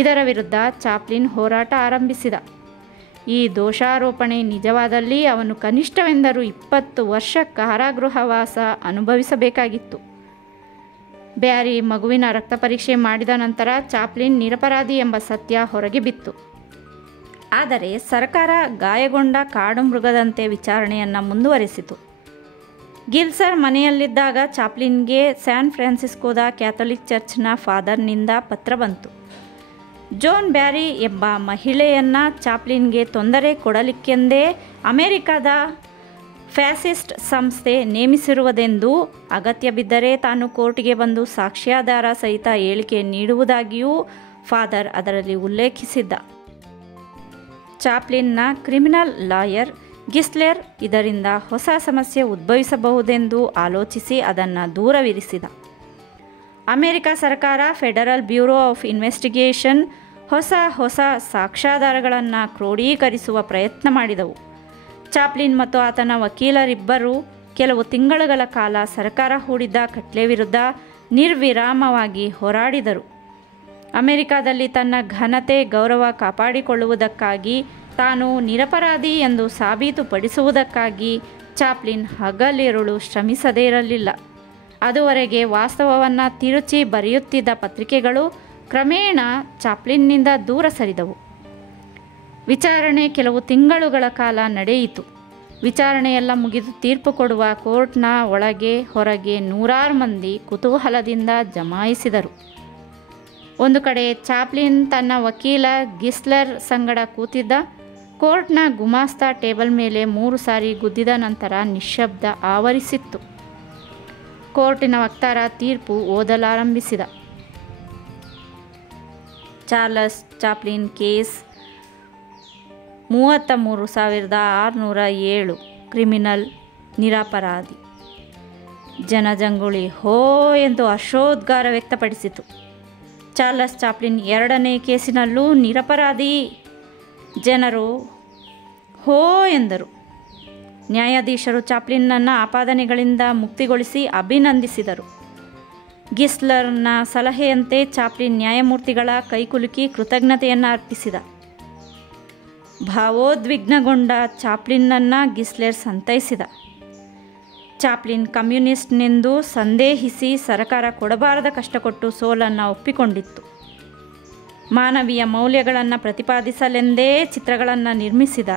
ಇದರ ವಿರುದ್ಧ ಚಾಪ್ಲಿನ್ ಹೋರಾಟ ಆರಂಭಿಸಿದ. ಈ ದೋಷಾರೋಪಣೆ ನಿಜವಾದಲ್ಲಿ ಅವನು ಕನಿಷ್ಠವೆಂದರೂ 20 ವರ್ಷ ಕಾರಾಗೃಹವಾಸ ಅನುಭವಿಸಬೇಕಾಗಿತ್ತು. ಬ್ಯಾರಿ ಮಗುವಿನ ರಕ್ತ ಪರೀಕ್ಷೆ ಮಾಡಿದ ನಂತರ ಚಾಪ್ಲಿನ್ ನಿರಪರಾಧಿ ಎಂಬ ಸತ್ಯ ಹೊರಗೆ ಬಿತ್ತು. ಆದರೆ ಸರ್ಕಾರ ಗಾಯಗೊಂಡ ಕಾಡು ಮೃಗದಂತೆ ವಿಚಾರಣೆಯನ್ನು ಮುಂದುವರೆಸಿತು. ಗಿಲ್ಸರ್ ಮನೆಯಲ್ಲಿದ್ದಾಗ ಚಾಪ್ಲಿನ್ಗೆ ಸ್ಯಾನ್ ಫ್ರಾನ್ಸಿಸ್ಕೋದ ಕ್ಯಾಥೋಲಿಕ್ ಚರ್ಚ್ನ ಫಾದರ್ನಿಂದ ಪತ್ರ ಬಂತು. ಜೋನ್ ಬ್ಯಾರಿ ಎಂಬ ಮಹಿಳೆಯನ್ನು ಚಾಪ್ಲಿನ್ಗೆ ತೊಂದರೆ ಕೊಡಲಿಕ್ಕೆಂದೇ ಅಮೆರಿಕದ ಫ್ಯಾಸಿಸ್ಟ್ ಸಂಸ್ಥೆ ನೇಮಿಸಿರುವುದೆಂದೂ ಅಗತ್ಯ ಬಿದ್ದರೆ ತಾನು ಕೋರ್ಟಿಗೆ ಬಂದು ಸಾಕ್ಷ್ಯಾಧಾರ ಸಹಿತ ಹೇಳಿಕೆ ನೀಡುವುದಾಗಿಯೂ ಫಾದರ್ ಅದರಲ್ಲಿ ಉಲ್ಲೇಖಿಸಿದ್ದ. ಚಾಪ್ಲಿನ್ನ ಕ್ರಿಮಿನಲ್ ಲಾಯರ್ ಗಿಸ್ಲೆರ್ ಇದರಿಂದ ಹೊಸ ಸಮಸ್ಯೆ ಉದ್ಭವಿಸಬಹುದೆಂದು ಆಲೋಚಿಸಿ ಅದನ್ನು ದೂರವಿರಿಸಿದ. ಅಮೆರಿಕ ಸರ್ಕಾರ, ಫೆಡರಲ್ ಬ್ಯೂರೋ ಆಫ್ ಇನ್ವೆಸ್ಟಿಗೇಷನ್ ಹೊಸ ಸಾಕ್ಷ್ಯಾಧಾರಗಳನ್ನು ಕ್ರೋಢೀಕರಿಸುವ ಪ್ರಯತ್ನ ಮಾಡಿದವು. ಚಾಪ್ಲಿನ್ ಮತ್ತು ಆತನ ವಕೀಲರಿಬ್ಬರು ಕೆಲವು ತಿಂಗಳುಗಳ ಕಾಲ ಸರ್ಕಾರ ಹೂಡಿದ್ದ ಖಟ್ಲೆ ವಿರುದ್ಧ ನಿರ್ವಿರಾಮವಾಗಿ ಹೋರಾಡಿದರು. ಅಮೆರಿಕದಲ್ಲಿ ತನ್ನ ಘನತೆ, ಗೌರವ ಕಾಪಾಡಿಕೊಳ್ಳುವುದಕ್ಕಾಗಿ, ತಾನು ನಿರಪರಾಧಿ ಎಂದು ಸಾಬೀತುಪಡಿಸುವುದಕ್ಕಾಗಿ ಚಾಪ್ಲಿನ್ ಹಗಲಿರುಳು ಶ್ರಮಿಸದೇ ಇರಲಿಲ್ಲ. ಅದುವರೆಗೆ ವಾಸ್ತವವನ್ನು ತಿರುಚಿ ಬರೆಯುತ್ತಿದ್ದ ಪತ್ರಿಕೆಗಳು ಕ್ರಮೇಣ ಚಾಪ್ಲಿನ್ನಿಂದ ದೂರ ಸರಿದವು. ವಿಚಾರಣೆ ಕೆಲವು ತಿಂಗಳುಗಳ ಕಾಲ ನಡೆಯಿತು. ವಿಚಾರಣೆಯೆಲ್ಲ ಮುಗಿದು ತೀರ್ಪು ಕೊಡುವ ಕೋರ್ಟ್ನ ಒಳಗೆ ಹೊರಗೆ ನೂರಾರು ಮಂದಿ ಕುತೂಹಲದಿಂದ ಜಮಾಯಿಸಿದರು. ಒಂದು ಕಡೆ ಚಾಪ್ಲಿನ್ ತನ್ನ ವಕೀಲ ಗಿಸ್ಲರ್ ಸಂಗಡ ಕೂತಿದ್ದ. ಕೋರ್ಟ್ನ ಗುಮಾಸ್ತ ಟೇಬಲ್ ಮೇಲೆ 3 ಸಾರಿ ಗುದ್ದಿದ ನಂತರ ನಿಶ್ಶಬ್ದ ಆವರಿಸಿತ್ತು. ಕೋರ್ಟಿನ ವಕ್ತಾರ ತೀರ್ಪು ಓದಲಾರಂಭಿಸಿದ. ಚಾರ್ಲ್ಸ್ ಚಾಪ್ಲಿನ್ ಕೇಸ್ 33,607 ಕ್ರಿಮಿನಲ್, ನಿರಪರಾಧಿ. ಜನಜಂಗುಳಿ ಹೋ ಎಂದು ಹರ್ಷೋದ್ಗಾರ ವ್ಯಕ್ತಪಡಿಸಿತು. ಚಾರ್ಲ್ಸ್ ಚಾಪ್ಲಿನ್ 2ನೇ ಕೇಸಿನಲ್ಲೂ ನಿರಪರಾಧಿ. ಜನರು ಹೋ ಎಂದರು. ನ್ಯಾಯಾಧೀಶರು ಚಾಪ್ಲಿನ್ನನ್ನು ಆಪಾದನೆಗಳಿಂದ ಮುಕ್ತಿಗೊಳಿಸಿ ಅಭಿನಂದಿಸಿದರು. ಗಿಸ್ಲರ್ನ ಸಲಹೆಯಂತೆ ಚಾಪ್ಲಿನ್ ನ್ಯಾಯಮೂರ್ತಿಗಳ ಕೈಕುಲುಕಿ ಕೃತಜ್ಞತೆಯನ್ನು ಅರ್ಪಿಸಿದ. ಭಾವೋದ್ವಿಗ್ನಗೊಂಡ ಚಾಪ್ಲಿನ್ನನ್ನು ಗಿಸ್ಲರ್ ಸಂತೈಸಿದ. ಚಾಪ್ಲಿನ್ ಕಮ್ಯುನಿಸ್ಟ್ನೆಂದು ಸಂದೇಹಿಸಿ ಸರ್ಕಾರ ಕೊಡಬಾರದ ಕಷ್ಟಕೊಟ್ಟು ಸೋಲನ್ನು ಒಪ್ಪಿಕೊಂಡಿತ್ತು. ಮಾನವೀಯ ಮೌಲ್ಯಗಳನ್ನು ಪ್ರತಿಪಾದಿಸಲೆಂದೇ ಚಿತ್ರಗಳನ್ನು ನಿರ್ಮಿಸಿದ.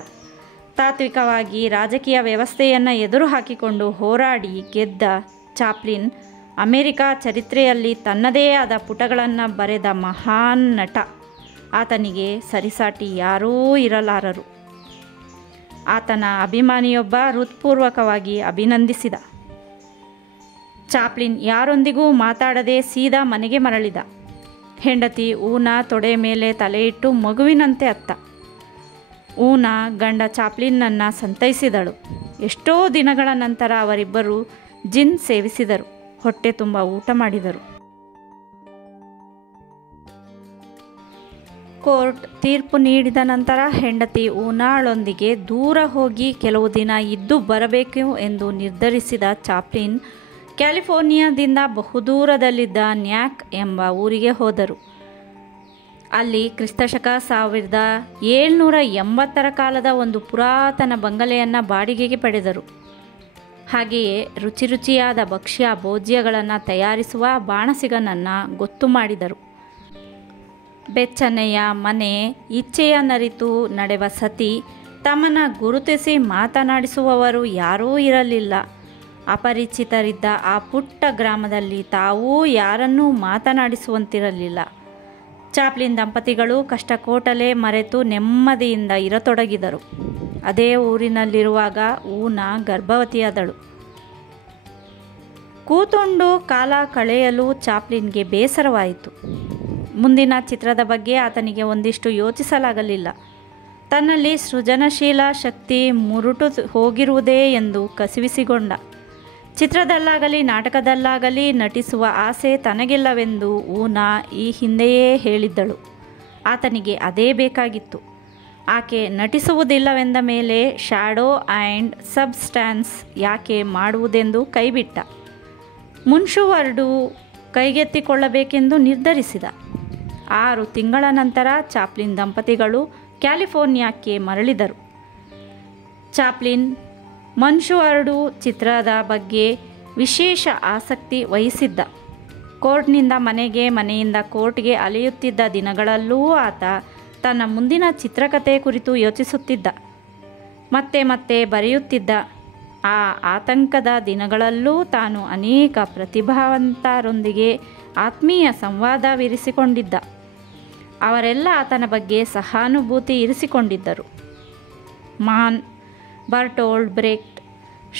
ತಾತ್ವಿಕವಾಗಿ ರಾಜಕೀಯ ವ್ಯವಸ್ಥೆಯನ್ನು ಎದುರು ಹಾಕಿಕೊಂಡು ಹೋರಾಡಿ ಗೆದ್ದ ಚಾಪ್ಲಿನ್ ಅಮೆರಿಕ ಚರಿತ್ರೆಯಲ್ಲಿ ತನ್ನದೇ ಆದ ಪುಟಗಳನ್ನು ಬರೆದ ಮಹಾನ್ ನಟ. ಆತನಿಗೆ ಸರಿಸಾಟಿ ಯಾರೂ ಇರಲಾರರು. ಆತನ ಅಭಿಮಾನಿಯೊಬ್ಬ ಹೃತ್ಪೂರ್ವಕವಾಗಿ ಅಭಿನಂದಿಸಿದ. ಚಾಪ್ಲಿನ್ ಯಾರೊಂದಿಗೂ ಮಾತಾಡದೆ ಸೀದಾ ಮನೆಗೆ ಮರಳಿದ. ಹೆಂಡತಿ ಊನಾ ತೊಡೆ ಮೇಲೆ ತಲೆಯಿಟ್ಟು ಮಗುವಿನಂತೆ ಅತ್ತ. ಊನಾ ಗಂಡ ಚಾಪ್ಲಿನ್ನನ್ನು ಸಂತೈಸಿದಳು. ಎಷ್ಟೋ ದಿನಗಳ ನಂತರ ಅವರಿಬ್ಬರು ಜಿನ್ ಸೇವಿಸಿದರು. ಹೊಟ್ಟೆ ತುಂಬ ಊಟ ಮಾಡಿದರು. ಕೋರ್ಟ್ ತೀರ್ಪು ನೀಡಿದ ನಂತರ ಹೆಂಡತಿ ಊನಾಳೊಂದಿಗೆ ದೂರ ಹೋಗಿ ಕೆಲವು ದಿನ ಇದ್ದು ಬರಬೇಕು ಎಂದು ನಿರ್ಧರಿಸಿದ ಚಾಪ್ಲಿನ್ ಕ್ಯಾಲಿಫೋರ್ನಿಯಾದಿಂದ ಬಹುದೂರದಲ್ಲಿದ್ದ ನ್ಯಾಕ್ ಎಂಬ ಊರಿಗೆ ಹೋದರು. ಅಲ್ಲಿ ಕ್ರಿಸ್ತಶಕ 1780 ಕಾಲದ ಒಂದು ಪುರಾತನ ಬಂಗಲೆಯನ್ನು ಬಾಡಿಗೆಗೆ ಪಡೆದರು. ಹಾಗೆಯೇ ರುಚಿಯಾದ ಭಕ್ಷ್ಯ ಭೋಜ್ಯಗಳನ್ನು ತಯಾರಿಸುವ ಬಾಣಸಿಗನನ್ನು ಗೊತ್ತು ಮಾಡಿದರು. ಬೆಚ್ಚನೆಯ ಮನೆ, ಇಚ್ಛೆಯ ನರಿತು ನಡೆವ ಸತಿ, ತಮ್ಮನ್ನು ಗುರುತಿಸಿ ಮಾತನಾಡಿಸುವವರು ಯಾರೂ ಇರಲಿಲ್ಲ. ಅಪರಿಚಿತರಿದ್ದ ಆ ಪುಟ್ಟ ಗ್ರಾಮದಲ್ಲಿ ತಾವೂ ಯಾರನ್ನೂ ಮಾತನಾಡಿಸುವಂತಿರಲಿಲ್ಲ. ಚಾಪ್ಲಿನ್ ದಂಪತಿಗಳು ಕಷ್ಟಕೋಟಲೆ ಮರೆತು ನೆಮ್ಮದಿಯಿಂದ ಇರತೊಡಗಿದರು. ಅದೇ ಊರಿನಲ್ಲಿರುವಾಗ ಊನಾ ಗರ್ಭವತಿಯಾದಳು. ಕೂತುಂಡು ಕಾಲ ಕಳೆಯಲು ಚಾಪ್ಲಿನ್ಗೆ ಬೇಸರವಾಯಿತು. ಮುಂದಿನ ಚಿತ್ರದ ಬಗ್ಗೆ ಆತನಿಗೆ ಒಂದಿಷ್ಟು ಯೋಚಿಸಲಾಗಲಿಲ್ಲ. ತನ್ನಲ್ಲಿ ಸೃಜನಶೀಲ ಶಕ್ತಿ ಮುರುಟು ಹೋಗಿರುವುದೇ ಎಂದು ಕಸಿವಿಸಿಕೊಂಡ. ಚಿತ್ರದಲ್ಲಾಗಲಿ ನಾಟಕದಲ್ಲಾಗಲಿ ನಟಿಸುವ ಆಸೆ ತನಗಿಲ್ಲವೆಂದು ಊನಾ ಈ ಹಿಂದೆಯೇ ಹೇಳಿದ್ದಳು. ಆತನಿಗೆ ಅದೇ ಬೇಕಾಗಿತ್ತು. ಆಕೆ ನಟಿಸುವುದಿಲ್ಲವೆಂದ ಮೇಲೆ ಶ್ಯಾಡೋ ಆ್ಯಂಡ್ ಸಬ್ಸ್ಟ್ಯಾನ್ಸ್ ಯಾಕೆ ಮಾಡುವುದೆಂದು ಕೈಬಿಟ್ಟ. ಮುನ್ಶುವರ್ಡು ಕೈಗೆತ್ತಿಕೊಳ್ಳಬೇಕೆಂದು ನಿರ್ಧರಿಸಿದ. 6 ತಿಂಗಳ ನಂತರ ಚಾಪ್ಲಿನ್ ದಂಪತಿಗಳು ಕ್ಯಾಲಿಫೋರ್ನಿಯಾಕ್ಕೆ ಮರಳಿದರು. ಚಾಪ್ಲಿನ್ ಮುನ್ಶುವರ್ಡು ಚಿತ್ರದ ಬಗ್ಗೆ ವಿಶೇಷ ಆಸಕ್ತಿ ವಹಿಸಿದ್ದ. ಕೋರ್ಟ್ನಿಂದ ಮನೆಗೆ, ಮನೆಯಿಂದ ಕೋರ್ಟ್ಗೆ ಅಲೆಯುತ್ತಿದ್ದ ದಿನಗಳಲ್ಲೂ ಆತ ತನ್ನ ಮುಂದಿನ ಚಿತ್ರಕಥೆ ಕುರಿತು ಯೋಚಿಸುತ್ತಿದ್ದ. ಮತ್ತೆ ಮತ್ತೆ ಬರೆಯುತ್ತಿದ್ದ. ಆ ಆತಂಕದ ದಿನಗಳಲ್ಲೂ ತಾನು ಅನೇಕ ಪ್ರತಿಭಾವಂತರೊಂದಿಗೆ ಆತ್ಮೀಯ ಸಂವಾದವಿರಿಸಿಕೊಂಡಿದ್ದ. ಅವರೆಲ್ಲ ಆತನ ಬಗ್ಗೆ ಸಹಾನುಭೂತಿ ಇರಿಸಿಕೊಂಡಿದ್ದರು. ಮಾನ್, ಬರ್ಟೋಲ್ಡ್ ಬ್ರೆಕ್ಟ್,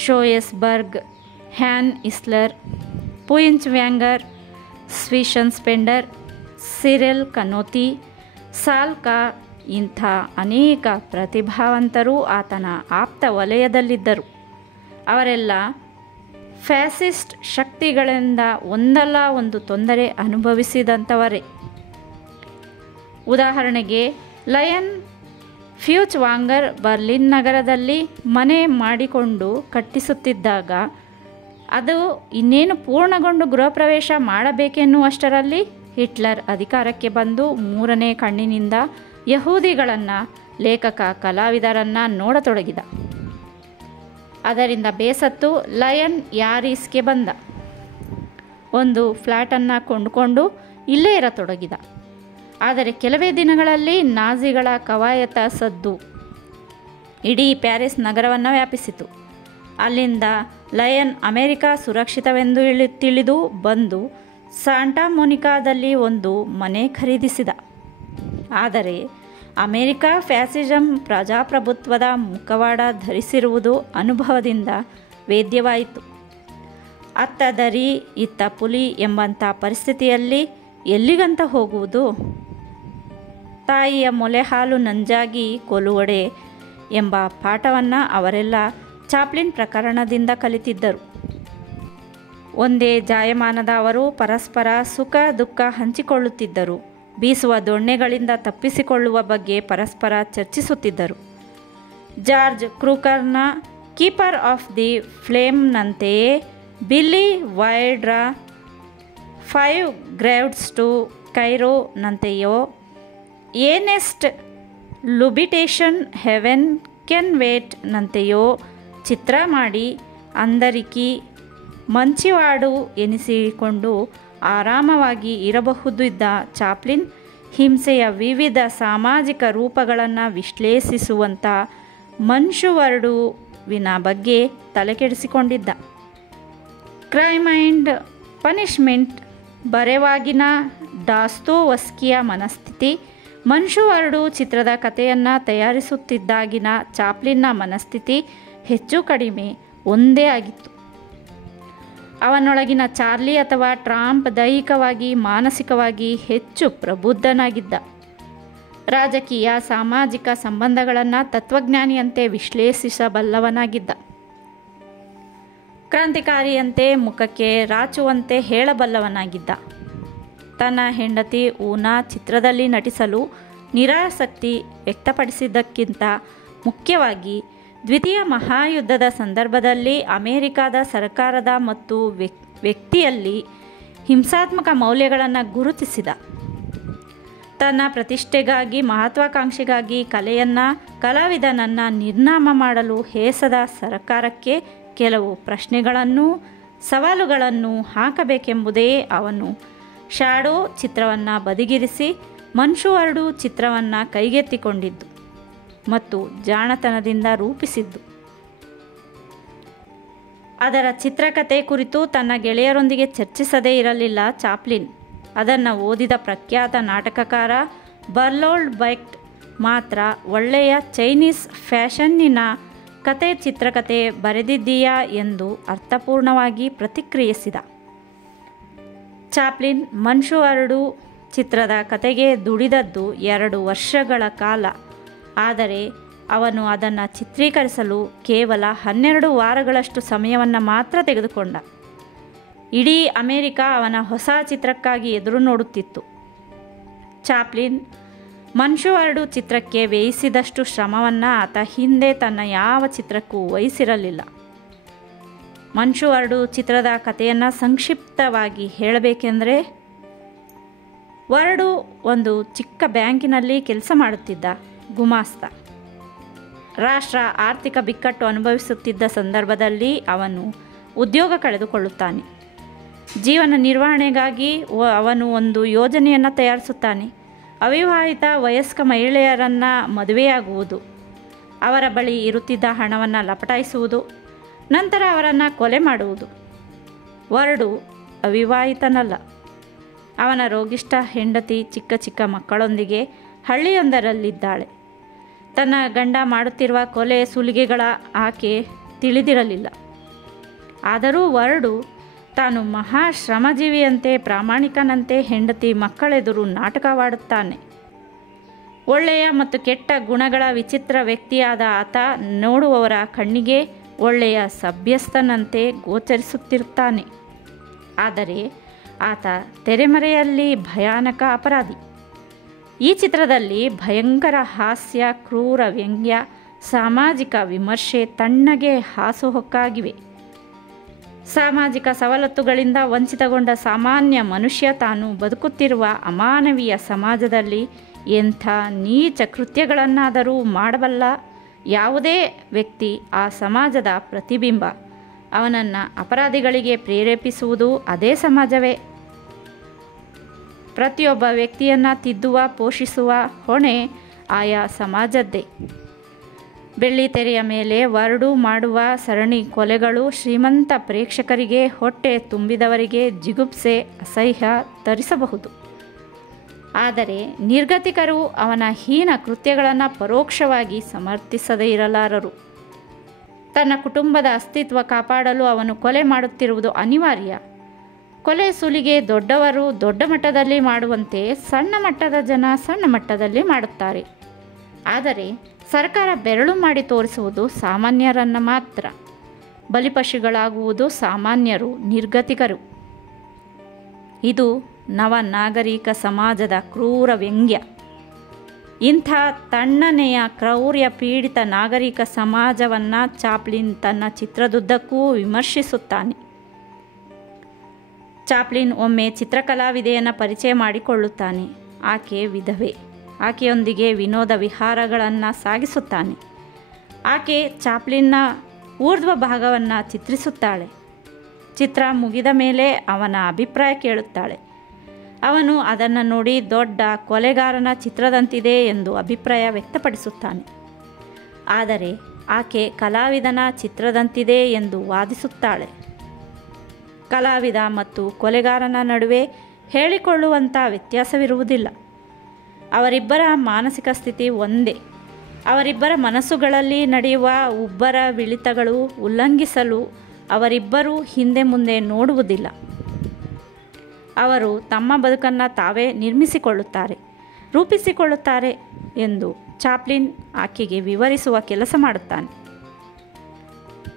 ಶೋಯೆಸ್ಬರ್ಗ್, ಹ್ಯಾನ್ ಇಸ್ಲರ್, ಪುಯಿಂಚ್ವ್ಯಾಂಗರ್, ಸ್ವಿಷನ್ ಸ್ಪೆಂಡರ್, ಸಿರೆಲ್ ಕನೋತಿ, ಸಾಲ್ಕಾ ಇಂಥ ಅನೇಕ ಪ್ರತಿಭಾವಂತರು ಆತನ ಆಪ್ತ ವಲಯದಲ್ಲಿದ್ದರು. ಅವರೆಲ್ಲ ಫ್ಯಾಸಿಸ್ಟ್ ಶಕ್ತಿಗಳಿಂದ ಒಂದಲ್ಲ ಒಂದು ತೊಂದರೆ ಅನುಭವಿಸಿದಂಥವರೇ. ಉದಾಹರಣೆಗೆ, ಲಯನ್ ಫ್ಯೂಚ್ವಾಂಗರ್ ಬರ್ಲಿನ್ ನಗರದಲ್ಲಿ ಮನೆ ಮಾಡಿಕೊಂಡು ಕಟ್ಟಿಸುತ್ತಿದ್ದಾಗ ಅದು ಇನ್ನೇನು ಪೂರ್ಣಗೊಂಡು ಗೃಹಪ್ರವೇಶ ಮಾಡಬೇಕೆನ್ನುವಷ್ಟರಲ್ಲಿ ಹಿಟ್ಲರ್ ಅಧಿಕಾರಕ್ಕೆ ಬಂದು 3ನೇ ಕಣ್ಣಿನಿಂದ ಯಹೂದಿಗಳನ್ನು, ಲೇಖಕ ಕಲಾವಿದರನ್ನು ನೋಡತೊಡಗಿದ. ಅದರಿಂದ ಬೇಸತ್ತು ಲಯನ್ ಯಾರೀಸ್ಗೆ ಬಂದ. ಒಂದು ಫ್ಲ್ಯಾಟನ್ನು ಕೊಂಡುಕೊಂಡು ಇಲ್ಲೇ ಇರತೊಡಗಿದ. ಆದರೆ ಕೆಲವೇ ದಿನಗಳಲ್ಲಿ ನಾಜಿಗಳ ಕವಾಯತ ಸದ್ದು ಇಡೀ ಪ್ಯಾರಿಸ್ ನಗರವನ್ನು ವ್ಯಾಪಿಸಿತು. ಅಲ್ಲಿಂದ ಲಯನ್ ಅಮೆರಿಕ ಸುರಕ್ಷಿತವೆಂದು ತಿಳಿದು ಬಂದು ಸಾಂಟಾ ಮೊನಿಕಾದಲ್ಲಿ ಒಂದು ಮನೆ ಖರೀದಿಸಿದ. ಆದರೆ ಅಮೆರಿಕ ಫ್ಯಾಸಿಸಮ್ ಪ್ರಜಾಪ್ರಭುತ್ವದ ಮುಖವಾಡ ಧರಿಸಿರುವುದು ಅನುಭವದಿಂದ ವೇದ್ಯವಾಯಿತು. ಅತ್ತ ದರಿ ಇತ್ತ ಪುಲಿ ಎಂಬಂಥ ಪರಿಸ್ಥಿತಿಯಲ್ಲಿ ಎಲ್ಲಿಗಂತ ಹೋಗುವುದು? ತಾಯಿಯ ಮೊಲೆ ಹಾಲು ನಂಜಾಗಿ ಕೊಲುವಡೆ ಎಂಬ ಪಾಠವನ್ನು ಅವರೆಲ್ಲ ಚಾಪ್ಲಿನ್ ಪ್ರಕರಣದಿಂದ ಕಲಿತಿದ್ದರು. ಒಂದೇ ಜಾಯಮಾನದ ಅವರು ಪರಸ್ಪರ ಸುಖ ದುಃಖ ಹಂಚಿಕೊಳ್ಳುತ್ತಿದ್ದರು. ಬೀಸುವ ದೊಣ್ಣೆಗಳಿಂದ ತಪ್ಪಿಸಿಕೊಳ್ಳುವ ಬಗ್ಗೆ ಪರಸ್ಪರ ಚರ್ಚಿಸುತ್ತಿದ್ದರು. ಜಾರ್ಜ್ ಕ್ರೂಕರ್ನ ಕೀಪರ್ ಆಫ್ ದಿ ಫ್ಲೇಮ್ನಂತೆಯೇ ಬಿಲ್ಲಿ ವೈಲ್ಡ್ರ 5 ಗ್ರೇವ್ಸ್ ಟು ಕೈರೋನಂತೆಯೋ ಏನೆಸ್ಟ್ ಲುಬಿಟೇಷನ್ ಹೆವೆನ್ ಕೆನ್ ವೇಟ್ನಂತೆಯೋ ಚಿತ್ರ ಮಾಡಿ ಅಂದರಿಕಿ ಮಂಚಿವಾಡು ಎನಿಸಿಕೊಂಡು ಆರಾಮವಾಗಿ ಇರಬಹುದಿದ್ದ ಚಾಪ್ಲಿನ್ ಹಿಂಸೆಯ ವಿವಿಧ ಸಾಮಾಜಿಕ ರೂಪಗಳನ್ನು ವಿಶ್ಲೇಷಿಸುವಂಥ ಮುನ್ಶುವರ್ಡುವಿನ ಬಗ್ಗೆ ತಲೆಕೆಡಿಸಿಕೊಂಡಿದ್ದ. ಕ್ರೈಮ್ ಆ್ಯಂಡ್ ಪನಿಷ್ಮೆಂಟ್ ಬರೆವಾಗಿನ ಡಾಸ್ತೋವ್ಸ್ಕಿಯ ಮನಸ್ಥಿತಿ, ಮುನ್ಶುವರ್ಡು ಚಿತ್ರದ ಕಥೆಯನ್ನು ತಯಾರಿಸುತ್ತಿದ್ದಾಗಿನ ಚಾಪ್ಲಿನ್ನ ಮನಸ್ಥಿತಿ ಹೆಚ್ಚು ಕಡಿಮೆ ಒಂದೇ ಆಗಿತ್ತು. ಅವನೊಳಗಿನ ಚಾರ್ಲಿ ಅಥವಾ ಟ್ರಾಂಪ್ ದೈಹಿಕವಾಗಿ ಮಾನಸಿಕವಾಗಿ ಹೆಚ್ಚು ಪ್ರಬುದ್ಧನಾಗಿದ್ದ. ರಾಜಕೀಯ ಸಾಮಾಜಿಕ ಸಂಬಂಧಗಳನ್ನು ತತ್ವಜ್ಞಾನಿಯಂತೆ ವಿಶ್ಲೇಷಿಸಬಲ್ಲವನಾಗಿದ್ದ. ಕ್ರಾಂತಿಕಾರಿಯಂತೆ ಮುಖಕ್ಕೆ ರಾಚುವಂತೆ ಹೇಳಬಲ್ಲವನಾಗಿದ್ದ. ತನ್ನ ಹೆಂಡತಿ ಊನಾ ಚಿತ್ರದಲ್ಲಿ ನಟಿಸಲು ನಿರಾಸಕ್ತಿ ವ್ಯಕ್ತಪಡಿಸಿದ್ದಕ್ಕಿಂತ ಮುಖ್ಯವಾಗಿ ದ್ವಿತೀಯ ಮಹಾಯುದ್ಧದ ಸಂದರ್ಭದಲ್ಲಿ ಅಮೆರಿಕದ ಸರ್ಕಾರದ ಮತ್ತು ವ್ಯಕ್ತಿಯಲ್ಲಿ ಹಿಂಸಾತ್ಮಕ ಮೌಲ್ಯಗಳನ್ನು ಗುರುತಿಸಿದ. ತನ್ನ ಪ್ರತಿಷ್ಠೆಗಾಗಿ, ಮಹತ್ವಾಕಾಂಕ್ಷೆಗಾಗಿ ಕಲೆಯನ್ನು, ಕಲಾವಿದನನ್ನು ನಿರ್ನಾಮ ಮಾಡಲು ಹೇಸದ ಸರ್ಕಾರಕ್ಕೆ ಕೆಲವು ಪ್ರಶ್ನೆಗಳನ್ನು, ಸವಾಲುಗಳನ್ನು ಹಾಕಬೇಕೆಂಬುದೇ ಅವನು ಶ್ಯಾಡೋ ಚಿತ್ರವನ್ನು ಬದಿಗಿರಿಸಿ ಮುನ್ಶುವರ್ಡು ಚಿತ್ರವನ್ನು ಕೈಗೆತ್ತಿಕೊಂಡಿದ್ದು ಮತ್ತು ಜಾಣತನದಿಂದ ರೂಪಿಸಿದ್ದು. ಅದರ ಚಿತ್ರಕಥೆ ಕುರಿತು ತನ್ನ ಗೆಳೆಯರೊಂದಿಗೆ ಚರ್ಚಿಸದೇ ಇರಲಿಲ್ಲ ಚಾಪ್ಲಿನ್. ಅದನ್ನು ಓದಿದ ಪ್ರಖ್ಯಾತ ನಾಟಕಕಾರ ಬರ್ಟೋಲ್ಡ್ ಬ್ರೆಕ್ಟ್ ಮಾತ್ರ ಒಳ್ಳೆಯ ಚೈನೀಸ್ ಫ್ಯಾಷನ್ನಿನ ಕತೆ ಚಿತ್ರಕಥೆ ಬರೆದಿದ್ದೀಯಾ ಎಂದು ಅರ್ಥಪೂರ್ಣವಾಗಿ ಪ್ರತಿಕ್ರಿಯಿಸಿದ. ಚಾಪ್ಲಿನ್ ಮುನ್ಶುವರ್ಡು ಚಿತ್ರದ ಕತೆಗೆ ದುಡಿದದ್ದು 2 ವರ್ಷಗಳ ಕಾಲ. ಆದರೆ ಅವನು ಅದನ್ನು ಚಿತ್ರೀಕರಿಸಲು ಕೇವಲ 12 ವಾರಗಳಷ್ಟು ಸಮಯವನ್ನು ಮಾತ್ರ ತೆಗೆದುಕೊಂಡ. ಇಡೀ ಅಮೆರಿಕ ಅವನ ಹೊಸ ಚಿತ್ರಕ್ಕಾಗಿ ಎದುರು ನೋಡುತ್ತಿತ್ತು. ಚಾಪ್ಲಿನ್ ಮನ್ಷು ವರ್ಡು ಚಿತ್ರಕ್ಕೆ ವ್ಯಯಿಸಿದಷ್ಟು ಶ್ರಮವನ್ನು ಆತ ಹಿಂದೆ ತನ್ನ ಯಾವ ಚಿತ್ರಕ್ಕೂ ವಹಿಸಿರಲಿಲ್ಲ. ಮನ್ಷು ವರ್ಡು ಚಿತ್ರದ ಕಥೆಯನ್ನು ಸಂಕ್ಷಿಪ್ತವಾಗಿ ಹೇಳಬೇಕೆಂದರೆ, ವರ್ಡು ಒಂದು ಚಿಕ್ಕ ಬ್ಯಾಂಕಿನಲ್ಲಿ ಕೆಲಸ ಮಾಡುತ್ತಿದ್ದ ಗುಮಾಸ್ತ. ರಾಷ್ಟ್ರ ಆರ್ಥಿಕ ಬಿಕ್ಕಟ್ಟು ಅನುಭವಿಸುತ್ತಿದ್ದ ಸಂದರ್ಭದಲ್ಲಿ ಅವನು ಉದ್ಯೋಗ ಕಳೆದುಕೊಳ್ಳುತ್ತಾನೆ. ಜೀವನ ನಿರ್ವಹಣೆಗಾಗಿ ಅವನು ಒಂದು ಯೋಜನೆಯನ್ನು ತಯಾರಿಸುತ್ತಾನೆ. ಅವಿವಾಹಿತ ವಯಸ್ಕ ಮಹಿಳೆಯರನ್ನು ಮದುವೆಯಾಗುವುದು, ಅವರ ಬಳಿ ಇರುತ್ತಿದ್ದ ಹಣವನ್ನು ಲಪಟಾಯಿಸುವುದು, ನಂತರ ಅವರನ್ನು ಕೊಲೆ ಮಾಡುವುದು. ವರ್ಡು ಅವಿವಾಹಿತನಲ್ಲ. ಅವನ ರೋಗಿಷ್ಠ ಹೆಂಡತಿ ಚಿಕ್ಕ ಚಿಕ್ಕ ಮಕ್ಕಳೊಂದಿಗೆ ಹಳ್ಳಿಯೊಂದರಲ್ಲಿದ್ದಾಳೆ. ತನ್ನ ಗಂಡ ಮಾಡುತ್ತಿರುವ ಕೊಲೆ ಸುಲಿಗೆಗಳ ಆಕೆ ತಿಳಿದಿರಲಿಲ್ಲ. ಆದರೂ ವರ್ಡು ತಾನು ಮಹಾ ಶ್ರಮಜೀವಿಯಂತೆ ಪ್ರಾಮಾಣಿಕನಂತೆ ಹೆಂಡತಿ ಮಕ್ಕಳೆದುರು ನಾಟಕವಾಡುತ್ತಾನೆ. ಒಳ್ಳೆಯ ಮತ್ತು ಕೆಟ್ಟ ಗುಣಗಳ ವಿಚಿತ್ರ ವ್ಯಕ್ತಿಯಾದ ಆತ ನೋಡುವವರ ಕಣ್ಣಿಗೆ ಒಳ್ಳೆಯ ಸಭ್ಯಸ್ಥನಂತೆ ಗೋಚರಿಸುತ್ತಿರುತ್ತಾನೆ. ಆದರೆ ಆತ ತೆರೆಮರೆಯಲ್ಲಿ ಭಯಾನಕ ಅಪರಾಧಿ. ಈ ಚಿತ್ರದಲ್ಲಿ ಭಯಂಕರ ಹಾಸ್ಯ, ಕ್ರೂರ ವ್ಯಂಗ್ಯ, ಸಾಮಾಜಿಕ ವಿಮರ್ಶೆ ತಣ್ಣಗೆ ಹಾಸುಹೊಕ್ಕಾಗಿವೆ. ಸಾಮಾಜಿಕ ಸವಲತ್ತುಗಳಿಂದ ವಂಚಿತಗೊಂಡ ಸಾಮಾನ್ಯ ಮನುಷ್ಯ ತಾನು ಬದುಕುತ್ತಿರುವ ಅಮಾನವೀಯ ಸಮಾಜದಲ್ಲಿ ಎಂಥ ನೀಚ ಕೃತ್ಯಗಳನ್ನಾದರೂ ಮಾಡಬಲ್ಲ ಯಾವುದೇ ವ್ಯಕ್ತಿ ಆ ಸಮಾಜದ ಪ್ರತಿಬಿಂಬ. ಅವನನ್ನು ಅಪರಾಧಿಗಳಿಗೆ ಪ್ರೇರೇಪಿಸುವುದು ಅದೇ ಸಮಾಜವೇ. ಪ್ರತಿಯೊಬ್ಬ ವ್ಯಕ್ತಿಯನ್ನು ತಿದ್ದುವ, ಪೋಷಿಸುವ ಹೊಣೆ ಆಯಾ ಸಮಾಜದ್ದೇ. ಬೆಳ್ಳಿ ತೆರೆಯ ಮೇಲೆ ವರ್ಡು ಮಾಡುವ ಸರಣಿ ಕೊಲೆಗಳು ಶ್ರೀಮಂತ ಪ್ರೇಕ್ಷಕರಿಗೆ, ಹೊಟ್ಟೆ ತುಂಬಿದವರಿಗೆ ಜಿಗುಪ್ಸೆ, ಅಸಹ್ಯ ತರಿಸಬಹುದು. ಆದರೆ ನಿರ್ಗತಿಕರು ಅವನ ಹೀನ ಕೃತ್ಯಗಳನ್ನು ಪರೋಕ್ಷವಾಗಿ ಸಮರ್ಥಿಸದೇ ಇರಲಾರರು. ತನ್ನ ಕುಟುಂಬದ ಅಸ್ತಿತ್ವ ಕಾಪಾಡಲು ಅವನು ಕೊಲೆ ಮಾಡುತ್ತಿರುವುದು ಅನಿವಾರ್ಯ. ಕೊಲೆ ಸುಲಿಗೆ ದೊಡ್ಡವರು ದೊಡ್ಡ ಮಟ್ಟದಲ್ಲಿ ಮಾಡುವಂತೆ ಸಣ್ಣ ಮಟ್ಟದ ಜನ ಸಣ್ಣ ಮಟ್ಟದಲ್ಲಿ ಮಾಡುತ್ತಾರೆ. ಆದರೆ ಸರ್ಕಾರ ಬೆರಳು ಮಾಡಿ ತೋರಿಸುವುದು ಸಾಮಾನ್ಯರನ್ನು ಮಾತ್ರ. ಬಲಿಪಶುಗಳಾಗುವುದು ಸಾಮಾನ್ಯರು, ನಿರ್ಗತಿಕರು. ಇದು ನವ ನಾಗರಿಕ ಸಮಾಜದ ಕ್ರೂರ ವ್ಯಂಗ್ಯ. ಇಂಥ ತಣ್ಣನೆಯ ಕ್ರೌರ್ಯ ಪೀಡಿತ ನಾಗರಿಕ ಸಮಾಜವನ್ನು ಚಾಪ್ಲಿನ್ ತನ್ನ ಚಿತ್ರದುದ್ದಕ್ಕೂ ವಿಮರ್ಶಿಸುತ್ತಾನೆ. ಚಾಪ್ಲಿನ್ ಒಮ್ಮೆ ಚಿತ್ರಕಲಾವಿದೆಯನ್ನು ಪರಿಚಯ ಮಾಡಿಕೊಳ್ಳುತ್ತಾನೆ. ಆಕೆ ವಿಧವೆ. ಆಕೆಯೊಂದಿಗೆ ವಿನೋದ ವಿಹಾರಗಳನ್ನು ಸಾಗಿಸುತ್ತಾನೆ. ಆಕೆ ಚಾಪ್ಲಿನ್ನ ಊರ್ಧ್ವ ಭಾಗವನ್ನು ಚಿತ್ರಿಸುತ್ತಾಳೆ. ಚಿತ್ರ ಮುಗಿದ ಮೇಲೆ ಅವನ ಅಭಿಪ್ರಾಯ ಕೇಳುತ್ತಾಳೆ. ಅವನು ಅದನ್ನು ನೋಡಿ ದೊಡ್ಡ ಕೊಲೆಗಾರನ ಚಿತ್ರದಂತಿದೆ ಎಂದು ಅಭಿಪ್ರಾಯ ವ್ಯಕ್ತಪಡಿಸುತ್ತಾನೆ. ಆದರೆ ಆಕೆ ಕಲಾವಿದನ ಚಿತ್ರದಂತಿದೆ ಎಂದು ವಾದಿಸುತ್ತಾಳೆ. ಕಲಾವಿದ ಮತ್ತು ಕೊಲೆಗಾರನ ನಡುವೆ ಹೇಳಿಕೊಳ್ಳುವಂಥ ವ್ಯತ್ಯಾಸವಿರುವುದಿಲ್ಲ. ಅವರಿಬ್ಬರ ಮಾನಸಿಕ ಸ್ಥಿತಿ ಒಂದೇ. ಅವರಿಬ್ಬರ ಮನಸ್ಸುಗಳಲ್ಲಿ ನಡೆಯುವ ಉಬ್ಬರವಿಳಿತಗಳು ಉಲ್ಲಂಘಿಸಲು ಅವರಿಬ್ಬರೂ ಹಿಂದೆ ಮುಂದೆ ನೋಡುವುದಿಲ್ಲ. ಅವರು ತಮ್ಮ ಬದುಕನ್ನು ತಾವೇ ನಿರ್ಮಿಸಿಕೊಳ್ಳುತ್ತಾರೆ, ರೂಪಿಸಿಕೊಳ್ಳುತ್ತಾರೆ ಎಂದು ಚಾಪ್ಲಿನ್ ಆಕೆಗೆ ವಿವರಿಸುವ ಕೆಲಸ ಮಾಡುತ್ತಾನೆ.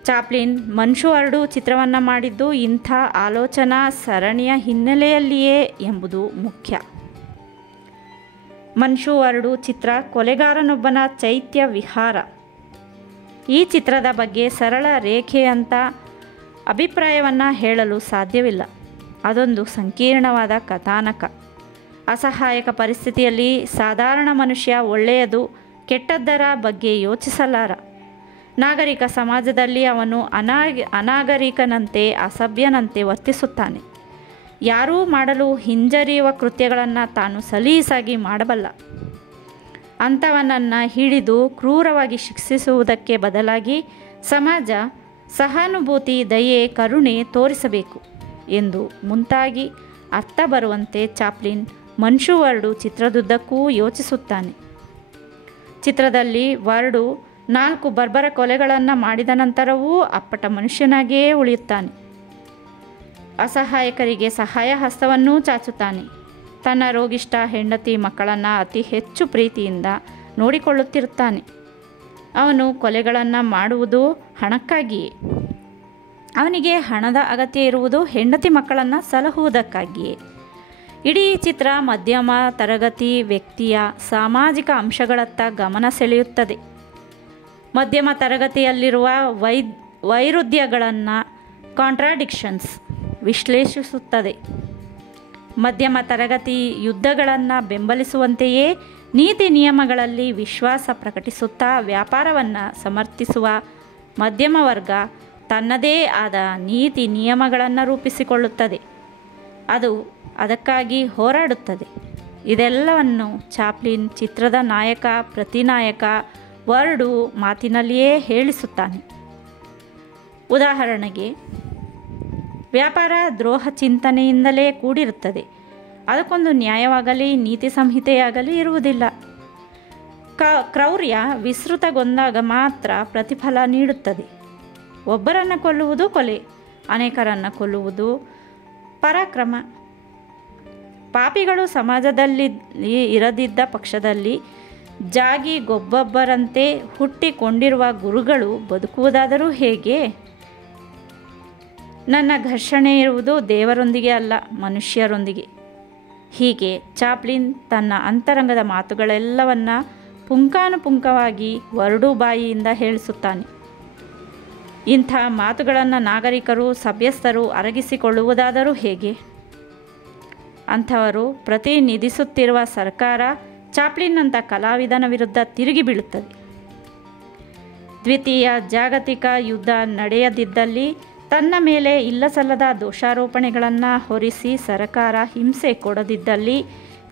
ಚಾಪ್ಲಿನ್ ಮನ್ಷು ವರ್ಡು ಚಿತ್ರವನ್ನು ಮಾಡಿದ್ದು ಇಂಥ ಆಲೋಚನಾ ಸರಣಿಯ ಹಿನ್ನೆಲೆಯಲ್ಲಿಯೇ ಎಂಬುದು ಮುಖ್ಯ. ಮನ್ಷು ವರ್ಡು ಚಿತ್ರ ಕೊಲೆಗಾರನೊಬ್ಬನ ಚೈತ್ಯ ವಿಹಾರ. ಈ ಚಿತ್ರದ ಬಗ್ಗೆ ಸರಳ ರೇಖೆಯಂಥ ಅಭಿಪ್ರಾಯವನ್ನು ಹೇಳಲು ಸಾಧ್ಯವಿಲ್ಲ. ಅದೊಂದು ಸಂಕೀರ್ಣವಾದ ಕಥಾನಕ. ಅಸಹಾಯಕ ಪರಿಸ್ಥಿತಿಯಲ್ಲಿ ಸಾಧಾರಣ ಮನುಷ್ಯ ಒಳ್ಳೆಯದು ಕೆಟ್ಟದ್ದರ ಬಗ್ಗೆ ಯೋಚಿಸಲಾರ. ನಾಗರಿಕ ಸಮಾಜದಲ್ಲಿ ಅವನು ಅನಾಗರಿಕನಂತೆ, ಅಸಭ್ಯನಂತೆ ವರ್ತಿಸುತ್ತಾನೆ. ಯಾರೂ ಮಾಡಲು ಹಿಂಜರಿಯುವ ಕೃತ್ಯಗಳನ್ನು ತಾನು ಸಲೀಸಾಗಿ ಮಾಡಬಲ್ಲ. ಅಂಥವನನ್ನು ಹಿಡಿದು ಕ್ರೂರವಾಗಿ ಶಿಕ್ಷಿಸುವುದಕ್ಕೆ ಬದಲಾಗಿ ಸಮಾಜ ಸಹಾನುಭೂತಿ, ದಯೆ, ಕರುಣೆ ತೋರಿಸಬೇಕು ಎಂದು ಮುಂತಾಗಿ ಅರ್ಥ ಬರುವಂತೆ ಚಾಪ್ಲಿನ್ ಮನ್ಷು ವರ್ಡು ಚಿತ್ರದುದ್ದಕ್ಕೂ ಯೋಚಿಸುತ್ತಾನೆ. ಚಿತ್ರದಲ್ಲಿ ವರ್ಡು 4 ಬರ್ಬರ ಕೊಲೆಗಳನ್ನು ಮಾಡಿದ ನಂತರವೂ ಅಪ್ಪಟ ಮನುಷ್ಯನಾಗಿಯೇ ಉಳಿಯುತ್ತಾನೆ. ಅಸಹಾಯಕರಿಗೆ ಸಹಾಯ ಹಸ್ತವನ್ನೂ ಚಾಚುತ್ತಾನೆ. ತನ್ನ ರೋಗಿಷ್ಠ ಹೆಂಡತಿ ಮಕ್ಕಳನ್ನು ಅತಿ ಹೆಚ್ಚು ಪ್ರೀತಿಯಿಂದ ನೋಡಿಕೊಳ್ಳುತ್ತಿರುತ್ತಾನೆ. ಅವನು ಕೊಲೆಗಳನ್ನು ಮಾಡುವುದು ಹಣಕ್ಕಾಗಿಯೇ. ಅವನಿಗೆ ಹಣದ ಅಗತ್ಯ ಇರುವುದು ಹೆಂಡತಿ ಮಕ್ಕಳನ್ನು ಸಲಹುವುದಕ್ಕಾಗಿಯೇ. ಇಡೀ ಚಿತ್ರ ಮಧ್ಯಮ ತರಗತಿ ವ್ಯಕ್ತಿಯ ಸಾಮಾಜಿಕ ಅಂಶಗಳತ್ತ ಗಮನ ಸೆಳೆಯುತ್ತದೆ. ಮಧ್ಯಮ ತರಗತಿಯಲ್ಲಿರುವ ವೈರುಧ್ಯಗಳನ್ನು ಕಾಂಟ್ರಾಡಿಕ್ಷನ್ಸ್ ವಿಶ್ಲೇಷಿಸುತ್ತದೆ. ಮಧ್ಯಮ ತರಗತಿ ಯುದ್ಧಗಳನ್ನು ಬೆಂಬಲಿಸುವಂತೆಯೇ ನೀತಿ ನಿಯಮಗಳಲ್ಲಿ ವಿಶ್ವಾಸ ಪ್ರಕಟಿಸುತ್ತಾ ವ್ಯಾಪಾರವನ್ನು ಸಮರ್ಥಿಸುವ ಮಧ್ಯಮ ವರ್ಗ ತನ್ನದೇ ಆದ ನೀತಿ ನಿಯಮಗಳನ್ನು ರೂಪಿಸಿಕೊಳ್ಳುತ್ತದೆ. ಅದು ಅದಕ್ಕಾಗಿ ಹೋರಾಡುತ್ತದೆ. ಇದೆಲ್ಲವನ್ನು ಚಾಪ್ಲಿನ್ ಚಿತ್ರದ ನಾಯಕ ಪ್ರತಿನಾಯಕ ವರ್ಡು ಮಾತಿನಲ್ಲಿಯೇ ಹೇಳಿಸುತ್ತಾನೆ. ಉದಾಹರಣೆಗೆ, ವ್ಯಾಪಾರ ದ್ರೋಹ ಚಿಂತನೆಯಿಂದಲೇ ಕೂಡಿರುತ್ತದೆ. ಅದಕ್ಕೊಂದು ನ್ಯಾಯವಾಗಲಿ ನೀತಿ ಸಂಹಿತೆಯಾಗಲಿ ಇರುವುದಿಲ್ಲ. ಕ್ರೌರ್ಯ ವಿಸ್ತೃತಗೊಂಡಾಗ ಮಾತ್ರ ಪ್ರತಿಫಲ ನೀಡುತ್ತದೆ. ಒಬ್ಬರನ್ನು ಕೊಲ್ಲುವುದು ಕೊಲೆ, ಅನೇಕರನ್ನು ಕೊಲ್ಲುವುದು ಪರಾಕ್ರಮ. ಪಾಪಿಗಳು ಸಮಾಜದಲ್ಲಿ ಇರದಿದ್ದ ಪಕ್ಷದಲ್ಲಿ ಜಾಗಿ ಗೊಬ್ಬೊಬ್ಬರಂತೆ ಹುಟ್ಟಿಕೊಂಡಿರುವ ಗುರುಗಳು ಬದುಕುವುದಾದರೂ ಹೇಗೆ? ನನ್ನ ಘರ್ಷಣೆ ಇರುವುದು ದೇವರೊಂದಿಗೆ ಅಲ್ಲ, ಮನುಷ್ಯರೊಂದಿಗೆ. ಹೀಗೆ ಚಾಪ್ಲಿನ್ ತನ್ನ ಅಂತರಂಗದ ಮಾತುಗಳೆಲ್ಲವನ್ನ ಪುಂಖಾನುಪುಂಖವಾಗಿ ವರ್ಡು ಬಾಯಿಯಿಂದ ಹೇಳಿಸುತ್ತಾನೆ. ಇಂಥ ಮಾತುಗಳನ್ನು ನಾಗರಿಕರು ಸಭ್ಯಸ್ಥರು ಅರಗಿಸಿಕೊಳ್ಳುವುದಾದರೂ ಹೇಗೆ? ಅಂಥವರು ಪ್ರತಿನಿಧಿಸುತ್ತಿರುವ ಸರ್ಕಾರ ಚಾಪ್ಲಿನ್ನಂಥ ಕಲಾವಿದನ ವಿರುದ್ಧ ತಿರುಗಿ ಬೀಳುತ್ತದೆ. ದ್ವಿತೀಯ ಜಾಗತಿಕ ಯುದ್ಧ ನಡೆಯದಿದ್ದಲ್ಲಿ, ತನ್ನ ಮೇಲೆ ಇಲ್ಲಸಲ್ಲದ ದೋಷಾರೋಪಣೆಗಳನ್ನು ಹೊರಿಸಿ ಸರ್ಕಾರ ಹಿಂಸೆ ಕೊಡದಿದ್ದಲ್ಲಿ,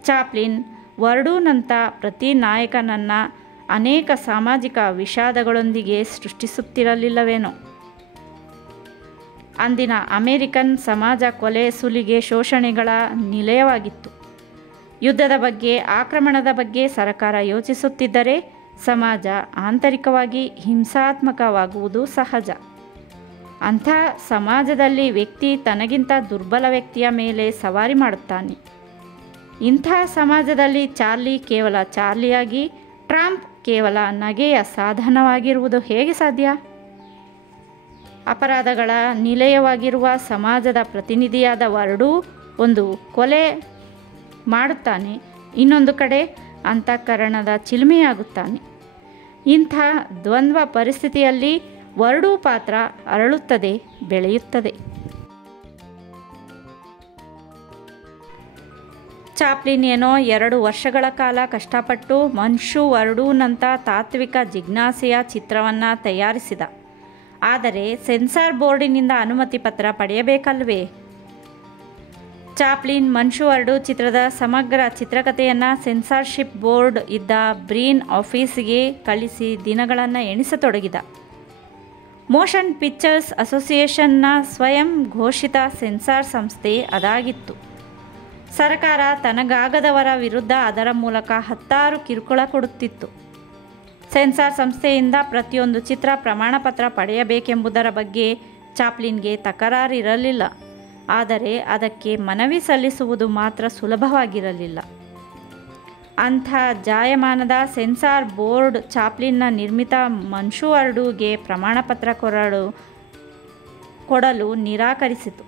ಚಾಪ್ಲಿನ್ ವರ್ಡೂನಂಥ ಪ್ರತಿ ನಾಯಕನನ್ನು ಅನೇಕ ಸಾಮಾಜಿಕ ವಿಷಾದಗಳೊಂದಿಗೆ ಸೃಷ್ಟಿಸುತ್ತಿರಲಿಲ್ಲವೇನೋ? ಅಂದಿನ ಅಮೇರಿಕನ್ ಸಮಾಜ ಕೊಲೆ, ಸುಲಿಗೆ, ಶೋಷಣೆಗಳ ನಿಲಯವಾಗಿತ್ತು. ಯುದ್ಧದ ಬಗ್ಗೆ, ಆಕ್ರಮಣದ ಬಗ್ಗೆ ಸರ್ಕಾರ ಯೋಚಿಸುತ್ತಿದ್ದರೆ ಸಮಾಜ ಆಂತರಿಕವಾಗಿ ಹಿಂಸಾತ್ಮಕವಾಗುವುದು ಸಹಜ. ಅಂಥ ಸಮಾಜದಲ್ಲಿ ವ್ಯಕ್ತಿ ತನಗಿಂತ ದುರ್ಬಲ ವ್ಯಕ್ತಿಯ ಮೇಲೆ ಸವಾರಿ ಮಾಡುತ್ತಾನೆ. ಇಂಥ ಸಮಾಜದಲ್ಲಿ ಚಾರ್ಲಿ ಕೇವಲ ಚಾರ್ಲಿಯಾಗಿ, ಟ್ರಂಪ್ ಕೇವಲ ನಗೆಯ ಸಾಧನವಾಗಿರುವುದು ಹೇಗೆ ಸಾಧ್ಯ? ಅಪರಾಧಗಳ ನಿಲಯವಾಗಿರುವ ಸಮಾಜದ ಪ್ರತಿನಿಧಿಯಾದ ವರ್ಡು ಒಂದು ಕೊಲೆ ಮಾಡುತ್ತಾನೆ, ಇನ್ನೊಂದು ಕಡೆ ಅಂತಃಕರಣದ ಚಿಲುಮೆಯಾಗುತ್ತಾನೆ. ಇಂಥ ದ್ವಂದ್ವ ಪರಿಸ್ಥಿತಿಯಲ್ಲಿ ವರ್ಡು ಪಾತ್ರ ಅರಳುತ್ತದೆ, ಬೆಳೆಯುತ್ತದೆ. ಚಾಪ್ಲಿನ್ ಏನೋ 2 ವರ್ಷಗಳ ಕಾಲ ಕಷ್ಟಪಟ್ಟು ಮನ್ಷು ವರ್ಡೂನಂಥ ತಾತ್ವಿಕ ಜಿಜ್ಞಾಸೆಯ ಚಿತ್ರವನ್ನು ತಯಾರಿಸಿದ. ಆದರೆ ಸೆನ್ಸಾರ್ ಬೋರ್ಡಿನಿಂದ ಅನುಮತಿ ಪತ್ರ ಪಡೆಯಬೇಕಲ್ವೇ? ಚಾಪ್ಲಿನ್ ಮನ್ಷು ವರ್ಡು ಚಿತ್ರದ ಸಮಗ್ರ ಚಿತ್ರಕಥೆಯನ್ನು ಸೆನ್ಸಾರ್ಶಿಪ್ ಬೋರ್ಡ್ ಇದ್ದ ಬ್ರೀನ್ ಆಫೀಸಿಗೆ ಕಳಿಸಿ ದಿನಗಳನ್ನು ಎಣಿಸತೊಡಗಿದ. ಮೋಷನ್ ಪಿಕ್ಚರ್ಸ್ ಅಸೋಸಿಯೇಷನ್ನ ಸ್ವಯಂ ಘೋಷಿತ ಸೆನ್ಸಾರ್ ಸಂಸ್ಥೆ ಅದಾಗಿತ್ತು. ಸರ್ಕಾರ ತನಗಾಗದವರ ವಿರುದ್ಧ ಅದರ ಮೂಲಕ 10 ಕಿರುಕುಳ ಕೊಡುತ್ತಿತ್ತು. ಸೆನ್ಸಾರ್ ಸಂಸ್ಥೆಯಿಂದ ಪ್ರತಿಯೊಂದು ಚಿತ್ರ ಪ್ರಮಾಣಪತ್ರ ಪಡೆಯಬೇಕೆಂಬುದರ ಬಗ್ಗೆ ಚಾಪ್ಲಿನ್ಗೆ ತಕರಾರಿರಲಿಲ್ಲ. ಆದರೆ ಅದಕ್ಕೆ ಮನವಿ ಸಲ್ಲಿಸುವುದು ಮಾತ್ರ ಸುಲಭವಾಗಿರಲಿಲ್ಲ. ಅಂಥ ಜಾಯಮಾನದ ಸೆನ್ಸಾರ್ ಬೋರ್ಡ್ ಚಾಪ್ಲಿನ್ನ ನಿರ್ಮಿತ ಮನ್ಷು ವರ್ಡುಗೆ ಪ್ರಮಾಣಪತ್ರ ಕೊಡಲು ನಿರಾಕರಿಸಿತು.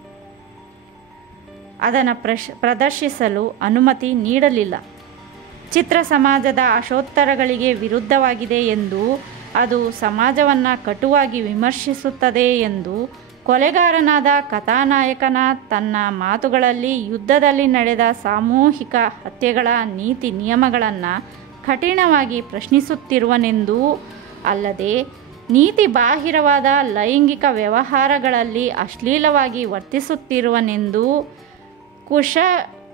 ಅದನ್ನು ಪ್ರದರ್ಶಿಸಲು ಅನುಮತಿ ನೀಡಲಿಲ್ಲ. ಚಿತ್ರ ಸಮಾಜದ ಆಶೋತ್ತರಗಳಿಗೆ ವಿರುದ್ಧವಾಗಿದೆ ಎಂದು, ಅದು ಸಮಾಜವನ್ನು ಕಟುವಾಗಿ ವಿಮರ್ಶಿಸುತ್ತದೆ ಎಂದು ಕೊಲೆಗಾರನಾದ ಕಥಾನಾಯಕನ ತನ್ನ ಮಾತುಗಳಲ್ಲಿ ಯುದ್ಧದಲ್ಲಿ ನಡೆದ ಸಾಮೂಹಿಕ ಹತ್ಯೆಗಳ ನೀತಿ ನಿಯಮಗಳನ್ನು ಕಠಿಣವಾಗಿ ಪ್ರಶ್ನಿಸುತ್ತಿರುವನೆಂದೂ ಅಲ್ಲದೆ, ನೀತಿ ಬಾಹಿರವಾದ ಲೈಂಗಿಕ ವ್ಯವಹಾರಗಳಲ್ಲಿ ಅಶ್ಲೀಲವಾಗಿ ವರ್ತಿಸುತ್ತಿರುವನೆಂದೂ,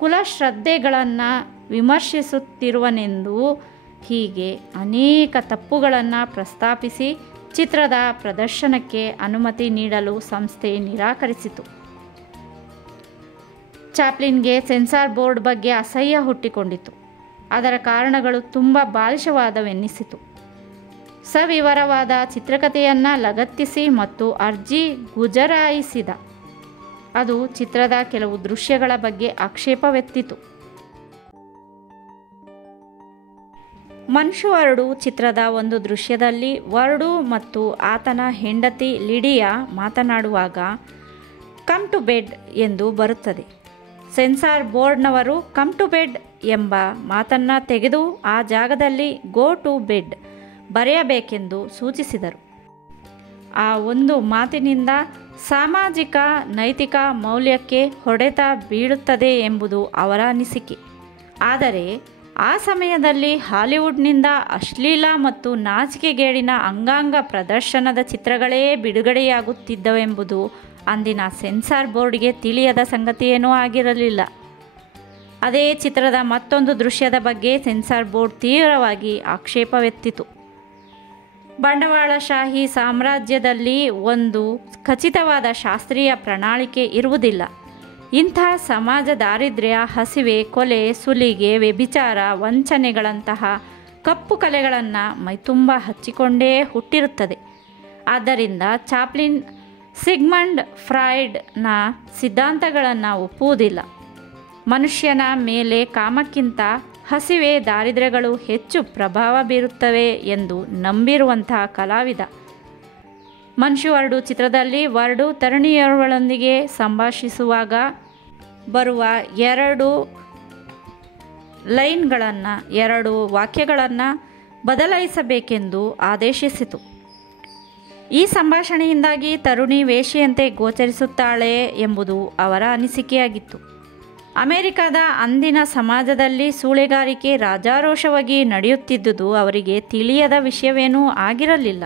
ಕುಲಶ್ರದ್ಧೆಗಳನ್ನು ವಿಮರ್ಶಿಸುತ್ತಿರುವನೆಂದೂ, ಹೀಗೆ ಅನೇಕ ತಪ್ಪುಗಳನ್ನು ಪ್ರಸ್ತಾಪಿಸಿ ಚಿತ್ರದ ಪ್ರದರ್ಶನಕ್ಕೆ ಅನುಮತಿ ನೀಡಲು ಸಂಸ್ಥೆ ನಿರಾಕರಿಸಿತು. ಚಾಪ್ಲಿನ್ಗೆ ಸೆನ್ಸಾರ್ ಬೋರ್ಡ್ ಬಗ್ಗೆ ಅಸಹ್ಯ ಹುಟ್ಟಿಕೊಂಡಿತು. ಅದರ ಕಾರಣಗಳು ತುಂಬ ಬಾಲಿಶವಾದವೆನ್ನಿಸಿತು. ಸವಿವರವಾದ ಚಿತ್ರಕಥೆಯನ್ನು ಲಗತ್ತಿಸಿ ಮತ್ತು ಅರ್ಜಿ ಗುಜರಾಯಿಸಿದ. ಅದು ಚಿತ್ರದ ಕೆಲವು ದೃಶ್ಯಗಳ ಬಗ್ಗೆ ಆಕ್ಷೇಪವೆತ್ತಿತು. ಮನ್ಷು ವರ್ಡು ಚಿತ್ರದ ಒಂದು ದೃಶ್ಯದಲ್ಲಿ ವರ್ಡು ಮತ್ತು ಆತನ ಹೆಂಡತಿ ಲಿಡಿಯಾ ಮಾತನಾಡುವಾಗ "ಕಮ್ ಟು ಬೆಡ್" ಎಂದು ಬರುತ್ತದೆ. ಸೆನ್ಸಾರ್ ಬೋರ್ಡ್ನವರು ಕಮ್ ಟು ಬೆಡ್ ಎಂಬ ಮಾತನ್ನು ತೆಗೆದು ಆ ಜಾಗದಲ್ಲಿ ಗೋ ಟು ಬೆಡ್ ಬರೆಯಬೇಕೆಂದು ಸೂಚಿಸಿದರು. ಆ ಒಂದು ಮಾತಿನಿಂದ ಸಾಮಾಜಿಕ ನೈತಿಕ ಮೌಲ್ಯಕ್ಕೆ ಹೊಡೆತ ಬೀಳುತ್ತದೆ ಎಂಬುದು ಅವರ ಅನಿಸಿಕೆ. ಆದರೆ ಆ ಸಮಯದಲ್ಲಿ ಹಾಲಿವುಡ್ನಿಂದ ಅಶ್ಲೀಲ ಮತ್ತು ನಾಚಿಕೆಗೇಡಿನ ಅಂಗಾಂಗ ಪ್ರದರ್ಶನದ ಚಿತ್ರಗಳೇ ಬಿಡುಗಡೆಯಾಗುತ್ತಿದ್ದವೆಂಬುದು ಅಂದಿನ ಸೆನ್ಸಾರ್ ಬೋರ್ಡ್ಗೆ ತಿಳಿಯದ ಸಂಗತಿಯೇನೂ ಆಗಿರಲಿಲ್ಲ. ಅದೇ ಚಿತ್ರದ ಮತ್ತೊಂದು ದೃಶ್ಯದ ಬಗ್ಗೆ ಸೆನ್ಸಾರ್ ಬೋರ್ಡ್ ತೀವ್ರವಾಗಿ ಆಕ್ಷೇಪವೆತ್ತಿತು. ಬಂಡವಾಳಶಾಹಿ ಸಾಮ್ರಾಜ್ಯದಲ್ಲಿ ಒಂದು ಖಚಿತವಾದ ಶಾಸ್ತ್ರೀಯ ಪ್ರಣಾಳಿಕೆ ಇರುವುದಿಲ್ಲ. ಇಂಥ ಸಮಾಜ ದಾರಿದ್ರ್ಯ, ಹಸಿವೆ, ಕೊಲೆ, ಸುಲಿಗೆ, ವ್ಯಭಿಚಾರ, ವಂಚನೆಗಳಂತಹ ಕಪ್ಪು ಕಲೆಗಳನ್ನು ಮೈತುಂಬ ಹಚ್ಚಿಕೊಂಡೇ ಹುಟ್ಟಿರುತ್ತದೆ. ಆದ್ದರಿಂದ ಚಾಪ್ಲಿನ್ ಸಿಗ್ಮಂಡ್ ಫ್ರಾಯ್ಡ್ನ ಸಿದ್ಧಾಂತಗಳನ್ನು ಒಪ್ಪುವುದಿಲ್ಲ. ಮನುಷ್ಯನ ಮೇಲೆ ಕಾಮಕ್ಕಿಂತ ಹಸಿವೆ, ದಾರಿದ್ರ್ಯಗಳು ಹೆಚ್ಚು ಪ್ರಭಾವ ಬೀರುತ್ತವೆ ಎಂದು ನಂಬಿರುವಂತಹ ಕಲಾವಿದ. ಮನ್ಷು 2 ಚಿತ್ರದಲ್ಲಿ ವರ್ಡು ತರುಣಿಯರೊಂದಿಗೆ ಸಂಭಾಷಿಸುವಾಗ ಬರುವ 2 ಲೈನ್ಗಳನ್ನು 2 ವಾಕ್ಯಗಳನ್ನು ಬದಲಾಯಿಸಬೇಕೆಂದು ಆದೇಶಿಸಿತು. ಈ ಸಂಭಾಷಣೆಯಿಂದಾಗಿ ತರುಣಿ ವೇಶ್ಯೆಯಂತೆ ಗೋಚರಿಸುತ್ತಾಳೆ ಎಂಬುದು ಅವರ ಅನಿಸಿಕೆಯಾಗಿತ್ತು. ಅಮೆರಿಕದ ಅಂದಿನ ಸಮಾಜದಲ್ಲಿ ಸೂಳೆಗಾರಿಕೆ ರಾಜಾರೋಷವಾಗಿ ನಡೆಯುತ್ತಿದ್ದುದು ಅವರಿಗೆ ತಿಳಿಯದ ವಿಷಯವೇನೂ ಆಗಿರಲಿಲ್ಲ.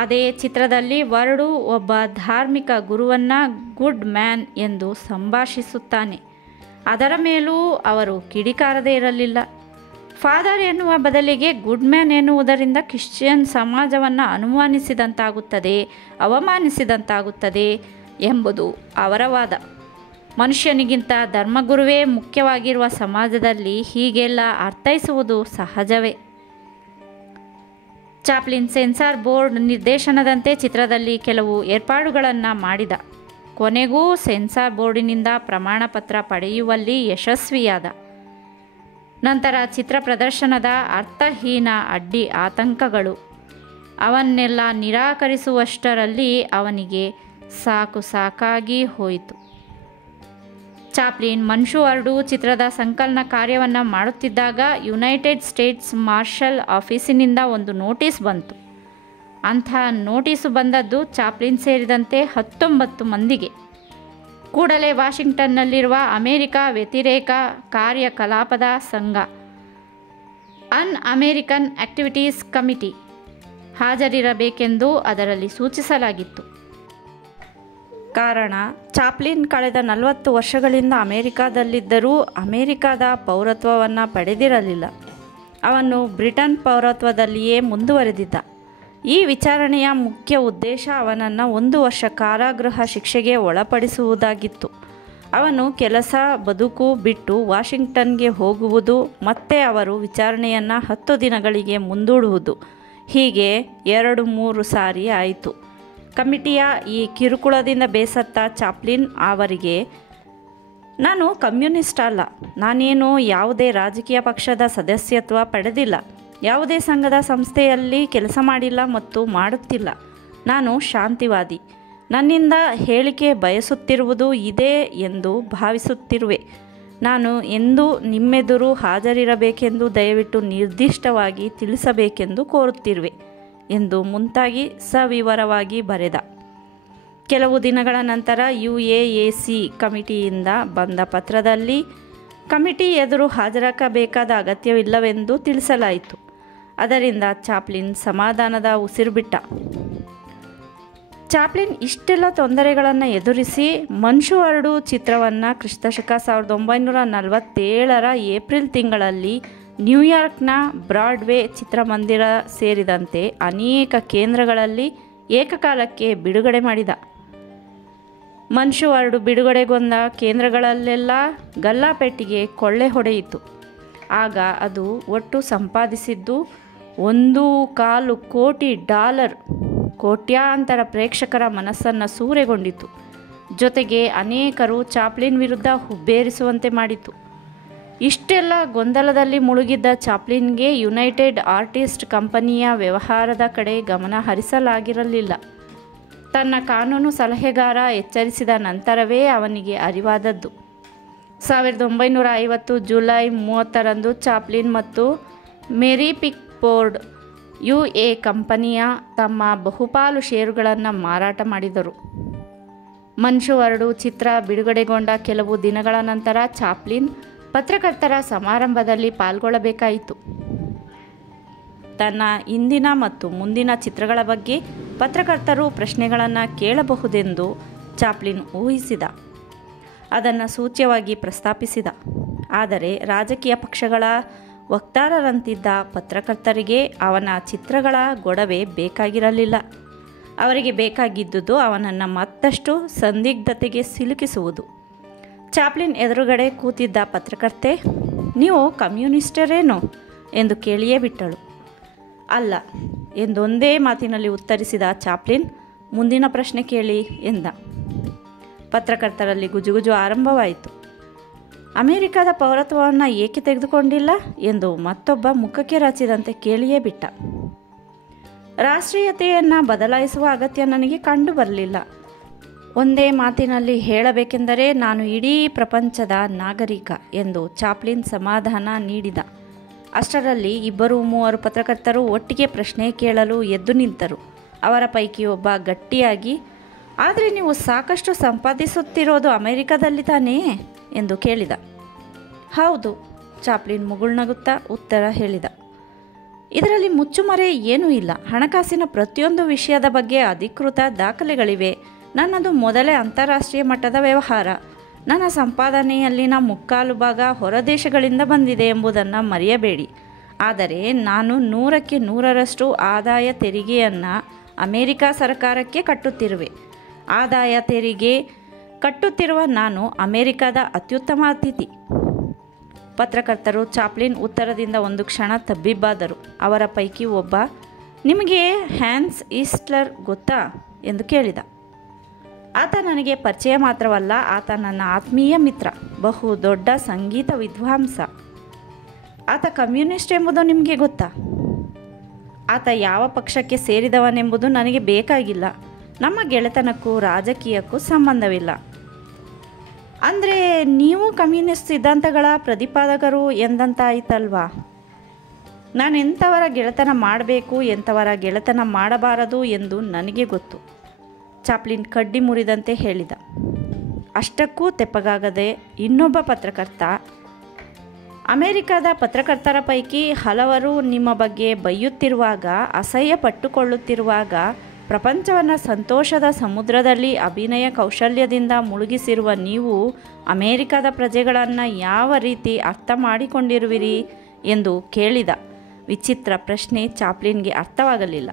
ಅದೇ ಚಿತ್ರದಲ್ಲಿ ವರ್ಡು ಒಬ್ಬ ಧಾರ್ಮಿಕ ಗುರುವನ್ನು ಗುಡ್ ಮ್ಯಾನ್ ಎಂದು ಸಂಭಾಷಿಸುತ್ತಾನೆ. ಅದರ ಮೇಲೂ ಅವರು ಕಿಡಿಕಾರದೇ ಇರಲಿಲ್ಲ. ಫಾದರ್ ಎನ್ನುವ ಬದಲಿಗೆ ಗುಡ್ ಮ್ಯಾನ್ ಎನ್ನುವುದರಿಂದ ಕ್ರಿಶ್ಚಿಯನ್ ಸಮಾಜವನ್ನು ಅನುಮಾನಿಸಿದಂತಾಗುತ್ತದೆ, ಅವಮಾನಿಸಿದಂತಾಗುತ್ತದೆ ಎಂಬುದು ಅವರ ವಾದ. ಮನುಷ್ಯನಿಗಿಂತ ಧರ್ಮಗುರುವೇ ಮುಖ್ಯವಾಗಿರುವ ಸಮಾಜದಲ್ಲಿ ಹೀಗೆಲ್ಲ ಅರ್ಥೈಸುವುದು ಸಹಜವೇ. ಚಾಪ್ಲಿನ್ ಸೆನ್ಸಾರ್ ಬೋರ್ಡ್ ನಿರ್ದೇಶನದಂತೆ ಚಿತ್ರದಲ್ಲಿ ಕೆಲವು ಏರ್ಪಾಡುಗಳನ್ನು ಮಾಡಿದ. ಕೊನೆಗೂ ಸೆನ್ಸಾರ್ ಬೋರ್ಡಿನಿಂದ ಪ್ರಮಾಣಪತ್ರ ಪಡೆಯುವಲ್ಲಿ ಯಶಸ್ವಿಯಾದ. ನಂತರ ಚಿತ್ರ ಪ್ರದರ್ಶನದ ಅರ್ಥಹೀನ ಅಡ್ಡಿ ಆತಂಕಗಳು ಅವನ್ನೆಲ್ಲ ನಿರಾಕರಿಸುವಷ್ಟರಲ್ಲಿ ಅವನಿಗೆ ಸಾಕಾಗಿ ಹೋಯಿತು. ಚಾಪ್ಲಿನ್ ಮನ್ಷು 2 ಚಿತ್ರದ ಸಂಕಲನ ಕಾರ್ಯವನ್ನು ಮಾಡುತ್ತಿದ್ದಾಗ ಯುನೈಟೆಡ್ ಸ್ಟೇಟ್ಸ್ ಮಾರ್ಷಲ್ ಆಫೀಸಿನಿಂದ ಒಂದು ನೋಟಿಸ್ ಬಂತು. ಅಂಥ ನೋಟಿಸು ಬಂದದ್ದು ಚಾಪ್ಲಿನ್ ಸೇರಿದಂತೆ 19 ಮಂದಿಗೆ. ಕೂಡಲೇ ವಾಷಿಂಗ್ಟನ್ನಲ್ಲಿರುವ ಅಮೆರಿಕ ವ್ಯತಿರೇಕ ಕಾರ್ಯಕಲಾಪದ ಸಂಘ ಅನ್ ಅಮೆರಿಕನ್ ಆಕ್ಟಿವಿಟೀಸ್ ಕಮಿಟಿ ಹಾಜರಿರಬೇಕೆಂದು ಅದರಲ್ಲಿ ಸೂಚಿಸಲಾಗಿತ್ತು. ಕಾರಣ, ಚಾಪ್ಲಿನ್ ಕಳೆದ 40 ವರ್ಷಗಳಿಂದ ಅಮೆರಿಕಾದಲ್ಲಿದ್ದರೂ ಅಮೆರಿಕಾದ ಪೌರತ್ವವನ್ನು ಪಡೆದಿರಲಿಲ್ಲ. ಅವನು ಬ್ರಿಟನ್ ಪೌರತ್ವದಲ್ಲಿಯೇ ಮುಂದುವರೆದಿದ್ದ. ಈ ವಿಚಾರಣೆಯ ಮುಖ್ಯ ಉದ್ದೇಶ ಅವನನ್ನು 1 ವರ್ಷ ಕಾರಾಗೃಹ ಶಿಕ್ಷೆಗೆ ಒಳಪಡಿಸುವುದಾಗಿತ್ತು. ಅವನು ಕೆಲಸ ಬದುಕು ಬಿಟ್ಟು ವಾಷಿಂಗ್ಟನ್ಗೆ ಹೋಗುವುದು, ಮತ್ತೆ ಅವರು ವಿಚಾರಣೆಯನ್ನು 10 ದಿನಗಳಿಗೆ ಮುಂದೂಡುವುದು. ಹೀಗೆ 2-3 ಸಾರಿ ಆಯಿತು. ಕಮಿಟಿಯ ಈ ಕಿರುಕುಳದಿಂದ ಬೇಸತ್ತ ಚಾಪ್ಲಿನ್ ಅವರಿಗೆ, ನಾನು ಕಮ್ಯುನಿಸ್ಟ್ ಅಲ್ಲ, ನಾನೇನು ಯಾವುದೇ ರಾಜಕೀಯ ಪಕ್ಷದ ಸದಸ್ಯತ್ವ ಪಡೆದಿಲ್ಲ, ಯಾವುದೇ ಸಂಘದ ಸಂಸ್ಥೆಯಲ್ಲಿ ಕೆಲಸ ಮಾಡಿಲ್ಲ ಮತ್ತು ಮಾಡುತ್ತಿಲ್ಲ, ನಾನು ಶಾಂತಿವಾದಿ, ನನ್ನಿಂದ ಹೇಳಿಕೆ ಬಯಸುತ್ತಿರುವುದು ಇದೇ ಎಂದು ಭಾವಿಸುತ್ತಿರುವೆ, ನಾನು ಎಂದು ನಿಮ್ಮೆದುರು ಹಾಜರಿರಬೇಕೆಂದು ದಯವಿಟ್ಟು ನಿರ್ದಿಷ್ಟವಾಗಿ ತಿಳಿಸಬೇಕೆಂದು ಕೋರುತ್ತಿರುವೆ ಎಂದು ಮುಂತಾಗಿ ಸವಿವರವಾಗಿ ಬರೆದ. ಕೆಲವು ದಿನಗಳ ನಂತರ UAAC ಕಮಿಟಿಯಿಂದ ಬಂದ ಪತ್ರದಲ್ಲಿ ಕಮಿಟಿ ಎದುರು ಹಾಜರಾಗಬೇಕಾದ ಅಗತ್ಯವಿಲ್ಲವೆಂದು ತಿಳಿಸಲಾಯಿತು. ಅದರಿಂದ ಚಾಪ್ಲಿನ್ ಸಮಾಧಾನದ ಉಸಿರು ಬಿಟ್ಟ. ಚಾಪ್ಲಿನ್ ಇಷ್ಟೆಲ್ಲ ತೊಂದರೆಗಳನ್ನು ಎದುರಿಸಿ ಮನ್ಷು 2 ಚಿತ್ರವನ್ನು ಕ್ರಿಸ್ತಶಕ 1947 ಏಪ್ರಿಲ್ ತಿಂಗಳಲ್ಲಿ ನ್ಯೂಯಾರ್ಕ್ನ ಬ್ರಾಡ್ವೇ ಚಿತ್ರಮಂದಿರ ಸೇರಿದಂತೆ ಅನೇಕ ಕೇಂದ್ರಗಳಲ್ಲಿ ಏಕಕಾಲಕ್ಕೆ ಬಿಡುಗಡೆ ಮಾಡಿದ. ಮನ್ಷು 2 ಬಿಡುಗಡೆಗೊಂಡ ಕೇಂದ್ರಗಳಲ್ಲೆಲ್ಲ ಗಲ್ಲಾಪೆಟ್ಟಿಗೆ ಕೊಳ್ಳೆ ಹೊಡೆಯಿತು. ಆಗ ಅದು ಒಟ್ಟು ಸಂಪಾದಿಸಿದ್ದು $1.25 ಕೋಟಿ, ಕೋಟ್ಯಾಂತರ ಪ್ರೇಕ್ಷಕರ ಮನಸ್ಸನ್ನು ಸೂರೆಗೊಂಡಿತು. ಜೊತೆಗೆ ಅನೇಕರು ಚಾಪ್ಲಿನ್ ವಿರುದ್ಧ ಹುಬ್ಬೇರಿಸುವಂತೆ ಮಾಡಿತು. ಇಷ್ಟೆಲ್ಲ ಗೊಂದಲದಲ್ಲಿ ಮುಳುಗಿದ್ದ ಚಾಪ್ಲಿನ್ಗೆ ಯುನೈಟೆಡ್ ಆರ್ಟಿಸ್ಟ್ ಕಂಪನಿಯ ವ್ಯವಹಾರದ ಕಡೆ ಗಮನ ಹರಿಸಲಾಗಿರಲಿಲ್ಲ. ತನ್ನ ಕಾನೂನು ಸಲಹೆಗಾರ ಎಚ್ಚರಿಸಿದ ನಂತರವೇ ಅವನಿಗೆ ಅರಿವಾದದ್ದು. 1950 ಜುಲೈ 30ರಂದು ಚಾಪ್ಲಿನ್ ಮತ್ತು ಮೇರಿ ಪಿಕ್ಫೋರ್ಡ್ UA ಕಂಪನಿಯ ತಮ್ಮ ಬಹುಪಾಲು ಷೇರುಗಳನ್ನು ಮಾರಾಟ ಮಾಡಿದರು. ಮನ್ಷು 2 ಚಿತ್ರ ಬಿಡುಗಡೆಗೊಂಡ ಕೆಲವು ದಿನಗಳ ನಂತರ ಚಾಪ್ಲಿನ್ ಪತ್ರಕರ್ತರ ಸಮಾರಂಭದಲ್ಲಿ ಪಾಲ್ಗೊಳ್ಳಬೇಕಾಯಿತು. ತನ್ನ ಇಂದಿನ ಮತ್ತು ಮುಂದಿನ ಚಿತ್ರಗಳ ಬಗ್ಗೆ ಪತ್ರಕರ್ತರು ಪ್ರಶ್ನೆಗಳನ್ನು ಕೇಳಬಹುದೆಂದು ಚಾಪ್ಲಿನ್ ಊಹಿಸಿದ. ಅದನ್ನು ಸೂಚ್ಯವಾಗಿ ಪ್ರಸ್ತಾಪಿಸಿದ. ಆದರೆ ರಾಜಕೀಯ ಪಕ್ಷಗಳ ವಕ್ತಾರರಂತಿದ್ದ ಪತ್ರಕರ್ತರಿಗೆ ಅವನ ಚಿತ್ರಗಳ ಗೊಡವೆ ಬೇಕಾಗಿರಲಿಲ್ಲ. ಅವರಿಗೆ ಬೇಕಾಗಿದ್ದುದು ಅವನನ್ನು ಮತ್ತಷ್ಟು ಸಂದಿಗ್ಧತೆಗೆ ಸಿಲುಕಿಸುವುದು. ಚಾಪ್ಲಿನ್ ಎದುರುಗಡೆ ಕೂತಿದ್ದ ಪತ್ರಕರ್ತೆ, ನೀವು ಕಮ್ಯುನಿಸ್ಟರೇನು ಎಂದು ಕೇಳಿಯೇ ಬಿಟ್ಟಳು. ಅಲ್ಲ ಎಂದೊಂದೇ ಮಾತಿನಲ್ಲಿ ಉತ್ತರಿಸಿದ ಚಾಪ್ಲಿನ್, ಮುಂದಿನ ಪ್ರಶ್ನೆ ಕೇಳಿ ಎಂದ. ಪತ್ರಕರ್ತರಲ್ಲಿ ಗುಜುಗುಜು ಆರಂಭವಾಯಿತು. ಅಮೆರಿಕದ ಪೌರತ್ವವನ್ನು ಏಕೆ ತೆಗೆದುಕೊಂಡಿಲ್ಲ ಎಂದು ಮತ್ತೊಬ್ಬ ಮುಖಕ್ಕೆ ರಚಿದಂತೆ ಕೇಳಿಯೇ ಬಿಟ್ಟ. ರಾಷ್ಟ್ರೀಯತೆಯನ್ನು ಬದಲಾಯಿಸುವ ಅಗತ್ಯ ನನಗೆ ಕಂಡು ಬರಲಿಲ್ಲ. ಒಂದೇ ಮಾತಿನಲ್ಲಿ ಹೇಳಬೇಕೆಂದರೆ ನಾನು ಇಡೀ ಪ್ರಪಂಚದ ನಾಗರಿಕ ಎಂದು ಚಾಪ್ಲಿನ್ ಸಮಾಧಾನ ನೀಡಿದ. ಅಷ್ಟರಲ್ಲಿ 2-3 ಪತ್ರಕರ್ತರು ಒಟ್ಟಿಗೆ ಪ್ರಶ್ನೆ ಕೇಳಲು ಎದ್ದು ನಿಂತರು. ಅವರ ಪೈಕಿ ಒಬ್ಬ ಗಟ್ಟಿಯಾಗಿ, ಆದರೆ ನೀವು ಸಾಕಷ್ಟು ಸಂಪಾದಿಸುತ್ತಿರೋದು ಅಮೆರಿಕದಲ್ಲಿ ತಾನೇ ಎಂದು ಕೇಳಿದ. ಹೌದು, ಚಾಪ್ಲಿನ್ ಮುಗುಳ್ನಗುತ್ತಾ ಉತ್ತರ ಹೇಳಿದ. ಇದರಲ್ಲಿ ಮುಚ್ಚುಮರೆ ಏನೂ ಇಲ್ಲ. ಹಣಕಾಸಿನ ಪ್ರತಿಯೊಂದು ವಿಷಯದ ಬಗ್ಗೆ ಅಧಿಕೃತ ದಾಖಲೆಗಳಿವೆ. ನನ್ನದು ಮೊದಲೇ ಅಂತಾರಾಷ್ಟ್ರೀಯ ಮಟ್ಟದ ವ್ಯವಹಾರ. ನನ್ನ ಸಂಪಾದನೆಯಲ್ಲಿನ 3/4 ಭಾಗ ಹೊರದೇಶಗಳಿಂದ ಬಂದಿದೆ ಎಂಬುದನ್ನು ಮರೆಯಬೇಡಿ. ಆದರೆ ನಾನು 100ಕ್ಕೆ 100ರಷ್ಟು ಆದಾಯ ತೆರಿಗೆಯನ್ನು ಅಮೆರಿಕ ಸರ್ಕಾರಕ್ಕೆ ಕಟ್ಟುತ್ತಿರುವೆ. ಆದಾಯ ತೆರಿಗೆ ಕಟ್ಟುತ್ತಿರುವ ನಾನು ಅಮೆರಿಕದ ಅತ್ಯುತ್ತಮ ಅತಿಥಿ. ಪತ್ರಕರ್ತರು ಚಾಪ್ಲಿನ್ ಉತ್ತರದಿಂದ ಒಂದು ಕ್ಷಣ ತಬ್ಬಿಬ್ಬಾದರು. ಅವರ ಪೈಕಿ ಒಬ್ಬ, ನಿಮಗೆ ಹ್ಯಾನ್ಸ್ ಈಸ್ಟ್ಲರ್ ಗೊತ್ತಾ ಎಂದು ಕೇಳಿದ. ಆತ ನನಗೆ ಪರಿಚಯ ಮಾತ್ರವಲ್ಲ, ಆತ ನನ್ನ ಆತ್ಮೀಯ ಮಿತ್ರ, ಬಹು ದೊಡ್ಡ ಸಂಗೀತ ವಿದ್ವಾಂಸ. ಆತ ಕಮ್ಯುನಿಸ್ಟ್ ಎಂಬುದು ನಿಮಗೆ ಗೊತ್ತಾ? ಆತ ಯಾವ ಪಕ್ಷಕ್ಕೆ ಸೇರಿದವನೆಂಬುದು ನನಗೆ ಬೇಕಾಗಿಲ್ಲ. ನಮ್ಮ ಗೆಳೆತನಕ್ಕೂ ರಾಜಕೀಯಕ್ಕೂ ಸಂಬಂಧವಿಲ್ಲ. ಅಂದರೆ ನೀವು ಕಮ್ಯುನಿಸ್ಟ್ ಸಿದ್ಧಾಂತಗಳ ಪ್ರತಿಪಾದಕರು ಎಂದಂತಾಯಿತಲ್ವಾ? ನಾನು ಎಂಥವರ ಗೆಳೆತನ ಮಾಡಬೇಕು, ಎಂಥವರ ಗೆಳೆತನ ಮಾಡಬಾರದು ಎಂದು ನನಗೆ ಗೊತ್ತು, ಚಾಪ್ಲಿನ್ ಕಡ್ಡಿ ಮುರಿದಂತೆ ಹೇಳಿದ. ಅಷ್ಟಕ್ಕೂ ತೆಪ್ಪಗಾಗದೆ ಇನ್ನೊಬ್ಬ ಪತ್ರಕರ್ತ, ಅಮೆರಿಕದ ಪತ್ರಕರ್ತರ ಪೈಕಿ ಹಲವರು ನಿಮ್ಮ ಬಗ್ಗೆ ಬೈಯುತ್ತಿರುವಾಗ, ಅಸಹ್ಯ ಪಟ್ಟುಕೊಳ್ಳುತ್ತಿರುವಾಗ, ಪ್ರಪಂಚವನ್ನು ಸಂತೋಷದ ಸಮುದ್ರದಲ್ಲಿ ಅಭಿನಯ ಕೌಶಲ್ಯದಿಂದ ಮುಳುಗಿಸಿರುವ ನೀವು ಅಮೆರಿಕದ ಪ್ರಜೆಗಳನ್ನು ಯಾವ ರೀತಿ ಅರ್ಥ ಮಾಡಿಕೊಂಡಿರುವಿರಿ ಎಂದು ಕೇಳಿದ. ವಿಚಿತ್ರ ಪ್ರಶ್ನೆ ಚಾಪ್ಲಿನ್ಗೆ ಅರ್ಥವಾಗಲಿಲ್ಲ.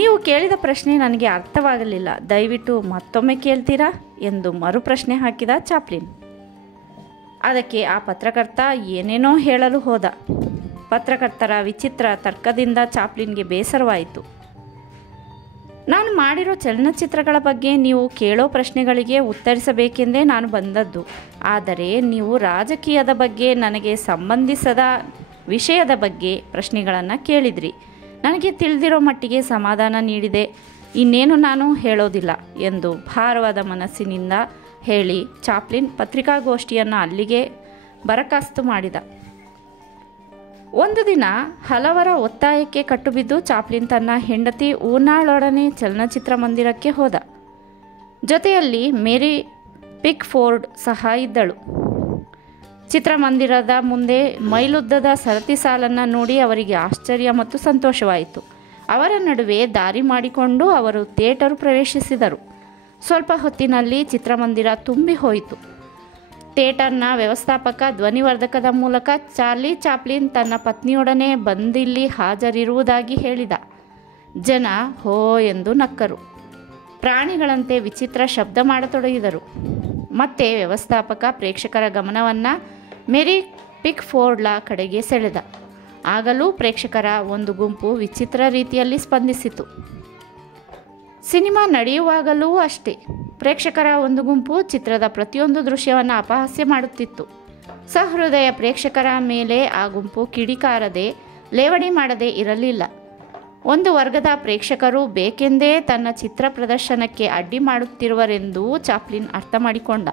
ನೀವು ಕೇಳಿದ ಪ್ರಶ್ನೆ ನನಗೆ ಅರ್ಥವಾಗಲಿಲ್ಲ, ದಯವಿಟ್ಟು ಮತ್ತೊಮ್ಮೆ ಕೇಳ್ತೀರಾ ಎಂದು ಮರುಪ್ರಶ್ನೆ ಹಾಕಿದ ಚಾಪ್ಲಿನ್. ಅದಕ್ಕೆ ಆ ಪತ್ರಕರ್ತ ಏನೇನೋ ಹೇಳಲು ಹೋದ. ಪತ್ರಕರ್ತರ ವಿಚಿತ್ರ ತರ್ಕದಿಂದ ಚಾಪ್ಲಿನ್ಗೆ ಬೇಸರವಾಯಿತು. ನಾನು ಮಾಡಿರೋ ಚಲನಚಿತ್ರಗಳ ಬಗ್ಗೆ ನೀವು ಕೇಳೋ ಪ್ರಶ್ನೆಗಳಿಗೆ ಉತ್ತರಿಸಬೇಕೆಂದೇ ನಾನು ಬಂದದ್ದು. ಆದರೆ ನೀವು ರಾಜಕೀಯದ ಬಗ್ಗೆ, ನನಗೆ ಸಂಬಂಧಿಸದ ವಿಷಯದ ಬಗ್ಗೆ ಪ್ರಶ್ನೆಗಳನ್ನು ಕೇಳಿದ್ರಿ. ನನಗೆ ತಿಳಿದಿರೋ ಮಟ್ಟಿಗೆ ಸಮಾಧಾನ ನೀಡಿದೆ. ಇನ್ನೇನು ನಾನು ಹೇಳೋದಿಲ್ಲ ಎಂದು ಭಾರವಾದ ಮನಸ್ಸಿನಿಂದ ಹೇಳಿ ಚಾಪ್ಲಿನ್ ಪತ್ರಿಕಾಗೋಷ್ಠಿಯನ್ನು ಅಲ್ಲಿಗೆ ಬರಖಾಸ್ತು ಮಾಡಿದ. ಒಂದು ದಿನ ಹಲವರ ಒತ್ತಾಯಕ್ಕೆ ಕಟ್ಟುಬಿದ್ದು ಚಾಪ್ಲಿನ್ ತನ್ನ ಹೆಂಡತಿ ಊನಾಳೊಡನೆ ಚಲನಚಿತ್ರ ಮಂದಿರಕ್ಕೆ ಹೋದ. ಜೊತೆಯಲ್ಲಿ ಮೇರಿ ಪಿಕ್ಫೋರ್ಡ್ ಸಹ ಇದ್ದಳು. ಚಿತ್ರಮಂದಿರದ ಮುಂದೆ ಮೈಲುದ್ದದ ಸರತಿ ಸಾಲನ್ನು ನೋಡಿ ಅವರಿಗೆ ಆಶ್ಚರ್ಯ ಮತ್ತು ಸಂತೋಷವಾಯಿತು. ಅವರ ನಡುವೆ ದಾರಿ ಮಾಡಿಕೊಂಡು ಅವರು ಥಿಯೇಟರು ಪ್ರವೇಶಿಸಿದರು. ಸ್ವಲ್ಪ ಹೊತ್ತಿನಲ್ಲಿ ಚಿತ್ರಮಂದಿರ ತುಂಬಿ ಹೋಯಿತು. ಥಿಯೇಟರ್ನ ವ್ಯವಸ್ಥಾಪಕ ಧ್ವನಿವರ್ಧಕದ ಮೂಲಕ ಚಾರ್ಲಿ ಚಾಪ್ಲಿನ್ ತನ್ನ ಪತ್ನಿಯೊಡನೆ ಬಂದಿಲ್ಲಿ ಹಾಜರಿರುವುದಾಗಿ ಹೇಳಿದ. ಜನ ಹೋ ಎಂದು ನಕ್ಕರು. ಪ್ರಾಣಿಗಳಂತೆ ವಿಚಿತ್ರ ಶಬ್ದ ಮಾಡತೊಡಗಿದರು. ಮತ್ತೆ ವ್ಯವಸ್ಥಾಪಕ ಪ್ರೇಕ್ಷಕರ ಗಮನವನ್ನು ಮೇರಿ ಪಿಕ್ಫೋರ್ಡ್ಲ ಕಡೆಗೆ ಸೆಳೆದ. ಆಗಲೂ ಪ್ರೇಕ್ಷಕರ ಒಂದು ಗುಂಪು ವಿಚಿತ್ರ ರೀತಿಯಲ್ಲಿ ಸ್ಪಂದಿಸಿತು. ಸಿನಿಮಾ ನಡೆಯುವಾಗಲೂ ಅಷ್ಟೇ. ಪ್ರೇಕ್ಷಕರ ಒಂದು ಗುಂಪು ಚಿತ್ರದ ಪ್ರತಿಯೊಂದು ದೃಶ್ಯವನ್ನು ಅಪಹಾಸ್ಯ ಮಾಡುತ್ತಿತ್ತು. ಸಹೃದಯ ಪ್ರೇಕ್ಷಕರ ಮೇಲೆ ಆ ಗುಂಪು ಕಿಡಿಕಾರದೆ, ಲೇವಡಿ ಮಾಡದೇ ಇರಲಿಲ್ಲ. ಒಂದು ವರ್ಗದ ಪ್ರೇಕ್ಷಕರು ಬೇಕೆಂದೇ ತನ್ನ ಚಿತ್ರ ಪ್ರದರ್ಶನಕ್ಕೆ ಅಡ್ಡಿ ಮಾಡುತ್ತಿರುವರೆಂದು ಚಾಪ್ಲಿನ್ ಅರ್ಥ ಮಾಡಿಕೊಂಡ.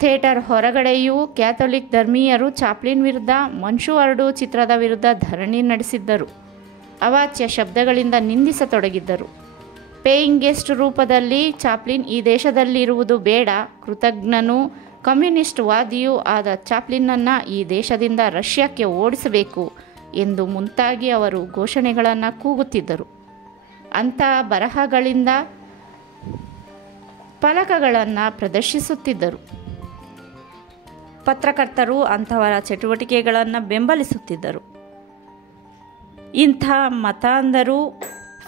ಥಿಯೇಟರ್ ಹೊರಗಡೆಯೂ ಕ್ಯಾಥೋಲಿಕ್ ಧರ್ಮೀಯರು ಚಾಪ್ಲಿನ್ ವಿರುದ್ಧ ಮಂಚು ವರ್ಡು ಚಿತ್ರದ ವಿರುದ್ಧ ಧರಣಿ ನಡೆಸಿದ್ದರು. ಅವಾಚ್ಯ ಶಬ್ದಗಳಿಂದ ನಿಂದಿಸತೊಡಗಿದ್ದರು. ಪೇಯಿಂಗ್ ಗೆಸ್ಟ್ ರೂಪದಲ್ಲಿ ಚಾಪ್ಲಿನ್ ಈ ದೇಶದಲ್ಲಿರುವುದು ಬೇಡ, ಕೃತಜ್ಞನೂ ಕಮ್ಯುನಿಸ್ಟ್ ವಾದಿಯೂ ಆದ ಚಾಪ್ಲಿನ್ನನ್ನು ಈ ದೇಶದಿಂದ ರಷ್ಯಾಕ್ಕೆ ಓಡಿಸಬೇಕು ಎಂದು ಮುಂತಾಗಿ ಅವರು ಘೋಷಣೆಗಳನ್ನು ಕೂಗುತ್ತಿದ್ದರು. ಅಂಥ ಬರಹಗಳಿಂದ ಫಲಕಗಳನ್ನು ಪ್ರದರ್ಶಿಸುತ್ತಿದ್ದರು. ಪತ್ರಕರ್ತರು ಅಂಥವರ ಚಟುವಟಿಕೆಗಳನ್ನು ಬೆಂಬಲಿಸುತ್ತಿದ್ದರು. ಇಂಥ ಮತಾಂಧರು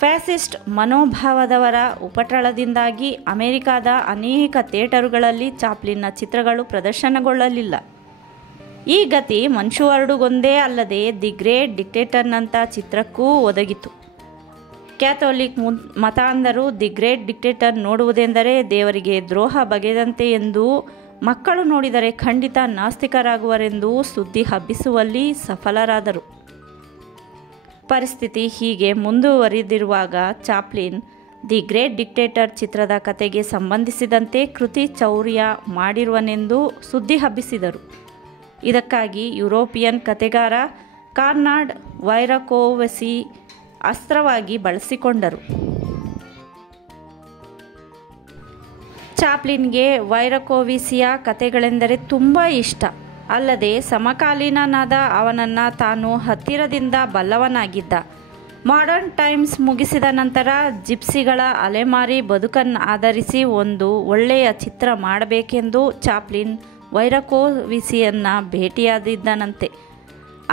ಫ್ಯಾಸಿಸ್ಟ್ ಮನೋಭಾವದವರ ಉಪಟಳದಿಂದಾಗಿ ಅಮೆರಿಕಾದ ಅನೇಕ ಥಿಯೇಟರುಗಳಲ್ಲಿ ಚಾಪ್ಲಿನ್ನ ಚಿತ್ರಗಳು ಪ್ರದರ್ಶನಗೊಳ್ಳಲಿಲ್ಲ. ಈ ಗತಿ ಮಂಚು ವರ್ಡುಗೊಂದೇ ಅಲ್ಲದೆ ದಿ ಗ್ರೇಟ್ ಡಿಕ್ಟೇಟರ್ನಂಥ ಚಿತ್ರಕ್ಕೂ ಒದಗಿತು. ಕ್ಯಾಥೋಲಿಕ್ ಮತಾಂಧರು ದಿ ಗ್ರೇಟ್ ಡಿಕ್ಟೇಟರ್ ನೋಡುವುದೆಂದರೆ ದೇವರಿಗೆ ದ್ರೋಹ ಬಗೆದಂತೆ ಎಂದೂ, ಮಕ್ಕಳು ನೋಡಿದರೆ ಖಂಡಿತ ನಾಸ್ತಿಕರಾಗುವರೆಂದೂ ಸುದ್ದಿ ಹಬ್ಬಿಸುವಲ್ಲಿ ಸಫಲರಾದರು. ಪರಿಸ್ಥಿತಿ ಹೀಗೆ ಮುಂದುವರಿದಿರುವಾಗ ಚಾಪ್ಲಿನ್ ದಿ ಗ್ರೇಟ್ ಡಿಕ್ಟೇಟರ್ ಚಿತ್ರದ ಕತೆಗೆ ಸಂಬಂಧಿಸಿದಂತೆ ಕೃತಿ ಚೌರ್ಯ ಮಾಡಿರುವನೆಂದು ಸುದ್ದಿ ಹಬ್ಬಿಸಿದರು. ಇದಕ್ಕಾಗಿ ಯುರೋಪಿಯನ್ ಕತೆಗಾರ ಕಾರ್ನಾಡ್ ವೈರಕೋವಸಿ ಅಸ್ತ್ರವಾಗಿ ಬಳಸಿಕೊಂಡರು. ಚಾಪ್ಲಿನ್ಗೆ ವೈರಕೋವಿಸಿಯ ಕತೆಗಳೆಂದರೆ ತುಂಬ ಇಷ್ಟ. ಅಲ್ಲದೆ ಸಮಕಾಲೀನನಾದ ಅವನನ್ನು ತಾನು ಹತ್ತಿರದಿಂದ ಬಲ್ಲವನಾಗಿದ್ದ. ಮಾಡರ್ನ್ ಟೈಮ್ಸ್ ಮುಗಿಸಿದ ನಂತರ ಜಿಪ್ಸಿಗಳ ಅಲೆಮಾರಿ ಬದುಕನ್ನು ಆಧರಿಸಿ ಒಂದು ಒಳ್ಳೆಯ ಚಿತ್ರ ಮಾಡಬೇಕೆಂದು ಚಾಪ್ಲಿನ್ ವೈರಕೋವಿಸಿಯನ್ನು ಭೇಟಿಯಾದಿದ್ದನಂತೆ.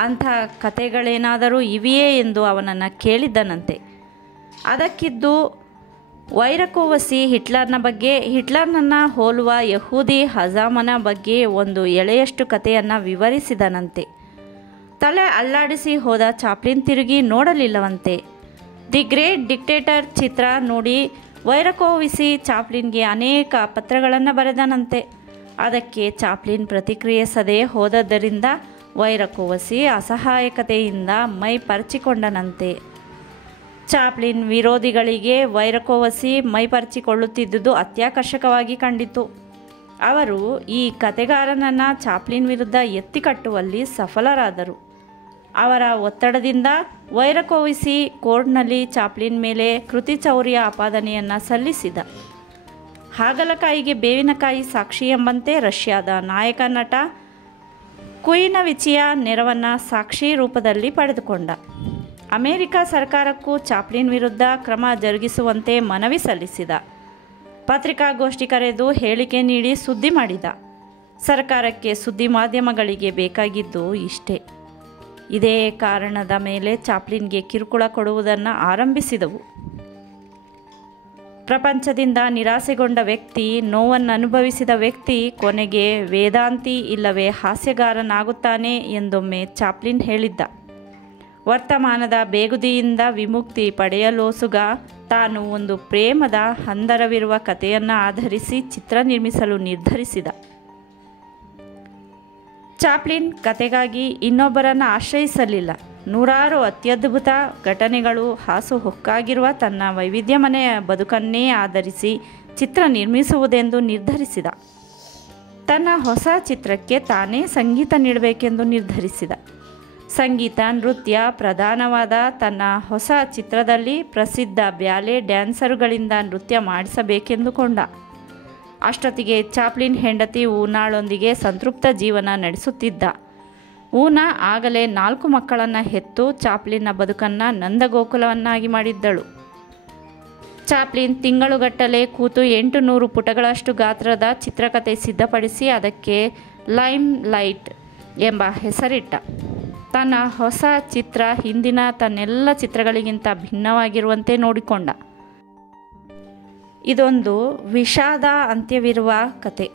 ಅಂಥ ಕತೆಗಳೇನಾದರೂ ಇವೆಯೇ ಎಂದು ಅವನನ್ನು ಕೇಳಿದ್ದನಂತೆ. ಅದಕ್ಕಿದ್ದು ವೈರಕೋವಸಿ ಹಿಟ್ಲರ್ನ ಬಗ್ಗೆ, ಹಿಟ್ಲರ್ನನ್ನು ಹೋಲುವ ಯಹೂದಿ ಹಜಾಮನ ಬಗ್ಗೆ ಒಂದು ಎಳೆಯಷ್ಟು ಕಥೆಯನ್ನು ವಿವರಿಸಿದನಂತೆ. ತಲೆ ಅಲ್ಲಾಡಿಸಿ ಹೋದ ಚಾಪ್ಲಿನ್ ತಿರುಗಿ ನೋಡಲಿಲ್ಲವಂತೆ. ದಿ ಗ್ರೇಟ್ ಡಿಕ್ಟೇಟರ್ ಚಿತ್ರ ನೋಡಿ ವೈರಕೋವಿಸಿ ಚಾಪ್ಲಿನ್ಗೆ ಅನೇಕ ಪತ್ರಗಳನ್ನು ಬರೆದನಂತೆ. ಅದಕ್ಕೆ ಚಾಪ್ಲಿನ್ ಪ್ರತಿಕ್ರಿಯಿಸದೆ ಹೋದದ್ದರಿಂದ ವೈರಕೋವಸಿ ಅಸಹಾಯಕತೆಯಿಂದ ಮೈ ಪರಚಿಕೊಂಡನಂತೆ. ಚಾಪ್ಲಿನ್ ವಿರೋಧಿಗಳಿಗೆ ವೈರಕೋವಸಿ ಮೈಪರಿಚಿಕೊಳ್ಳುತ್ತಿದ್ದುದು ಅತ್ಯಾಕರ್ಷಕವಾಗಿ ಕಂಡಿತು. ಅವರು ಈ ಕತೆಗಾರನನ್ನು ಚಾಪ್ಲಿನ್ ವಿರುದ್ಧ ಎತ್ತಿ ಕಟ್ಟುವಲ್ಲಿ ಸಫಲರಾದರು. ಅವರ ಒತ್ತಡದಿಂದ ವೈರಕೋವಿಸಿ ಕೋರ್ಟ್ನಲ್ಲಿ ಚಾಪ್ಲಿನ್ ಮೇಲೆ ಕೃತಿಚೌರ್ಯ ಆಪಾದನೆಯನ್ನು ಸಲ್ಲಿಸಿದ. ಹಾಗಲಕಾಯಿಗೆ ಬೇವಿನಕಾಯಿ ಸಾಕ್ಷಿ ಎಂಬಂತೆ ರಷ್ಯಾದ ನಾಯಕ ನಟ ಕುಯಿನವಿಚಿಯ ನೆರವನ್ನು ಸಾಕ್ಷಿ ರೂಪದಲ್ಲಿ ಪಡೆದುಕೊಂಡ. ಅಮೆರಿಕ ಸರ್ಕಾರಕ್ಕೂ ಚಾಪ್ಲಿನ್ ವಿರುದ್ಧ ಕ್ರಮ ಜರುಗಿಸುವಂತೆ ಮನವಿ ಸಲ್ಲಿಸಿದ. ಪತ್ರಿಕಾಗೋಷ್ಠಿ ಕರೆದು ಹೇಳಿಕೆ ನೀಡಿ ಸುದ್ದಿ ಮಾಡಿದ. ಸರ್ಕಾರಕ್ಕೆ ಸುದ್ದಿ ಮಾಧ್ಯಮಗಳಿಗೆ ಬೇಕಾಗಿದ್ದು ಇಷ್ಟೇ. ಇದೇ ಕಾರಣದ ಮೇಲೆ ಚಾಪ್ಲಿನ್ಗೆ ಕಿರುಕುಳ ಕೊಡುವುದನ್ನು ಆರಂಭಿಸಿದವು. ಪ್ರಪಂಚದಿಂದ ನಿರಾಸೆಗೊಂಡ ವ್ಯಕ್ತಿ, ನೋವನ್ನು ಅನುಭವಿಸಿದ ವ್ಯಕ್ತಿ ಕೊನೆಗೆ ವೇದಾಂತಿ ಇಲ್ಲವೇ ಹಾಸ್ಯಗಾರನಾಗುತ್ತಾನೆ ಎಂದೊಮ್ಮೆ ಚಾಪ್ಲಿನ್ ಹೇಳಿದ್ದ. ವರ್ತಮಾನದ ಬೇಗುದಿಯಿಂದ ವಿಮುಕ್ತಿ ಪಡೆಯಲೋಸುಗ ತಾನು ಒಂದು ಪ್ರೇಮದ ಹಂದರವಿರುವ ಕಥೆಯನ್ನು ಆಧರಿಸಿ ಚಿತ್ರ ನಿರ್ಮಿಸಲು ನಿರ್ಧರಿಸಿದ. ಚಾಪ್ಲಿನ್ ಕತೆಗಾಗಿ ಇನ್ನೊಬ್ಬರನ್ನು ಆಶ್ರಯಿಸಲಿಲ್ಲ. ನೂರಾರು ಅತ್ಯದ್ಭುತ ಘಟನೆಗಳು ಹಾಸುಹೊಕ್ಕಾಗಿರುವ ತನ್ನ ವೈವಿಧ್ಯಮಯ ಬದುಕನ್ನೇ ಆಧರಿಸಿ ಚಿತ್ರ ನಿರ್ಮಿಸುವುದೆಂದು ನಿರ್ಧರಿಸಿದ. ತನ್ನ ಹೊಸ ಚಿತ್ರಕ್ಕೆ ತಾನೇ ಸಂಗೀತ ನೀಡಬೇಕೆಂದು ನಿರ್ಧರಿಸಿದ. ಸಂಗೀತ, ನೃತ್ಯ ಪ್ರಧಾನವಾದ ತನ್ನ ಹೊಸ ಚಿತ್ರದಲ್ಲಿ ಪ್ರಸಿದ್ಧ ಬ್ಯಾಲೆ ಡ್ಯಾನ್ಸರುಗಳಿಂದ ನೃತ್ಯ ಮಾಡಿಸಬೇಕೆಂದುಕೊಂಡ. ಅಷ್ಟೊತ್ತಿಗೆ ಚಾಪ್ಲಿನ್ ಹೆಂಡತಿ ಊನಾಳೊಂದಿಗೆ ಸಂತೃಪ್ತ ಜೀವನ ನಡೆಸುತ್ತಿದ್ದ. ಊನಾ ಆಗಲೇ 4 ಮಕ್ಕಳನ್ನು ಹೆತ್ತು ಚಾಪ್ಲಿನ್ನ ಬದುಕನ್ನು ನಂದಗೋಕುಲವನ್ನಾಗಿ ಮಾಡಿದ್ದಳು. ಚಾಪ್ಲಿನ್ ತಿಂಗಳುಗಟ್ಟಲೆ ಕೂತು 800 ಪುಟಗಳಷ್ಟು ಗಾತ್ರದ ಚಿತ್ರಕಥೆ ಸಿದ್ಧಪಡಿಸಿ ಅದಕ್ಕೆ ಲೈಮ್ ಲೈಟ್ ಎಂಬ ಹೆಸರಿಟ್ಟ. ತನ್ನ ಹೊಸ ಚಿತ್ರ ಹಿಂದಿನ ತನ್ನೆಲ್ಲ ಚಿತ್ರಗಳಿಗಿಂತ ಭಿನ್ನವಾಗಿರುವಂತೆ ನೋಡಿಕೊಂಡ. ಇದೊಂದು ವಿಷಾದ ಅಂತ್ಯವಿರುವ ಕತೆ.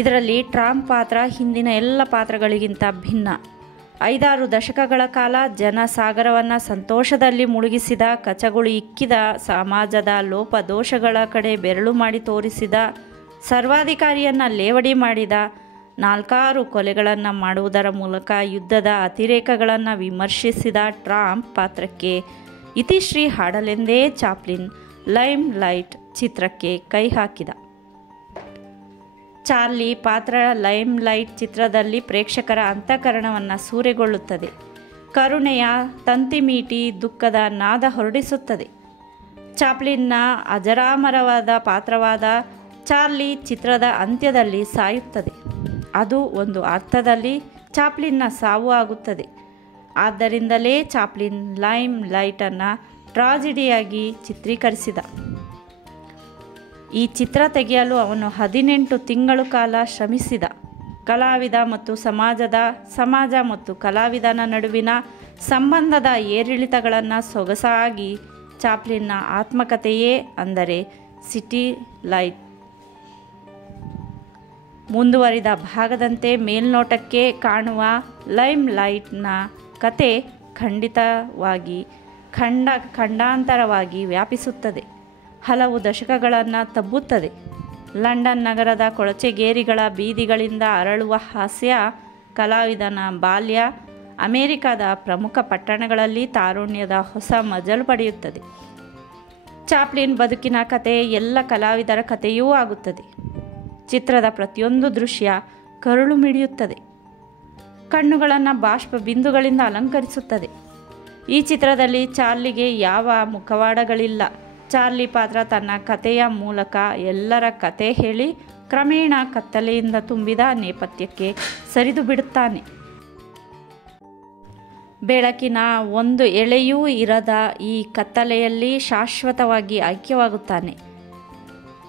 ಇದರಲ್ಲಿ ಟ್ರಾಂಪ್ ಪಾತ್ರ ಹಿಂದಿನ ಎಲ್ಲ ಪಾತ್ರಗಳಿಗಿಂತ ಭಿನ್ನ. 5-6 ದಶಕಗಳ ಕಾಲ ಜನಸಾಗರವನ್ನು ಸಂತೋಷದಲ್ಲಿ ಮುಳುಗಿಸಿದ, ಕಚಗುಳಿ ಇಕ್ಕಿದ, ಸಮಾಜದ ಲೋಪದೋಷಗಳ ಕಡೆ ಬೆರಳು ಮಾಡಿ ತೋರಿಸಿದ, ಸರ್ವಾಧಿಕಾರಿಯನ್ನು ಲೇವಡಿ ಮಾಡಿದ, 4-6 ಕೊಲೆಗಳನ್ನು ಮಾಡುವುದರ ಮೂಲಕ ಯುದ್ಧದ ಅತಿರೇಕಗಳನ್ನು ವಿಮರ್ಶಿಸಿದ ಟ್ರಾಂಪ್ ಪಾತ್ರಕ್ಕೆ ಇತಿಶ್ರೀ ಹಾಡಲೆಂದೇ ಚಾಪ್ಲಿನ್ ಲೈಮ್ ಲೈಟ್ ಚಿತ್ರಕ್ಕೆ ಕೈ ಹಾಕಿದ. ಚಾರ್ಲಿ ಪಾತ್ರ ಲೈಮ್ ಲೈಟ್ ಚಿತ್ರದಲ್ಲಿ ಪ್ರೇಕ್ಷಕರ ಅಂತಃಕರಣವನ್ನು ಸೂರೆಗೊಳ್ಳುತ್ತದೆ. ಕರುಣೆಯ ತಂತಿಮೀಟಿ ದುಃಖದ ನಾದ ಹೊರಡಿಸುತ್ತದೆ. ಚಾಪ್ಲಿನ್ನ ಅಜರಾಮರವಾದ ಪಾತ್ರವಾದ ಚಾರ್ಲಿ ಚಿತ್ರದ ಅಂತ್ಯದಲ್ಲಿ ಸಾಯುತ್ತದೆ. ಅದು ಒಂದು ಅರ್ಥದಲ್ಲಿ ಚಾಪ್ಲಿನ್ನ ಸಾವು ಆಗುತ್ತದೆ. ಆದ್ದರಿಂದಲೇ ಚಾಪ್ಲಿನ್ ಲೈಮ್ ಲೈಟನ್ನು ಟ್ರಾಜಿಡಿಯಾಗಿ ಚಿತ್ರೀಕರಿಸಿದ. ಈ ಚಿತ್ರ ತೆಗೆಯಲು ಅವನು 18 ತಿಂಗಳು ಕಾಲ ಶ್ರಮಿಸಿದ. ಕಲಾವಿದ ಮತ್ತು ಸಮಾಜ ಮತ್ತು ಕಲಾವಿದನ ನಡುವಿನ ಸಂಬಂಧದ ಏರಿಳಿತಗಳನ್ನು ಸೊಗಸಾಗಿ ಚಾಪ್ಲಿನ್ನ ಆತ್ಮಕಥೆಯೇ ಅಂದರೆ ಸಿಟಿ ಲೈಟ್ ಮುಂದುವರಿದ ಭಾಗದಂತೆ ಮೇಲ್ನೋಟಕ್ಕೆ ಕಾಣುವ ಲೈಮ್ ಲೈಟ್ನ ಕತೆ ಖಂಡಿತವಾಗಿ ಖಂಡಾಂತರವಾಗಿ ವ್ಯಾಪಿಸುತ್ತದೆ. ಹಲವು ದಶಕಗಳನ್ನು ತಬ್ಬುತ್ತದೆ. ಲಂಡನ್ ನಗರದ ಕೊಳಚೆಗೇರಿಗಳ ಬೀದಿಗಳಿಂದ ಅರಳುವ ಹಾಸ್ಯ, ಕಲಾವಿದನ ಬಾಲ್ಯ, ಅಮೆರಿಕದ ಪ್ರಮುಖ ಪಟ್ಟಣಗಳಲ್ಲಿ ತಾರುಣ್ಯದ ಹೊಸ ಮಜಲು ಪಡೆಯುತ್ತದೆ. ಚಾಪ್ಲಿನ್ ಬದುಕಿನ ಕತೆ ಎಲ್ಲ ಕಲಾವಿದರ ಕಥೆಯೂ ಆಗುತ್ತದೆ. ಚಿತ್ರದ ಪ್ರತಿಯೊಂದು ದೃಶ್ಯ ಕರುಳು ಮಿಡಿಯುತ್ತದೆ, ಕಣ್ಣುಗಳನ್ನು ಬಾಷ್ಪ ಬಿಂದುಗಳಿಂದ ಅಲಂಕರಿಸುತ್ತದೆ. ಈ ಚಿತ್ರದಲ್ಲಿ ಚಾರ್ಲಿಗೆ ಯಾವ ಮುಖವಾಡಗಳಿಲ್ಲ. ಚಾರ್ಲಿ ಪಾತ್ರ ತನ್ನ ಕಥೆಯ ಮೂಲಕ ಎಲ್ಲರ ಕತೆ ಹೇಳಿ ಕ್ರಮೇಣ ಕತ್ತಲೆಯಿಂದ ತುಂಬಿದ ನೇಪಥ್ಯಕ್ಕೆ ಸರಿದು ಬಿಡುತ್ತಾನೆ. ಬೆಳಕಿನ ಒಂದು ಎಳೆಯೂ ಇರದ ಈ ಕತ್ತಲೆಯಲ್ಲಿ ಶಾಶ್ವತವಾಗಿ ಐಕ್ಯವಾಗುತ್ತಾನೆ.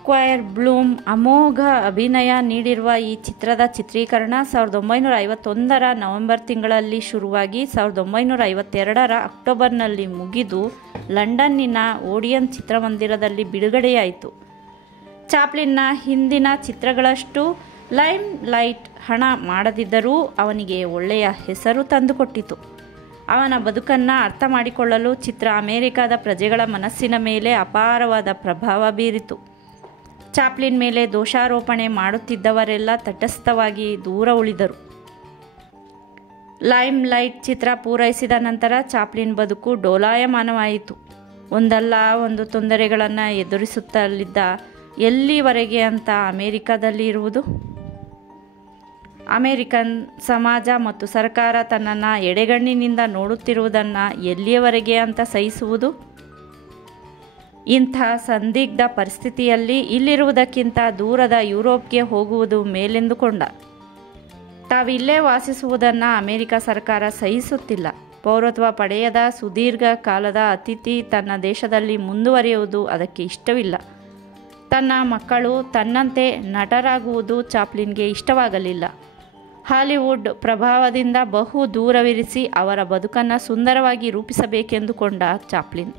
ಕ್ವೈರ್ ಬ್ಲೂಮ್ ಅಮೋಘ ಅಭಿನಯ ನೀಡಿರುವ ಈ ಚಿತ್ರದ ಚಿತ್ರೀಕರಣ 1951ರ ನವೆಂಬರ್ ತಿಂಗಳಲ್ಲಿ ಶುರುವಾಗಿ 1952ರ ಅಕ್ಟೋಬರ್ನಲ್ಲಿ ಮುಗಿದು ಲಂಡನ್ನಿನ ಓಡಿಯನ್ ಚಿತ್ರಮಂದಿರದಲ್ಲಿ ಬಿಡುಗಡೆಯಾಯಿತು. ಚಾಪ್ಲಿನ್ನ ಹಿಂದಿನ ಚಿತ್ರಗಳಷ್ಟು ಲೈಮ್ ಲೈಟ್ ಹಣ ಮಾಡದಿದ್ದರೂ ಅವನಿಗೆ ಒಳ್ಳೆಯ ಹೆಸರು ತಂದುಕೊಟ್ಟಿತು. ಅವನ ಬದುಕನ್ನು ಅರ್ಥ ಮಾಡಿಕೊಳ್ಳಲು ಚಿತ್ರ ಅಮೆರಿಕದ ಪ್ರಜೆಗಳ ಮನಸ್ಸಿನ ಮೇಲೆ ಅಪಾರವಾದ ಪ್ರಭಾವ ಬೀರಿತು. ಚಾಪ್ಲಿನ್ ಮೇಲೆ ದೋಷಾರೋಪಣೆ ಮಾಡುತ್ತಿದ್ದವರೆಲ್ಲ ತಟಸ್ಥವಾಗಿ ದೂರ ಉಳಿದರು. ಲೈಮ್ ಲೈಟ್ ಚಿತ್ರ ಪೂರೈಸಿದ ನಂತರ ಚಾಪ್ಲಿನ್ ಬದುಕು ಡೋಲಾಯಮಾನವಾಯಿತು. ಒಂದಲ್ಲ ಒಂದು ತೊಂದರೆಗಳನ್ನು ಎದುರಿಸುತ್ತಲಿದ್ದ. ಎಲ್ಲಿವರೆಗೆ ಅಂತ ಅಮೆರಿಕದಲ್ಲಿ ಇರುವುದು? ಅಮೆರಿಕನ್ ಸಮಾಜ ಮತ್ತು ಸರ್ಕಾರ ತನ್ನನ್ನು ಎಡೆಗಣ್ಣಿನಿಂದ ನೋಡುತ್ತಿರುವುದನ್ನು ಎಲ್ಲಿಯವರೆಗೆ ಅಂತ ಸಹಿಸುವುದು? ಇಂಥ ಸಂದಿಗ್ಧ ಪರಿಸ್ಥಿತಿಯಲ್ಲಿ ಇಲ್ಲಿರುವುದಕ್ಕಿಂತ ದೂರದ ಯುರೋಪ್ಗೆ ಹೋಗುವುದು ಮೇಲೆಂದುಕೊಂಡ. ತಾವಿಲ್ಲೇ ವಾಸಿಸುವುದನ್ನು ಅಮೆರಿಕ ಸರ್ಕಾರ ಸಹಿಸುತ್ತಿಲ್ಲ. ಪೌರತ್ವ ಪಡೆಯದ ಸುದೀರ್ಘ ಕಾಲದ ಅತಿಥಿ ತನ್ನ ದೇಶದಲ್ಲಿ ಮುಂದುವರಿಯುವುದು ಅದಕ್ಕೆ ಇಷ್ಟವಿಲ್ಲ. ತನ್ನ ಮಕ್ಕಳು ತನ್ನಂತೆ ನಟರಾಗುವುದು ಚಾಪ್ಲಿನ್ಗೆ ಇಷ್ಟವಾಗಲಿಲ್ಲ. ಹಾಲಿವುಡ್ ಪ್ರಭಾವದಿಂದ ಬಹು ದೂರವಿರಿಸಿ ಅವರ ಬದುಕನ್ನು ಸುಂದರವಾಗಿ ರೂಪಿಸಬೇಕೆಂದುಕೊಂಡ ಚಾಪ್ಲಿನ್